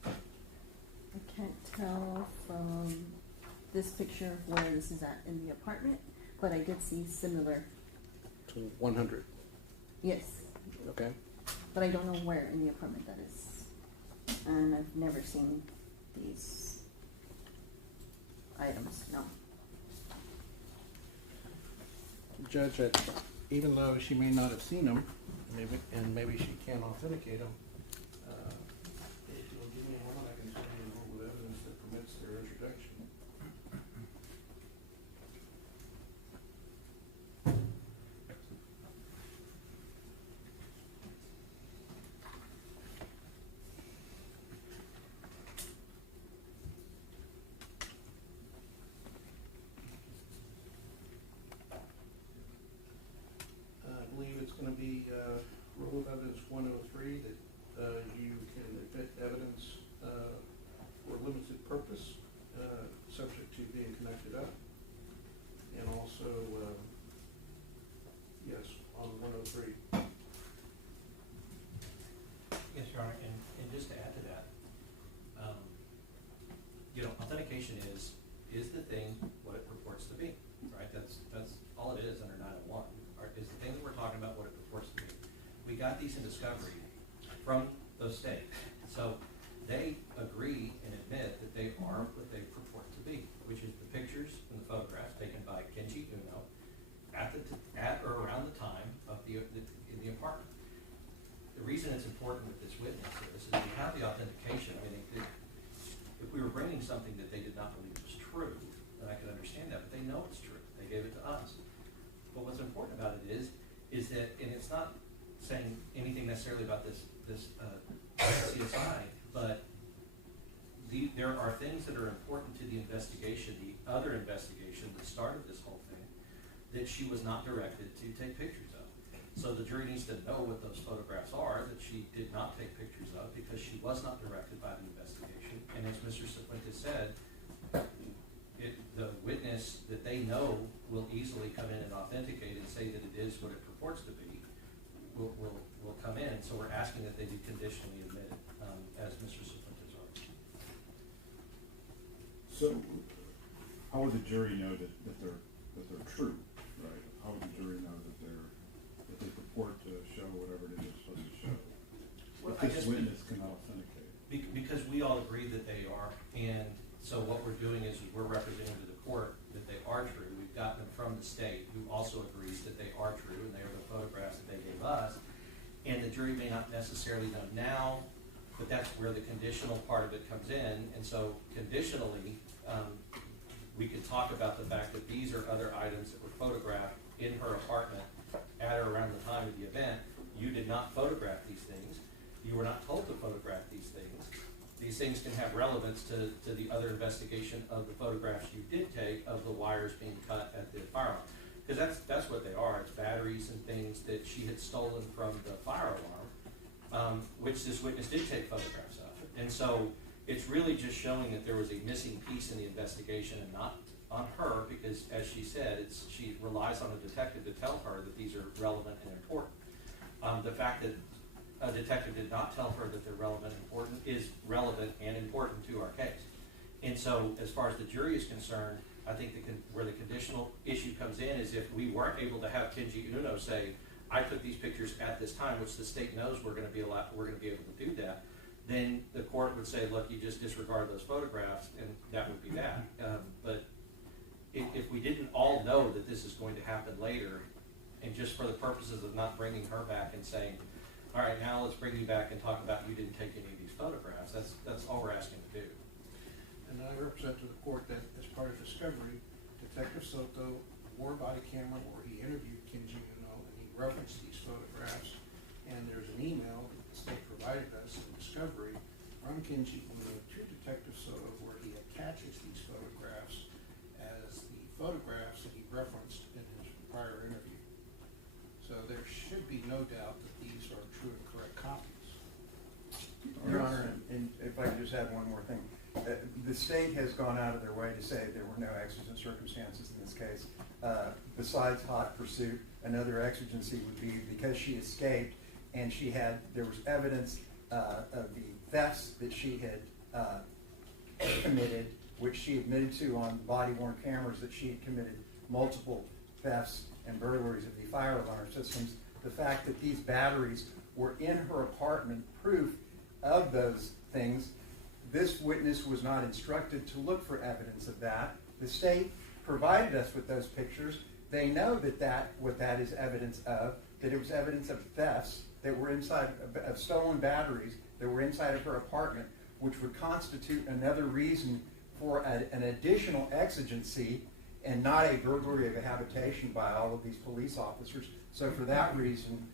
I can't tell from this picture where this is at in the apartment, but I did see similar. To 100, Yes, okay? but I don't know where in the apartment that is. And I've never seen these items, no. Judge, even though she may not have seen them, maybe she can't authenticate them, if you'll give me a moment, I can show you a rule of evidence that permits their introduction. I believe it's going to be Rule of Evidence 103 that you can admit evidence for a limited purpose, subject to being connected up. And also, yes, on 103. Yes, Your Honor, and just to add to that, authentication is the thing what it purports to be, right? That's all it is under 901, is the thing that we're talking about what it purports to be. We got these in discovery from the state, so they agree and admit that they are what they purport to be, which is the pictures and the photographs taken by Kenji Uno reason it's important with this witness is we have the authentication. I mean, if we were bringing something that they did not believe was true, then I could understand that, but they know it's true. They gave it to us. But what's important about it is that, and it's not saying anything necessarily about this CSI, but there are things that are important to the investigation, the other investigation that started this whole thing, that she was not directed to take pictures of. So the jury needs to know what those photographs are that she did not take pictures of because she was not directed by the investigation. And as Mr. Cifuentes said, the witness that they know will easily come in and authenticate and say that it is what it purports to be will come in. So we're asking that they be conditionally admitted, as Mr. Cifuentes argued. So, how would the jury know that they're true, right? How would the jury know that they purport to show whatever it is they're supposed to show? Well, If this witness cannot authenticate. Because we all agree that they are, and so what we're doing is we're representing to the court that they are true. We've gotten them from the state, who also agrees that they are true, and they are the photographs that they gave us. And the jury may not necessarily know now, but that's where the conditional part of it comes in. And so conditionally, we can talk about the fact that these are other items that were photographed in her apartment at or around the time of the event. You did not photograph these things. You were not told to photograph these things. These things can have relevance to the other investigation of the photographs you did take of the wires being cut at the fire alarm. Because that's what they are. It's batteries and things that she had stolen from the fire alarm, which this witness did take photographs of. And so it's really just showing that there was a missing piece in the investigation and not on her, because as she said, she relies on a detective to tell her that these are relevant and important. The fact that a detective did not tell her that they're relevant and important is relevant and important to our case. And so as far as the jury is concerned, I think where the conditional issue comes in is if we weren't able to have Kenji Uno say, I took these pictures at this time, which the state knows we're going to be able to do that, then the court would say, look, you just disregard those photographs, and that would be that. But if we didn't all know that this is going to happen later, and just for the purposes of not bringing her back and saying, all right, now let's bring you back and talk about you didn't take any of these photographs, that's all we're asking to do. And I represent to the court that as part of discovery, Detective Soto wore a body camera where he interviewed Kenji Uno, and he referenced these photographs. And there's an email that the state provided us in discovery from Kenji Uno to Detective Soto where he attaches these photographs as the photographs that he referenced in his prior interview. So there should be no doubt that these are true and correct copies. Your Honor, and if I could just add one more thing. The state has gone out of their way to say there were no exigent circumstances in this case. Besides hot pursuit, another exigency would be because she escaped and there was evidence of the thefts that she had committed, which she admitted to on body-worn cameras, that she had committed multiple thefts and burglaries of the fire alarm systems. The fact that these batteries were in her apartment, proof of those things. This witness was not instructed to look for evidence of that. The state provided us with those pictures. They know what that is evidence of, that it was evidence of thefts that were inside of stolen batteries that were inside of her apartment, which would constitute another reason for an additional exigency and not a burglary of a habitation by all of these police officers. So for that reason,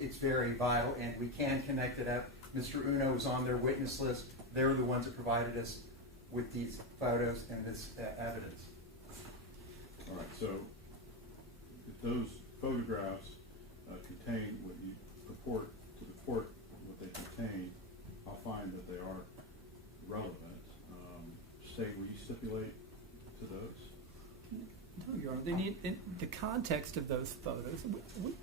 it's very vital, and we can connect it up. Mr. Uno was on their witness list. They were the ones that provided us with these photos and this evidence. All right, so if those photographs contain what you purport to the court, what they contain, I'll find that they are relevant. State, will you stipulate to those? No, Your Honor. They need in the context of those photos.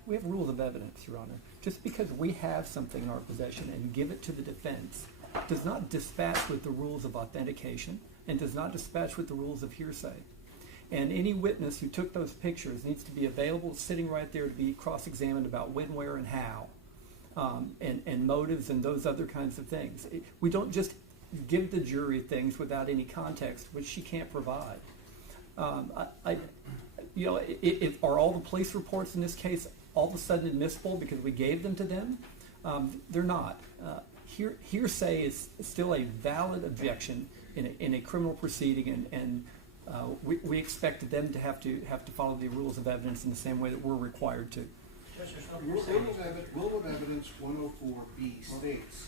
We have rules of evidence, Your Honor. Just because we have something in our possession and give it to the defense does not dispatch with the rules of authentication and does not dispatch with the rules of hearsay. And any witness who took those pictures needs to be available, sitting right there to be cross-examined about when, where, and how, and motives and those other kinds of things. We don't just give the jury things without any context, which she can't provide. Are all the police reports in this case all of a sudden admissible because we gave them to them? They're not. Hearsay is still a valid objection in a criminal proceeding, and we expect them to have to follow the rules of evidence in the same way that we're required to. Rule of Evidence 104B states,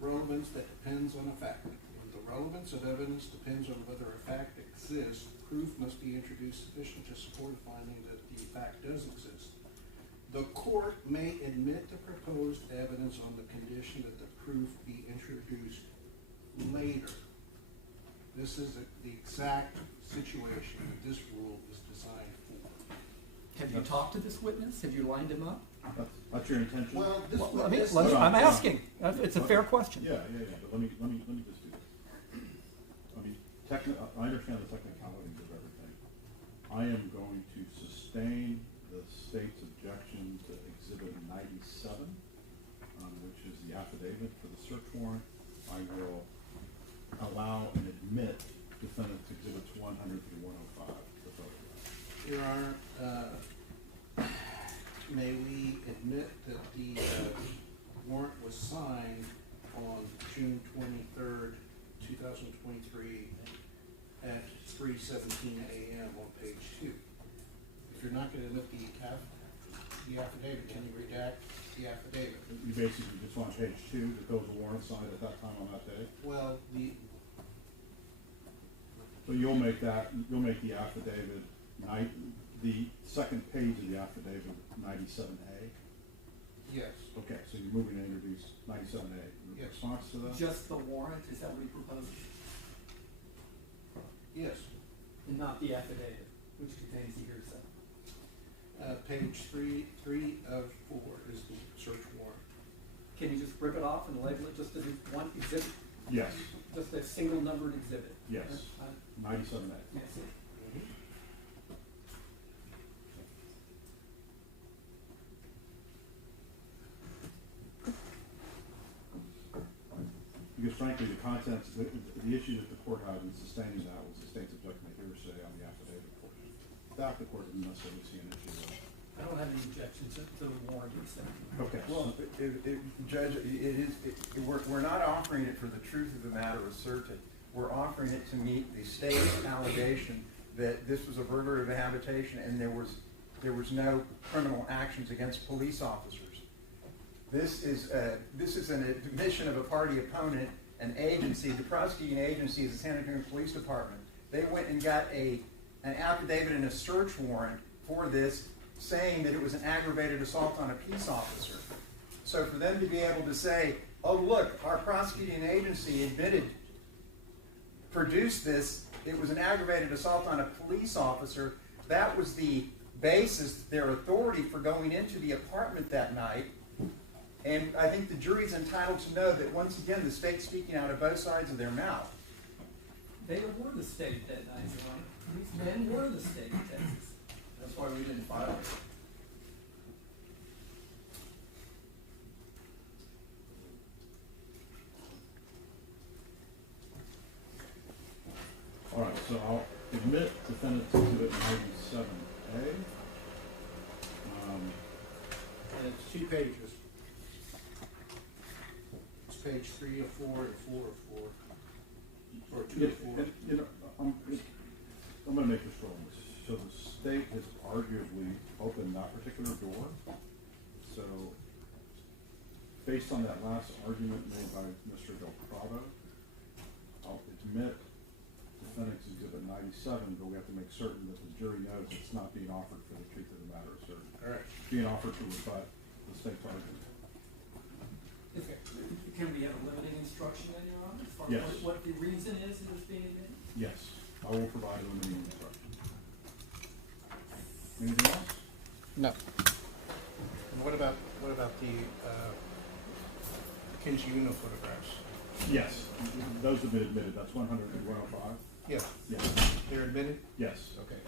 relevance that depends on a fact. When the relevance of evidence depends on whether a fact exists, proof must be introduced sufficient to support a finding that the fact does exist. The court may admit the proposed evidence on the condition that the proof be introduced later. This is the exact situation that this rule is designed for. Have you talked to this witness? Have you lined him up? That's your intention? Well, this Well, witness. I'm asking. It's a fair question. Yeah, but let me just do this. I mean, I understand the technicalities of everything. I am going to sustain the state's objection to Exhibit 97, which is the affidavit for the search warrant. I will allow and admit defendant's Exhibits 100 through 105, the photograph. Your Honor, may we admit that the warrant was signed on June 23rd, 2023 at 3:17 a.m. on page 2. If you're not going to admit the affidavit, can you redact the affidavit? You basically just want page 2 that those warrants signed at that time on that day? Well, So you'll make the affidavit, the second page of the affidavit, 97A? yes. Okay, so you're moving to introduce 97A. In Yes. response to that? Just the warrant, is that what you propose? Yes. And not the affidavit, which contains the hearsay? Page 3 of 4 is the search warrant. Can you just rip it off and label it just as one exhibit? Yes, Just a single numbered exhibit? yes, 97A. Yes. Because frankly, the contents, the issue that the court had in sustaining that was the state's objection to hearsay on the affidavit portion. That the court didn't necessarily see an issue with. I don't have any objections to the warrant you're saying. Okay. Well, Judge, we're not offering it for the truth of the matter asserted. We're offering it to meet the state's allegation that this was a burglary of a habitation and there was no criminal actions against police officers. This is an admission of a party opponent, an agency. The prosecuting agency is the San Antonio Police Department. They went and got an affidavit and a search warrant for this, saying that it was an aggravated assault on a peace officer. So for them to be able to say, oh look, our prosecuting agency produced this, it was an aggravated assault on a police officer, that was the basis, their authority for going into the apartment that night. And I think the jury's entitled to know that once again, the state's speaking out of both sides of their mouth. They were the state that night, Your Honor. These men were the state of Texas. That's why we didn't file it. All right, so I'll admit defendant's exhibit 97A. And it's 2 pages. It's page 3 of 4 and 4 of 4. Or 2 of 4. You know, I'm going to make this wrong. So the state has arguably opened that particular door. So based on that last argument made by Mr. Del Prado, I'll admit defendant's exhibit 97, but we have to make certain that the jury knows it's not being offered for the truth of the matter asserted. All right. It's being offered to rebut the state's argument. Okay. Can we have a limiting instruction then, Your Honor, as far Yes. as what the reason is that it's being admitted? Yes, I will provide a limiting instruction. Anything else? No. And what about the Kenji Uno photographs? Yes, those have been admitted. That's 100 and 105? Yeah. Yes. They're admitted? Yes. Okay.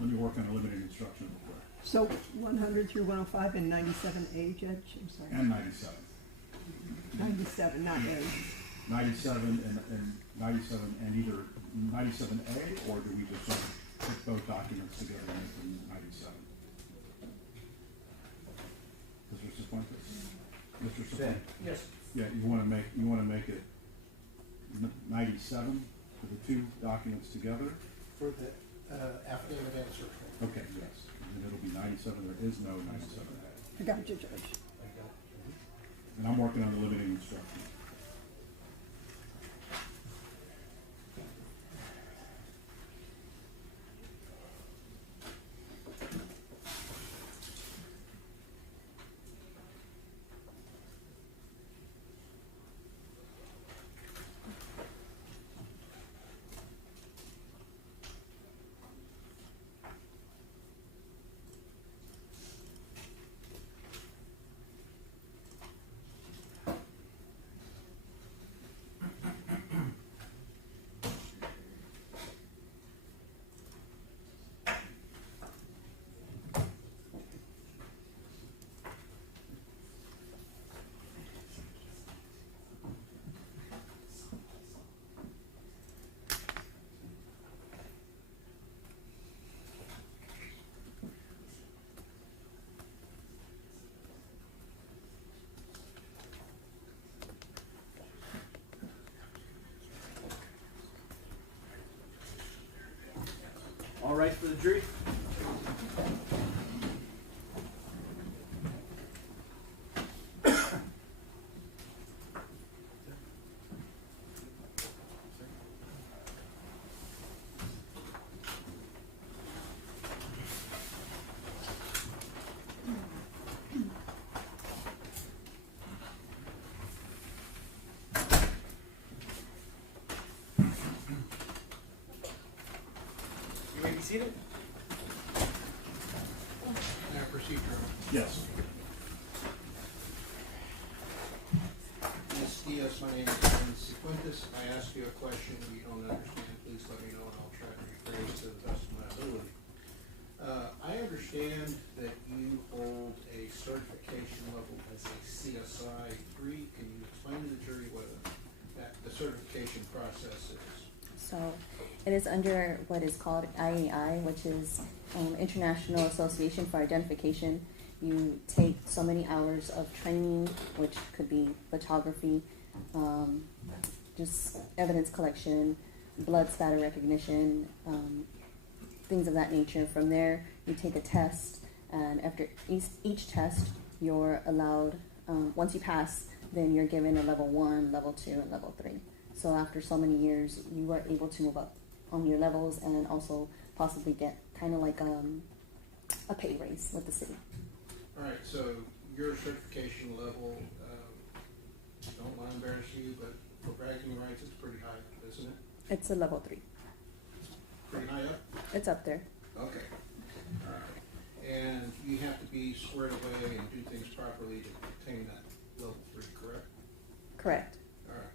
Let me work on a limiting instruction real quick. So 100 through 105 and 97A, Judge? I'm sorry. And 97. 97, not A. 97 and 97 and either 97A, or do we just put both documents together and make them 97? Because there's Cifuentes? Mr. Cifuentes? Yes. Yeah, you wanna make it 97 for the two documents together? For the, affidavit of answer. Okay, yes, and then it'll be 97, there is no 97. I got you, Judge. And I'm working on the limiting instruction. All right for the jury? You may be seated. Now, procedure. Yes. Ms. Diaz, my name is Aaron Cifuentes. I ask you a question you don't understand, please let me know and I'll try to rephrase to the best of my ability. I understand that you hold a certification level as a CSI 3. Can you explain to the jury what the certification process is? So it is under what is called IAI, which is International Association for Identification. You take so many hours of training, which could be photography, just evidence collection, blood spatter recognition, things of that nature. From there, you take a test, and after each test, you're allowed, once you pass, then you're given a level 1, level 2, and level 3. So after so many years, you are able to move up on your levels and also possibly get kind of like a pay raise with the city. All right, so your certification level, don't want to embarrass you, but for bragging rights, it's pretty high, isn't it? It's a level 3. Pretty high up? It's up there. Okay. All right. And you have to be squared away and do things properly to obtain that level 3, correct? Correct. All right.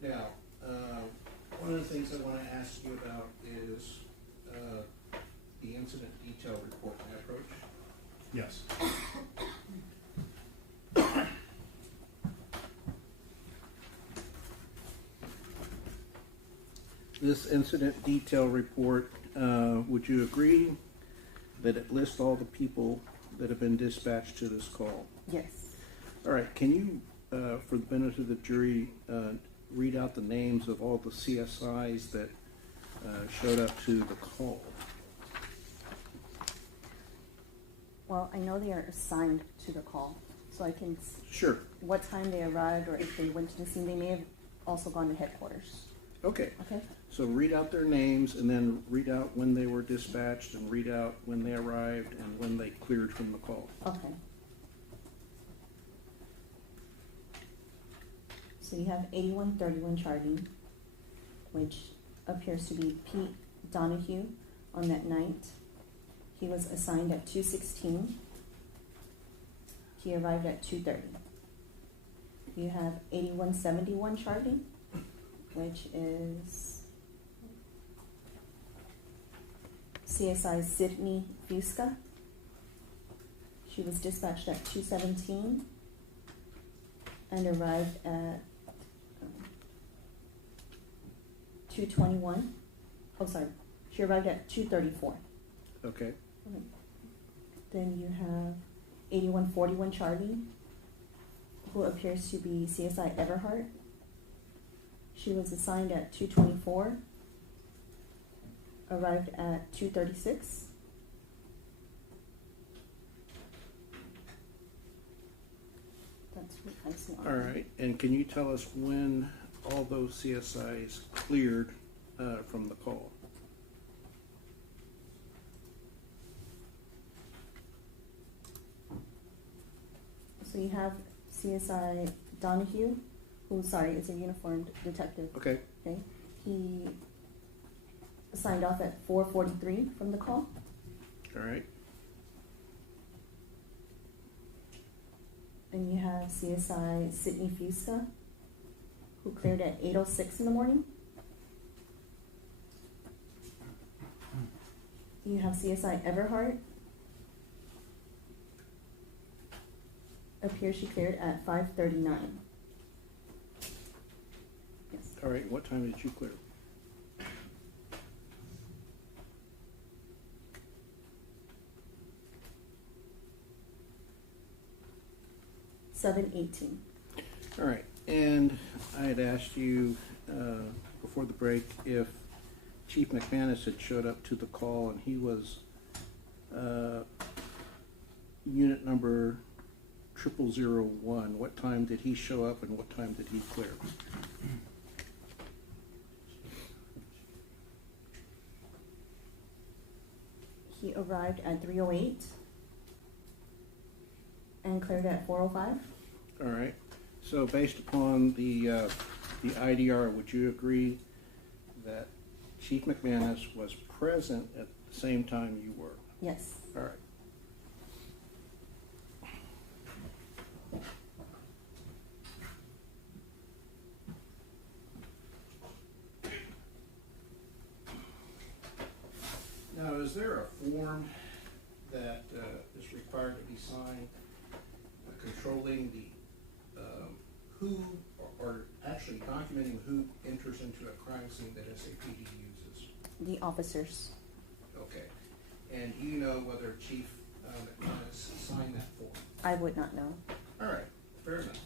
Now, one of the things I want to ask you about is the incident detail report and approach. Yes. This incident detail report, would you agree that it lists all the people that have been dispatched to this call? Yes. All right, can you, for the benefit of the jury, read out the names of all the CSIs that showed up to the call? Well, I know they are assigned to the call, so I can Sure. what time they arrived or if they went to the scene. They may have also gone to headquarters. Okay. Okay. So read out their names and then read out when they were dispatched and read out when they arrived and when they cleared from the call. Okay. So you have 8131 Charlie, which appears to be Pete Donahue on that night. He was assigned at 2:16. He arrived at 2:30. You have 8171 Charlie, which is CSI Sydney Fusca. She was dispatched at 2:17 and arrived at 2:21. Oh, sorry. She arrived at 2:34. Okay. Then you have 8141 Charlie. who appears to be CSI Everhart. She was assigned at 2:24, arrived at 2:36. That's what I see on All right, and can you tell us when all those CSIs cleared from the call? So you have CSI Donahue, who, sorry, is a uniformed detective. Okay, Okay, he signed off at 4:43 from the call. all right, And you have CSI Sydney Fusca, who cleared at 8:06 in the morning. You have CSI Everhart. Appears she cleared at 5:39. Yes. all right. What time did you clear? Seven 18. All right, and I had asked you before the break if Chief McManus had showed up to the call, and he was unit number 0001. What time did he show up, and what time did he clear? He arrived at 3:08 and cleared at 4:05. All right. So based upon the IDR, would you agree that Chief McManus was present at the same time you were? Yes. All right. Now, is there a form that is required to be signed controlling the who, or actually documenting who enters into a crime scene that SAPD uses? The officers. Okay. And do you know whether Chief McManus signed that form? I would not know. All right, fair enough.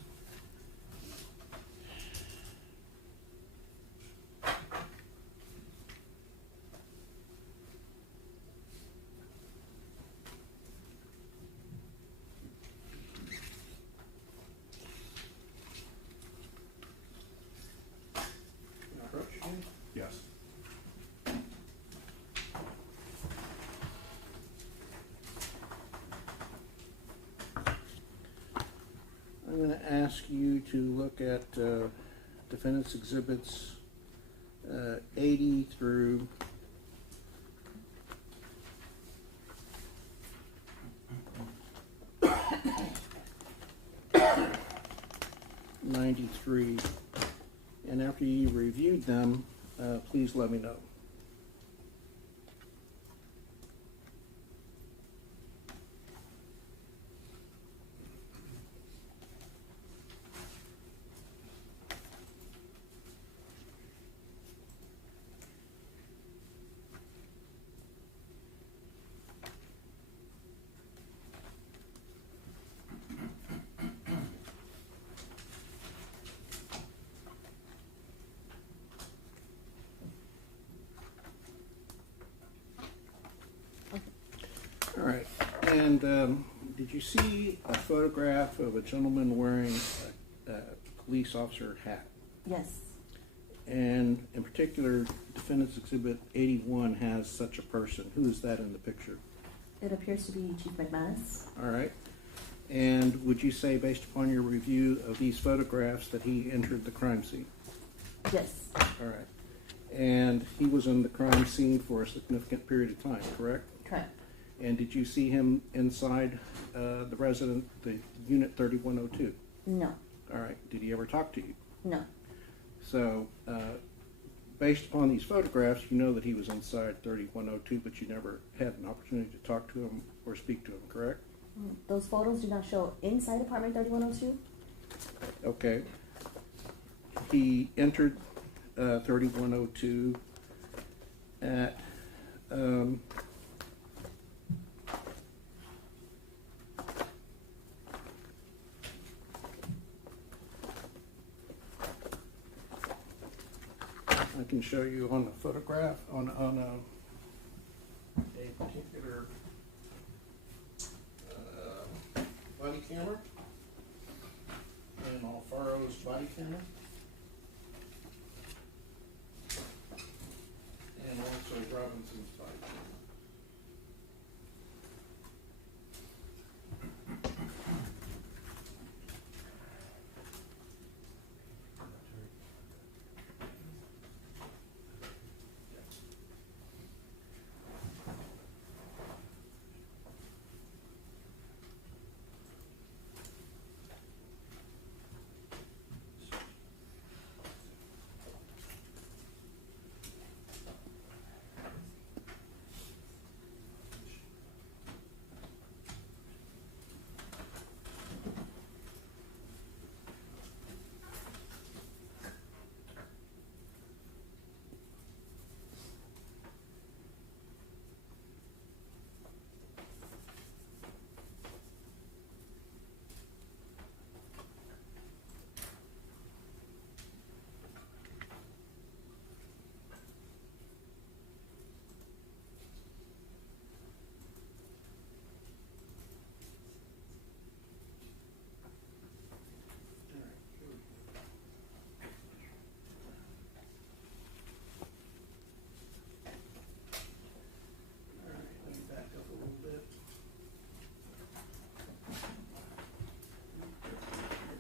Yes. I'm going to ask you to look at defendant's exhibits 80 through 93, and after you reviewed them, please let me know. All right, and did you see a photograph of a gentleman wearing a police officer hat? Yes. And in particular, Defendant's Exhibit 81 has such a person. Who is that in the picture? It appears to be Chief McManus. All right. And would you say, based upon your review of these photographs, that he entered the crime scene? Yes. All right. And he was in the crime scene for a significant period of time, correct? Correct. And did you see him inside the resident, the unit 3102? No. All right. Did he ever talk to you? No. So, based upon these photographs, you know that he was inside 3102, but you never had an opportunity to talk to him or speak to him, correct? Those photos do not show inside apartment 3102? Okay. He entered 3102 at can show you on the photograph, on a particular body camera, and Alfaro's body camera, and also Robinson's body camera.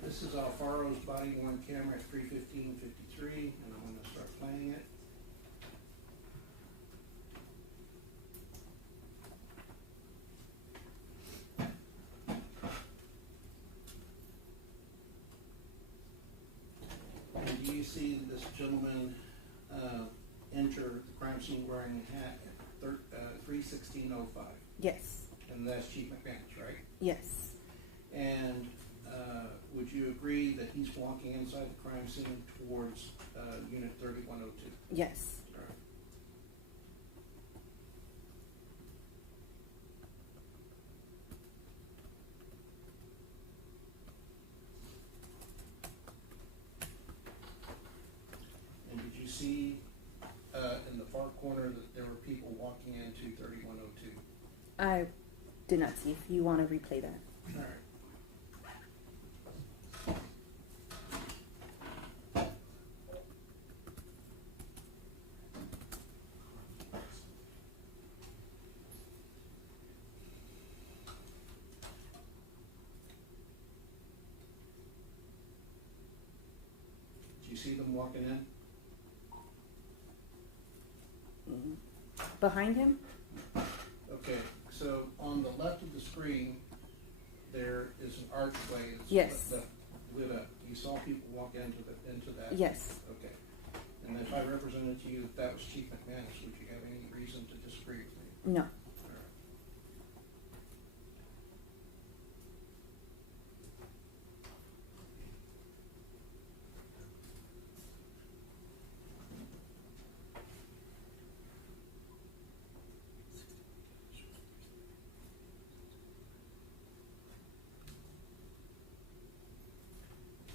This is Alfaro's body worn camera at 3:15:53, and I'm going to start playing it. And do you see this gentleman enter the crime scene wearing a hat at 3:16:05? Yes. And that's Chief McManus, right? Yes. And would you agree that he's walking inside the crime scene towards Unit 3102? Yes. All right. And did you see in the far corner that there were people walking into 3102? I did not see. If you want to replay that. All right. Do you see them walking in? Behind him? Okay, so on the left of the screen, there is an archway that's Yes. lit up. You saw people walk into that? Yes. Okay. And if I represented to you that that was Chief McManus, would you have any reason to disagree with me? No. All right.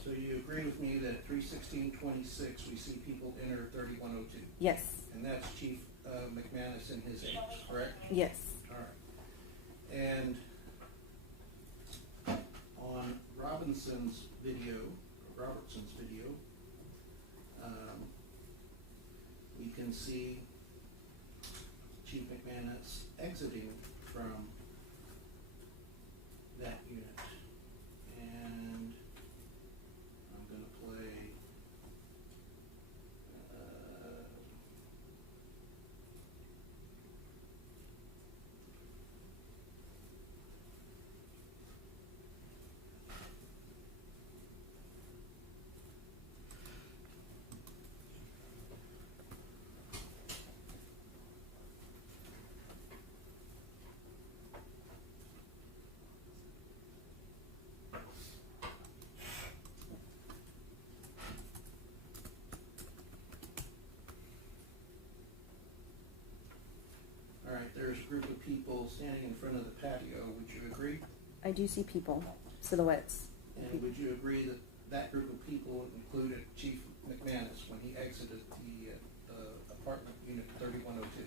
So you agree with me that at 3:16:26 we see people enter 3102? Yes. And that's Chief McManus in his apes, correct? Yes. All right. And on Robertson's video, we can see Chief McManus exiting from that unit. And I'm going to play all right, there's a group of people standing in front of the patio. Would you agree? I do see people, silhouettes. And would you agree that that group of people included Chief McManus when he exited the apartment unit 3102?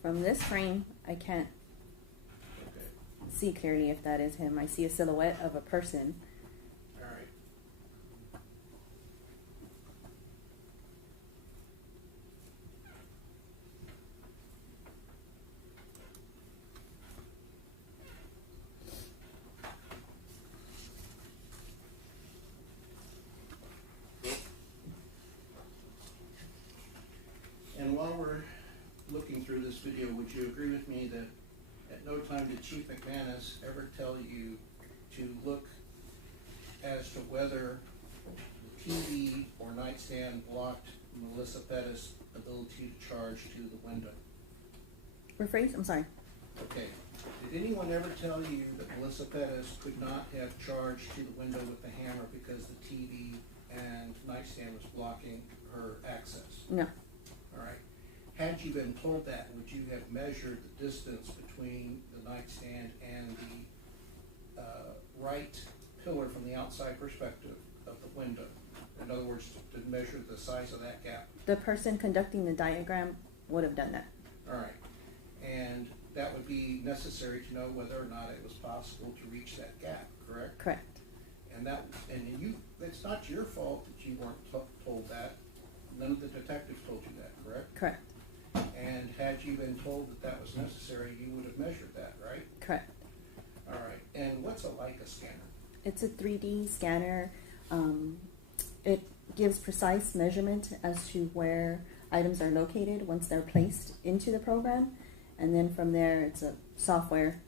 From this frame, I can't Okay, see clearly if that is him. I see a silhouette of a person. all right. And while we're looking through this video, would you agree with me that at no time did Chief McManus ever tell you to look as to whether the TV or nightstand blocked Melissa Perez's ability to charge to the window? Rephrase? I'm sorry. Okay. Did anyone ever tell you that Melissa Perez could not have charged to the window with the hammer because the TV and nightstand was blocking her access? No. All right. Had you been told that, would you have measured the distance between the nightstand and the right pillar from the outside perspective of the window? In other words, to measure the size of that gap. The person conducting the diagram would have done that. All right. And that would be necessary to know whether or not it was possible to reach that gap, correct? Correct. And it's not your fault that you weren't told that. None of the detectives told you that, correct? Correct. And had you been told that that was necessary, you would have measured that, right? Correct. All right. And what's a Leica scanner? It's a 3D scanner. It gives precise measurement as to where items are located once they're placed into the program. And then from there, it's a software.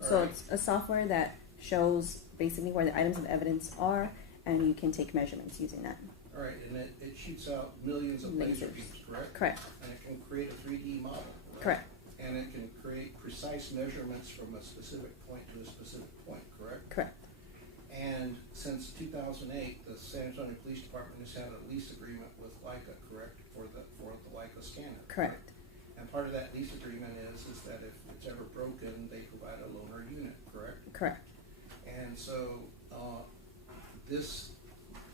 So Alright. it's a software that shows basically where the items of evidence are, and you can take measurements using that. All right. And it shoots out millions of laser Lasers. beams, correct? Correct. And it can create a 3D model, right? Correct. And it can create precise measurements from a specific point to a specific point, correct? Correct. And since 2008, the San Antonio Police Department has had a lease agreement with Leica, correct, for the Leica scanner? Correct. And part of that lease agreement is that if it's ever broken, they provide a loaner unit, correct? Correct. And so this,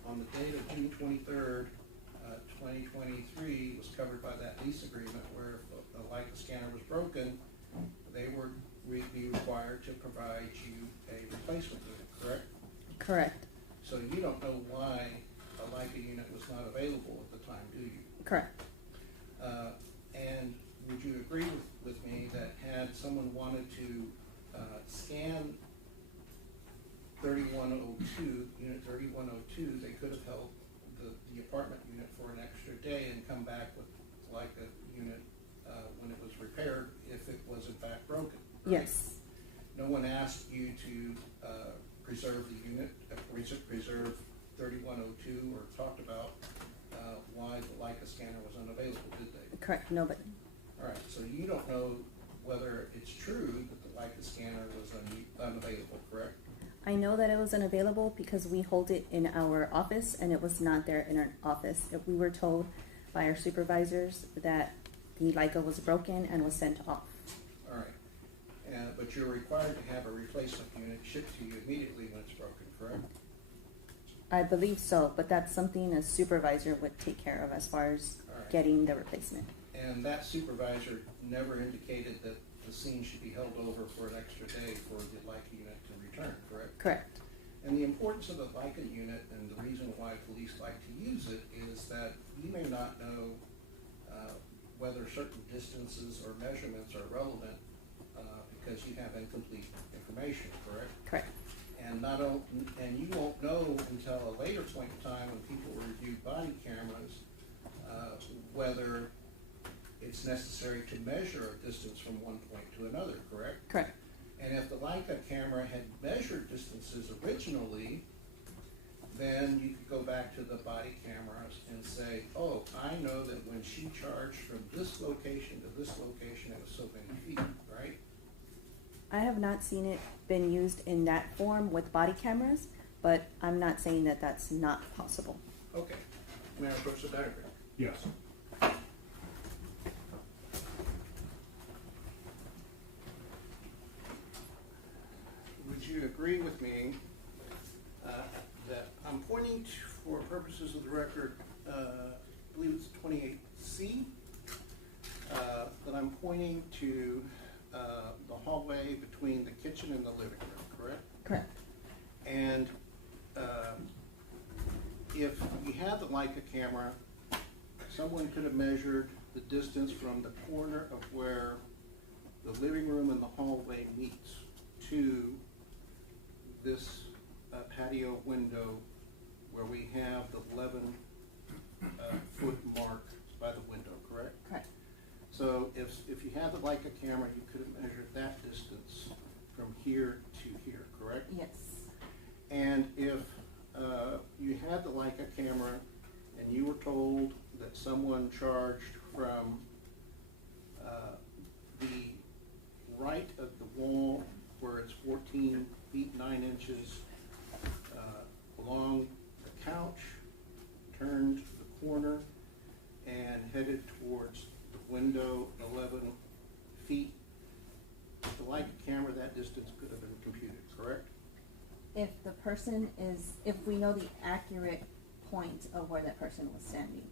on the date of June 23rd, 2023, was covered by that lease agreement where if a Leica scanner was broken, they would be required to provide you a replacement unit, correct? Correct. So you don't know why a Leica unit was not available at the time, do you? Correct. And would you agree with me that had someone wanted to scan 3102, unit 3102, they could have held the apartment unit for an extra day and come back with Leica unit when it was repaired if it was in fact broken? Right? Yes. No one asked you to preserve the unit, preserve 3102, or talked about why the Leica scanner was unavailable, did they? Correct. Nobody. All right, so you don't know whether it's true that the Leica scanner was unavailable, correct? I know that it was unavailable because we hold it in our office and it was not there in our office. If we were told by our supervisors that the Leica was broken and was sent off. All right, but you're required to have a replacement unit shipped to you immediately when it's broken, correct? I believe so, but that's something a supervisor would take care of as far as All right. getting the replacement. And that supervisor never indicated that the scene should be held over for an extra day for the Leica unit to return, correct? Correct. And the importance of the Leica unit and the reason why police like to use it is that you may not know whether certain distances or measurements are relevant because you have incomplete information, correct? Correct. And you won't know until a later point in time when people review body cameras whether it's necessary to measure a distance from one point to another, correct? Correct. And if the Leica camera had measured distances originally, then you could go back to the body cameras and say, oh, I know that when she charged from this location to this location, it was so many feet, right? I have not seen it been used in that form with body cameras, but I'm not saying that that's not possible. Okay. May I approach the diagram? Yes. Would you agree with me that I'm pointing to, for purposes of the record, I believe I'm pointing to the hallway between the kitchen and the living room, correct? Correct. And if you had the Leica camera, someone could have measured the distance from the corner of where the living room and the hallway meets to this patio window where we have the 11-foot mark by the window, correct? Correct. So if you had the Leica camera, you could have measured that distance from here to here, correct? Yes. And if you had the Leica camera and you were told that someone charged from the right of the wall where it's 14 feet 9 inches along the couch, turned the corner and headed towards the window 11 feet, with the Leica camera, that distance could have been computed, correct? If the person is, if we know the accurate point of where that person was standing,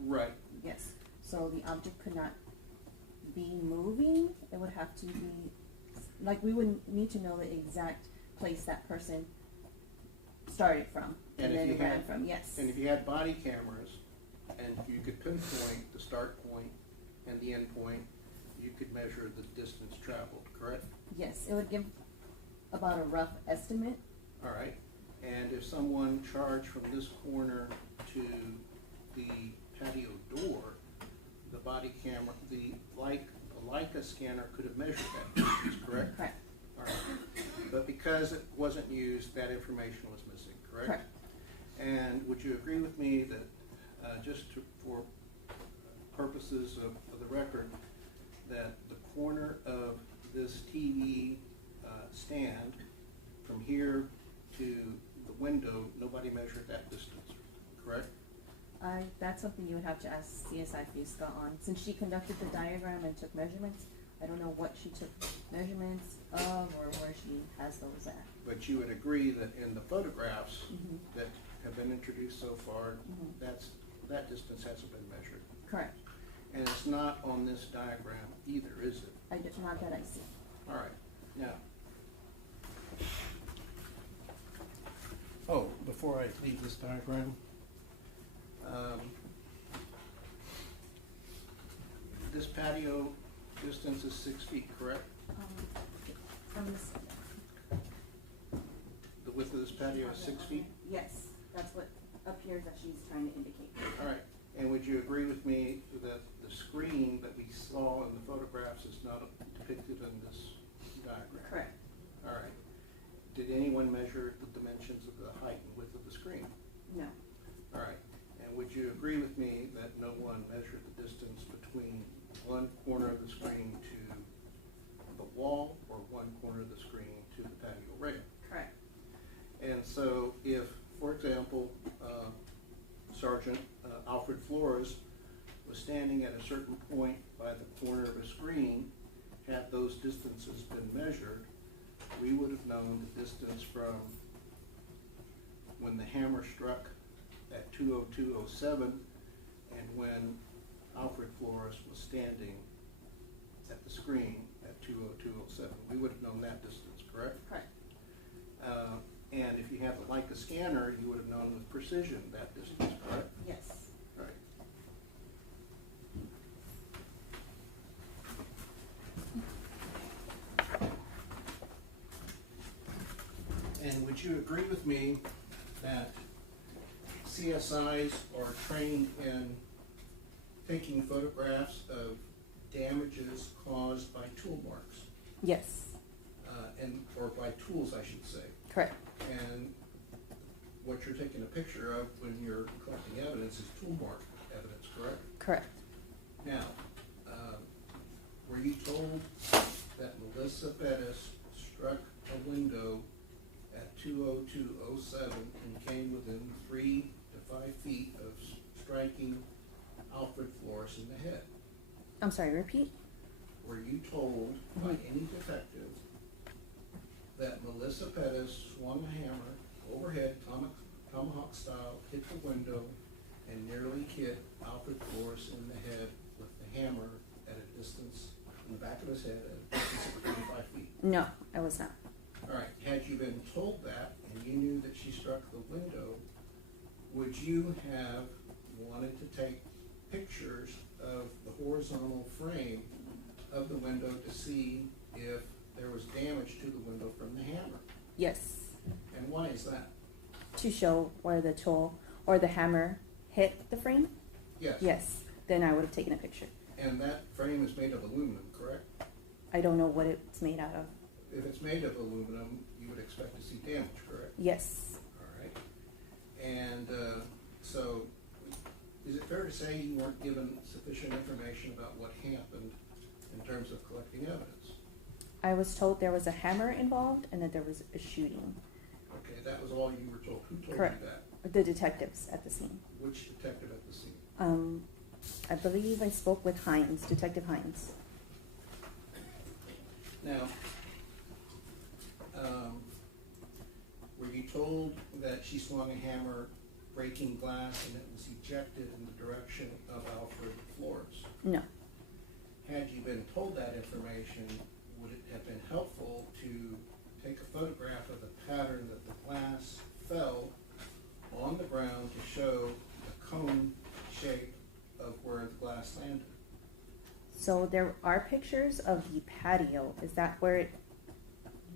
Right. yes. So the object could not be moving, it would have to be, like, we would need to know the exact place that person started from And and if then you ran had- from, yes. And if you had body cameras and you could pinpoint the start point and the end point, you could measure the distance traveled, correct? Yes, it would give about a rough estimate. All right. And if someone charged from this corner to the patio door, the body camera, the Leica scanner could have measured that distance, correct? Correct. All right. But because it wasn't used, that information was missing, correct? Correct. And would you agree with me that, for purposes of the record, that the corner of this TV stand from here to the window, nobody measured that distance, correct? That's something you would have to ask CSI Fusca on. Since she conducted the diagram and took measurements, I don't know what she took measurements of or where she has those at. But you would agree that in the photographs Mhm. that have been introduced so far, Mhm. that distance hasn't been measured. Correct. And it's not on this diagram either, is it? Not that I see. All right, now. Oh, before I leave this diagram, this patio distance is 6 feet, correct? From this, The width of this patio is 6 feet? yes, that's what appears that she's trying to indicate. All right, and would you agree with me that the screen that we saw in the photographs is not depicted in this diagram? Correct. All right. Did anyone measure the dimensions of the height and width of the screen? No. All right. And would you agree with me that no one measured the distance between one corner of the screen to the wall or one corner of the screen to the patio rail? Correct. And so if, for example, Sergeant Alfred Flores was standing at a certain point by the corner of a screen, had those distances been measured, we would have known the distance from when the hammer struck at 2:02:07 and when Alfred Flores was standing at the screen at 2:02:07. We would have known that distance, correct? Correct. And if you had the Leica scanner, you would have known with precision that distance, correct? Yes. Right. And would you agree with me that CSIs are trained in taking photographs of damages caused by tool marks, Yes, or by tools, I should say? correct. And what you're taking a picture of when you're collecting evidence is tool mark evidence, correct? Correct. Now, were you told that Melissa Perez struck a window at 2:02:07 and came within 3 to 5 feet of striking Alfred Flores in the head? I'm sorry, repeat? Were you told by any detective that Melissa Perez swung a hammer overhead, tomahawk style, hit the window, and nearly hit Alfred Flores in the head with the hammer at a distance of his head at 25 feet. No, I was not. All right, had you been told that and you knew that she struck the window, would you have wanted to take pictures of the horizontal frame of the window to see if there was damage to the window from the hammer? Yes, And why is that? to show where the tool or the hammer hit the frame. Yes. Yes, then I would have taken a picture. And that frame is made of aluminum, correct? I don't know what it's made out of. If it's made of aluminum, you would expect to see damage, correct? Yes, All right. And so, is it fair to say you weren't given sufficient information about what happened in terms of collecting evidence? I was told there was a hammer involved and that there was a shooting. Okay, that was all you were told. Who told Correct. you that? The detectives at the scene. Which detective at the scene? I believe I spoke with Hines, Detective Hines. Now, were you told that she swung a hammer breaking glass and it was ejected in the direction of Alfred Flores? No, Had you been told that information, would it have been helpful to take a photograph of the pattern that the glass fell on the ground to show the cone shape of where the glass landed? so there are pictures of the patio. Is that where it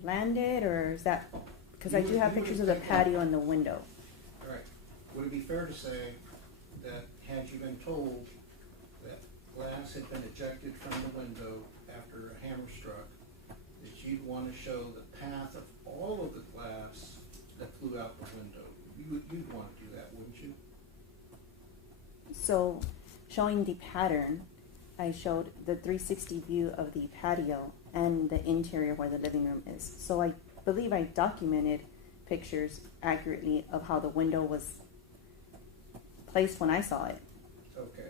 landed, or is that, because I do have pictures of the patio and the window. All right. Would it be fair to say that had you been told that glass had been ejected from the window after a hammer struck, that you'd want to show the path of all of the glass that flew out the window? You'd want to do that, wouldn't you? So, showing the pattern, I showed the 360 view of the patio and the interior where the living room is. So I believe I documented pictures accurately of how the window was placed when I saw it. Okay.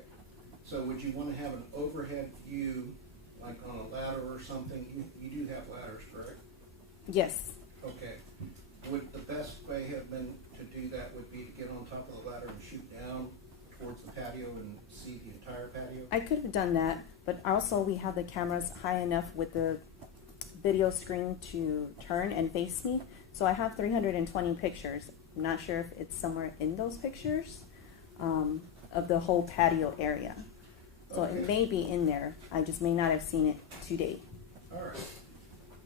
So would you want to have an overhead view, like on a ladder or something? You do have ladders, correct? Yes, Okay. Would the best way have been to do that would be to get on top of the ladder and shoot down towards the patio and see the entire patio? I could have done that, but also we have the cameras high enough with the video screen to turn and face me. So I have 320 pictures. I'm not sure if it's somewhere in those pictures of the whole patio area. So Okay. it may be in there. I just may not have seen it to date. All right.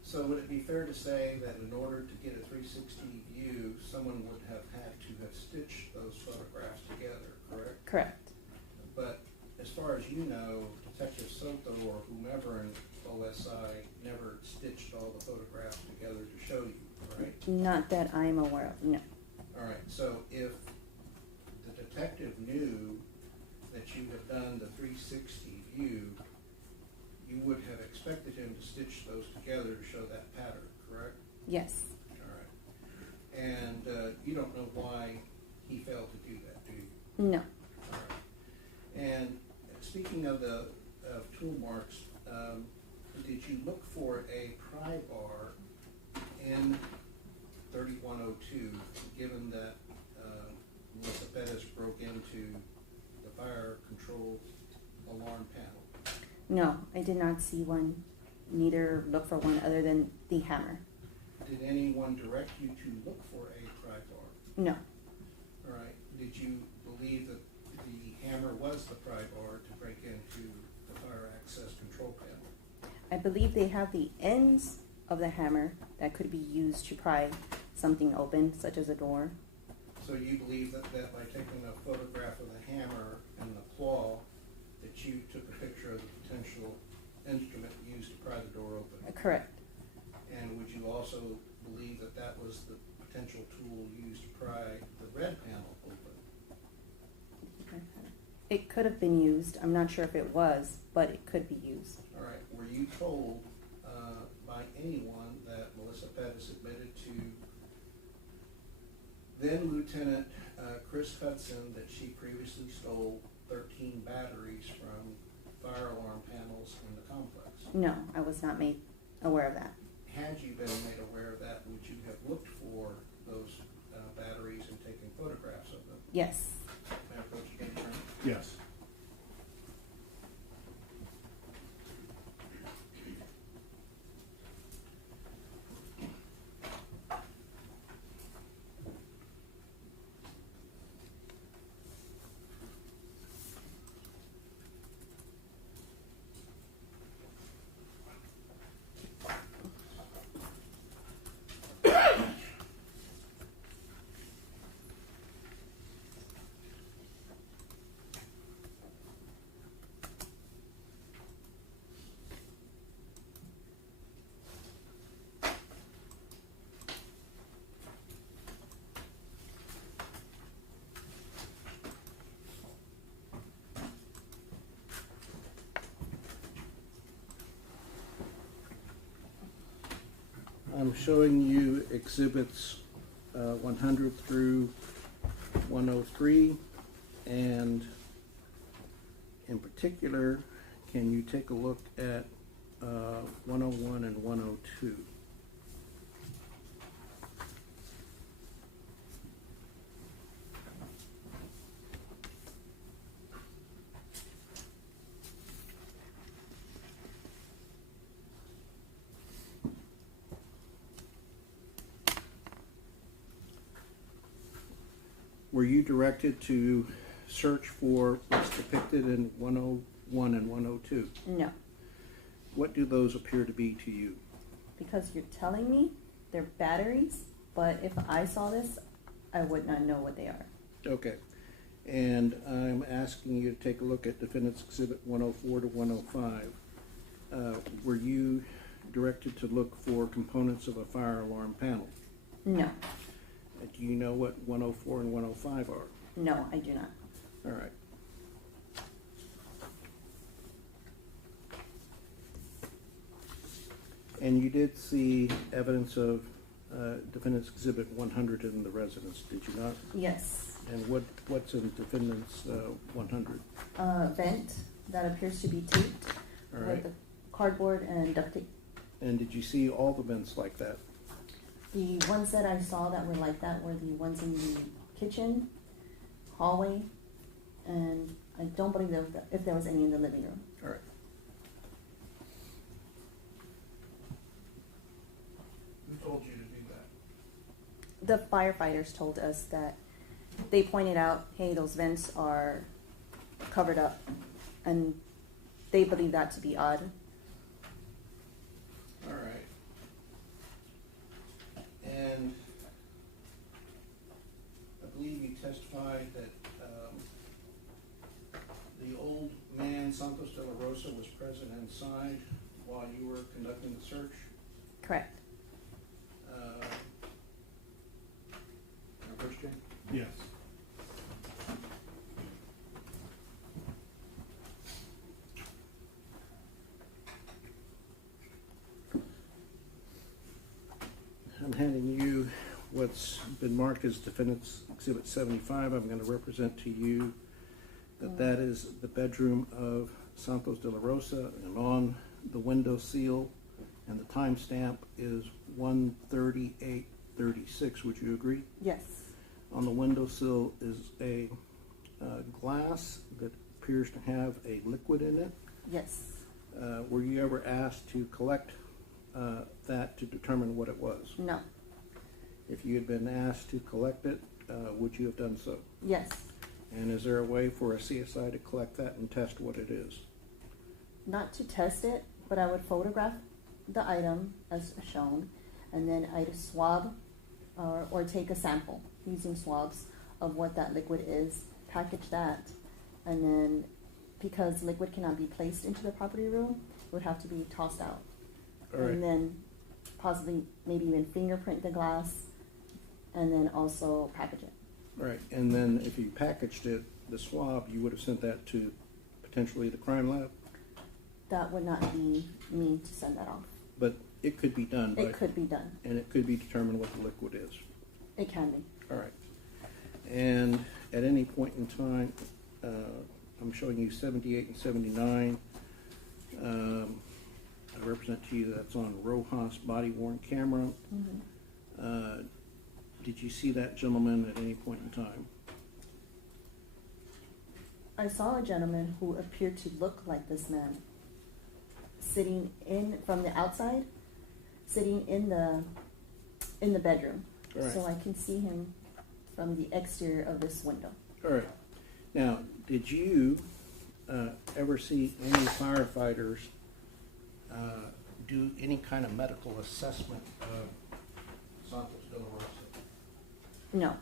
So would it be fair to say that in order to get a 360 view, someone would have had to have stitched those photographs together, correct? Correct. But as far as you know, Detective Soto or whomever in OSI never stitched all the photographs together to show you, right? Not that I'm aware of, no. All right, so if the detective knew that you had done the 360 view, you would have expected him to stitch those together to show that pattern, correct? Yes. All right. And you don't know why he failed to do that, do you? No. All right. And speaking of tool marks, did you look for a pry bar in 3102, given that Melissa Perez broke into the fire control alarm panel? No, I did not see one, neither look for one other than the hammer. Did anyone direct you to look for a pry bar? No. All right. Did you believe that the hammer was the pry bar to break into the fire access control panel? I believe they have the ends of the hammer that could be used to pry something open, such as a door. So you believe that by taking a photograph of the hammer and the claw, that you took a picture of the potential instrument used to pry the door open? Correct. And would you also believe that that was the potential tool used to pry the red panel open? It could have been used. I'm not sure if it was, but it could be used. All right. Were you told by anyone that Melissa Perez admitted to then Lieutenant Chris Hudson that she previously stole 13 batteries from fire alarm panels in the complex? No, I was not made aware of that. Had you been made aware of that, would you have looked for those batteries and taken photographs of them? Yes. May I approach again, Frank? Yes. I'm showing you exhibits 100 through 103, and in particular, can you take a look at 101 and 102? Were you directed to search for what's depicted in 101 and 102? No, What do those appear to be to you? because you're telling me they're batteries, but if I saw this, I would not know what they are. Okay. And I'm asking you to take a look at Defendant's Exhibit 104 to 105. Were you directed to look for components of a fire alarm panel? No, Do you know what 104 and 105 are? no, I do not. All right. And you did see evidence of Defendant's Exhibit 100 in the residence, did you not? Yes, And what's in Defendant's 100? vent that appears to be taped All with right. the cardboard and duct tape. And did you see all the vents like that? The ones that I saw that were like that were the ones in the kitchen, hallway, and I don't believe if there was any in the living room. All right. Who told you to do that? The firefighters told us that they pointed out, hey, those vents are covered up, and they believe that to be odd. All right. And I believe you testified that the old man, Santos de la Rosa, was present inside while you were conducting the search. Correct. Christian? Yes. I'm handing you what's been marked as Defendant's Exhibit 75. I'm going to represent to you that that is the bedroom of Santos de la Rosa, and on the window seal and the timestamp is 1:38:36. Would you agree? Yes. On the windowsill is a glass that appears to have a liquid in it. Yes. Were you ever asked to collect that to determine what it was? No. If you had been asked to collect it, would you have done so? Yes. And is there a way for a CSI to collect that and test what it is? Not to test it, but I would photograph the item as shown, and then I'd swab or take a sample using swabs of what that liquid is, package that, and then because liquid cannot be placed into the property room, it would have to be tossed out. All right. And then possibly maybe even fingerprint the glass and then also package it. All right, and then if you packaged it, the swab, you would have sent that to potentially the crime lab, That would not be me to send that off. but it could be done by, It could be done. and it could be determined what the liquid is. It can be. All right. And at any point in time, I'm showing you 78 and 79. I represent to you that's on Rojas body-worn camera. Did you see that gentleman at any point in time? I saw a gentleman who appeared to look like this man sitting in from the outside, sitting in the bedroom. All right. So I can see him from the exterior of this window. All right. Now, did you ever see any firefighters do any kind of medical assessment of Santos de la Rosa? No.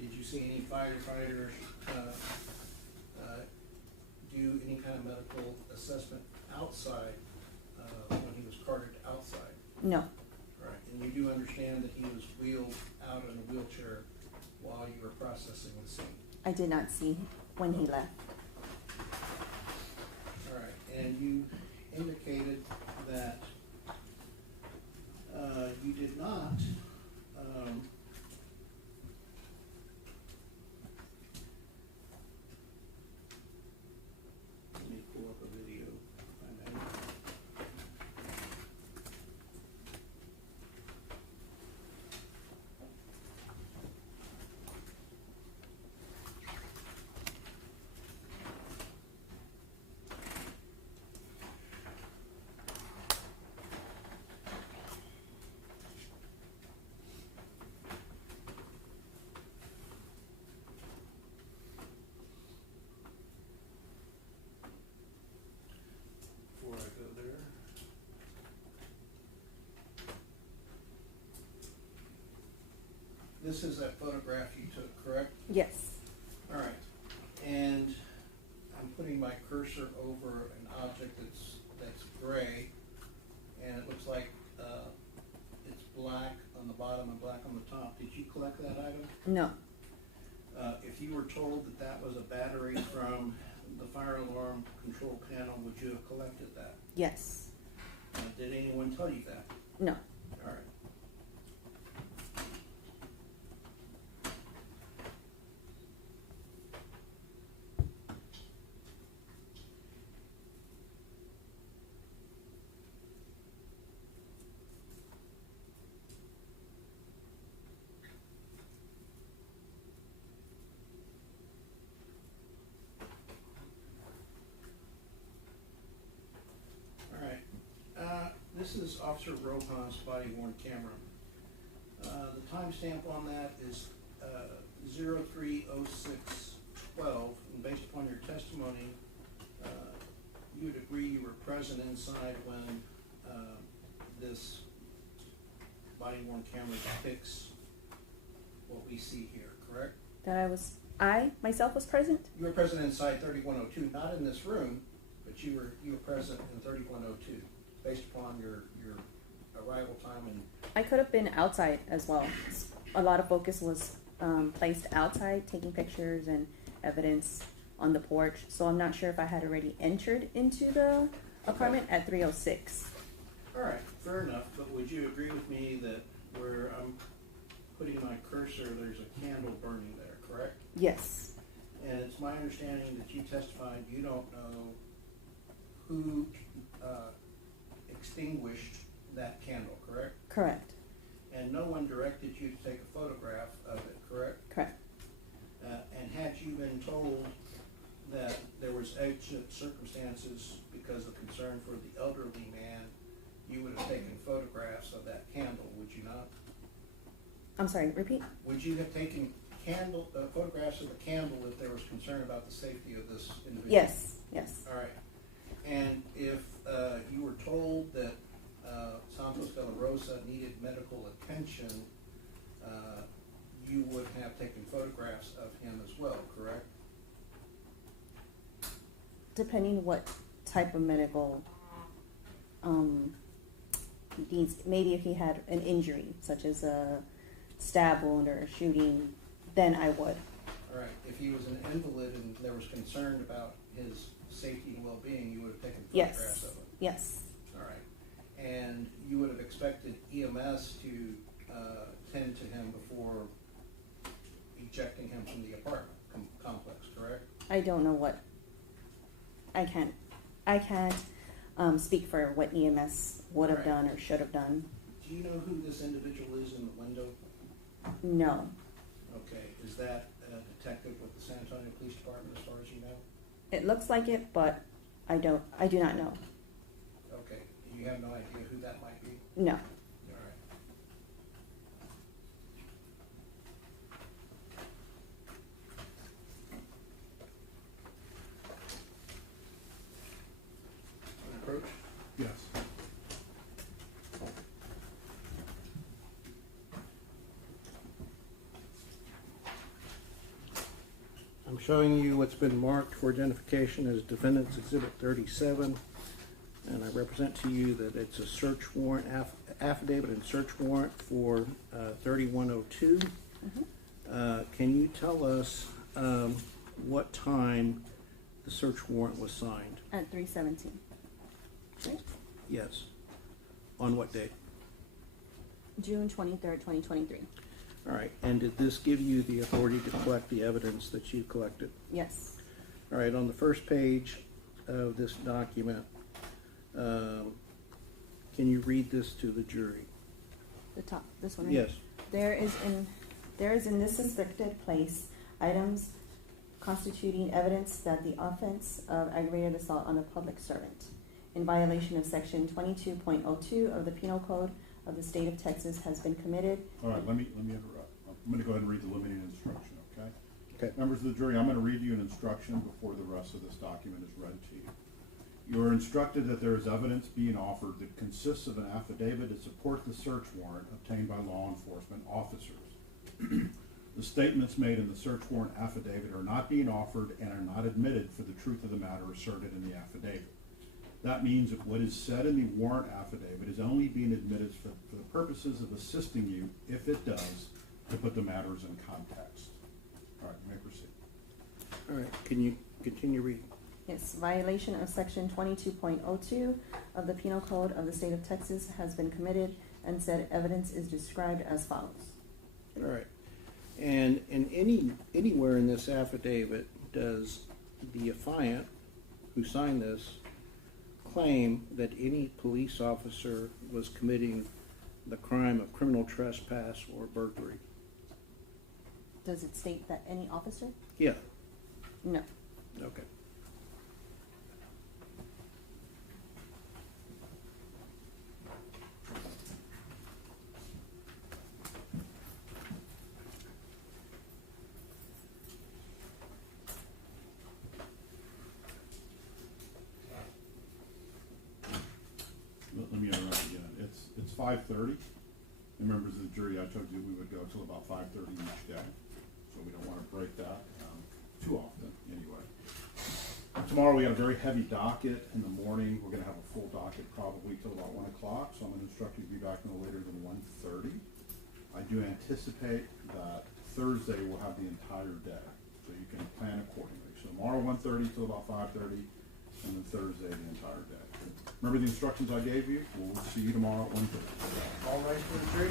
Did you see any firefighters do any kind of medical assessment outside when he was carted outside? No. Right. And you do understand that he was wheeled out in a wheelchair while you were processing the scene? I did not see when he left. All right. And you indicated that this is that photograph you took, correct? Yes. All right, and I'm putting my cursor over an object that's gray, and it looks like, it's black on the bottom and black on the top. Did you collect that item? No. If you were told that that was a battery from the fire alarm control panel, would you have collected that? Yes. Did anyone tell you that? No. All right. All right. This is Officer Rojan's body worn camera. The timestamp on that is 03/06/12, and based upon your testimony, you would agree you were present inside when this body worn camera depicts what we see here, correct? That I myself was present? You were present inside 3102, not in this room, but you were present in 3102, based upon your arrival time and. I could have been outside as well. A lot of focus was placed outside, taking pictures and evidence on the porch. So I'm not sure if I had already entered into the apartment at 3:06. All right, fair enough, but would you agree with me that where I'm putting my cursor, there's a candle burning there, correct? Yes. And it's my understanding that you testified you don't know who extinguished that candle, correct? Correct. And no one directed you to take a photograph of it, correct? Correct. And had you been told that there was exigent circumstances because of concern for the elderly man, you would have taken photographs of that candle, would you not? I'm sorry, repeat? Would you have taken photographs of the candle if there was concern about the safety of this individual? Yes. Yes. All right. And if you were told that Santos de la Rosa needed medical attention, you would have taken photographs of him as well, correct? Depending what type of medical needs, maybe if he had an injury, such as a stab wound or a shooting, then I would. All right. If he was an invalid and there was concern about his safety and well-being, you would have taken photographs Yes. of him. Yes. All right. And you would have expected EMS to tend to him before ejecting him from the apartment complex, correct? I don't know what. I can't speak for what EMS would have Right. done or should have done. Do you know who this individual is in the window? No. Okay. Is that a detective with the San Antonio Police Department, as far as you know? It looks like it, but I do not know. Okay. You have no idea who that might be? No. All right. Approach? Yes. I'm showing you what's been marked for identification as Defendant's Exhibit 37, and I represent to you that it's a search warrant, affidavit and search warrant for 3102. Can you tell us what time the search warrant was signed? At 3:17. Right? Yes. On what date? June 23rd, 2023. All right, and did this give you the authority to collect the evidence that you collected? Yes. All right, on the first page of this document, can you read this to the jury? The top, this one. Right? Yes. There is in this restricted place items constituting evidence that the offense of aggravated assault on a public servant in violation of section 22.02 of the Penal Code of the State of Texas has been committed. All right, let me interrupt. I'm going to go ahead and read the limiting instruction, okay? Okay. Members of the jury, I'm going to read you an instruction before the rest of this document is read to you. You are instructed that there is evidence being offered that consists of an affidavit to support the search warrant obtained by law enforcement officers. The statements made in the search warrant affidavit are not being offered and are not admitted for the truth of the matter asserted in the affidavit. That means that what is said in the warrant affidavit is only being admitted for the purposes of assisting you, if it does, to put the matters in context. All right, you may proceed. All right, can you continue reading? Yes, violation of section 22.02 of the Penal Code of the State of Texas has been committed, and said evidence is described as follows. All right. And anywhere in this affidavit does the affiant who signed this claim that any police officer was committing the crime of criminal trespass or burglary? Does it state that any officer? Yeah, No. okay. Let me interrupt again. It's 5:30. And members of the jury, I told you we would go till about 5:30 each day. So we don't want to break that too often anyway. Tomorrow we got a very heavy docket in the morning. We're gonna have a full docket probably till about 1 o'clock. So I'm gonna instruct you to be back no later than 1:30. I do anticipate that Thursday we'll have the entire day. So you can plan accordingly. So tomorrow 1:30 till about 5:30, and then Thursday the entire day. Remember the instructions I gave you? We'll see you tomorrow at 1:30. All right for the jury?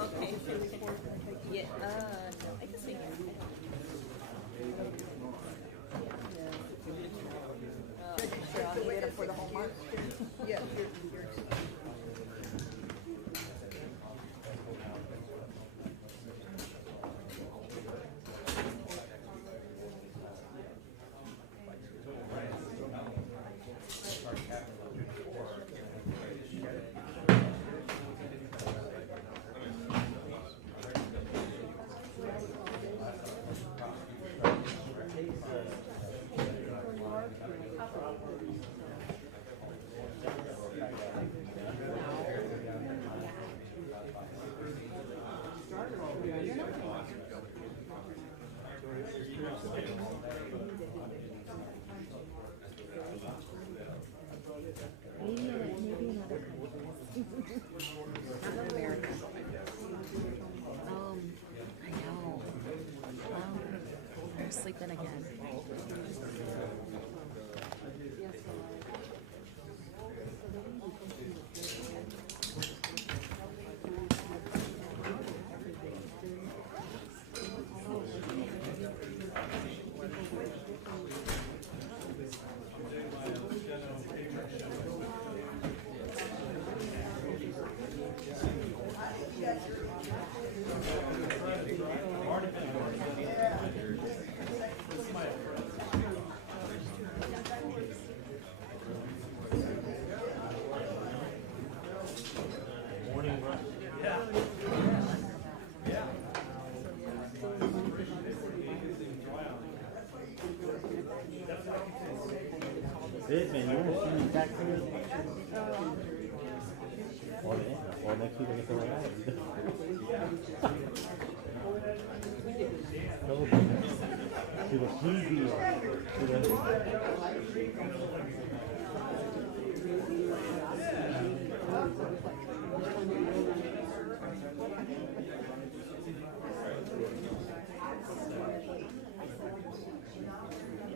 Okay. Yeah, I can see. Sure, I'll leave it up for the whole month. Yeah. Maybe in other countries. Not in America. I know. They're sleeping again. Hey, man, you want to see me back here? Or next week I get the right out. To the TV. Thank you.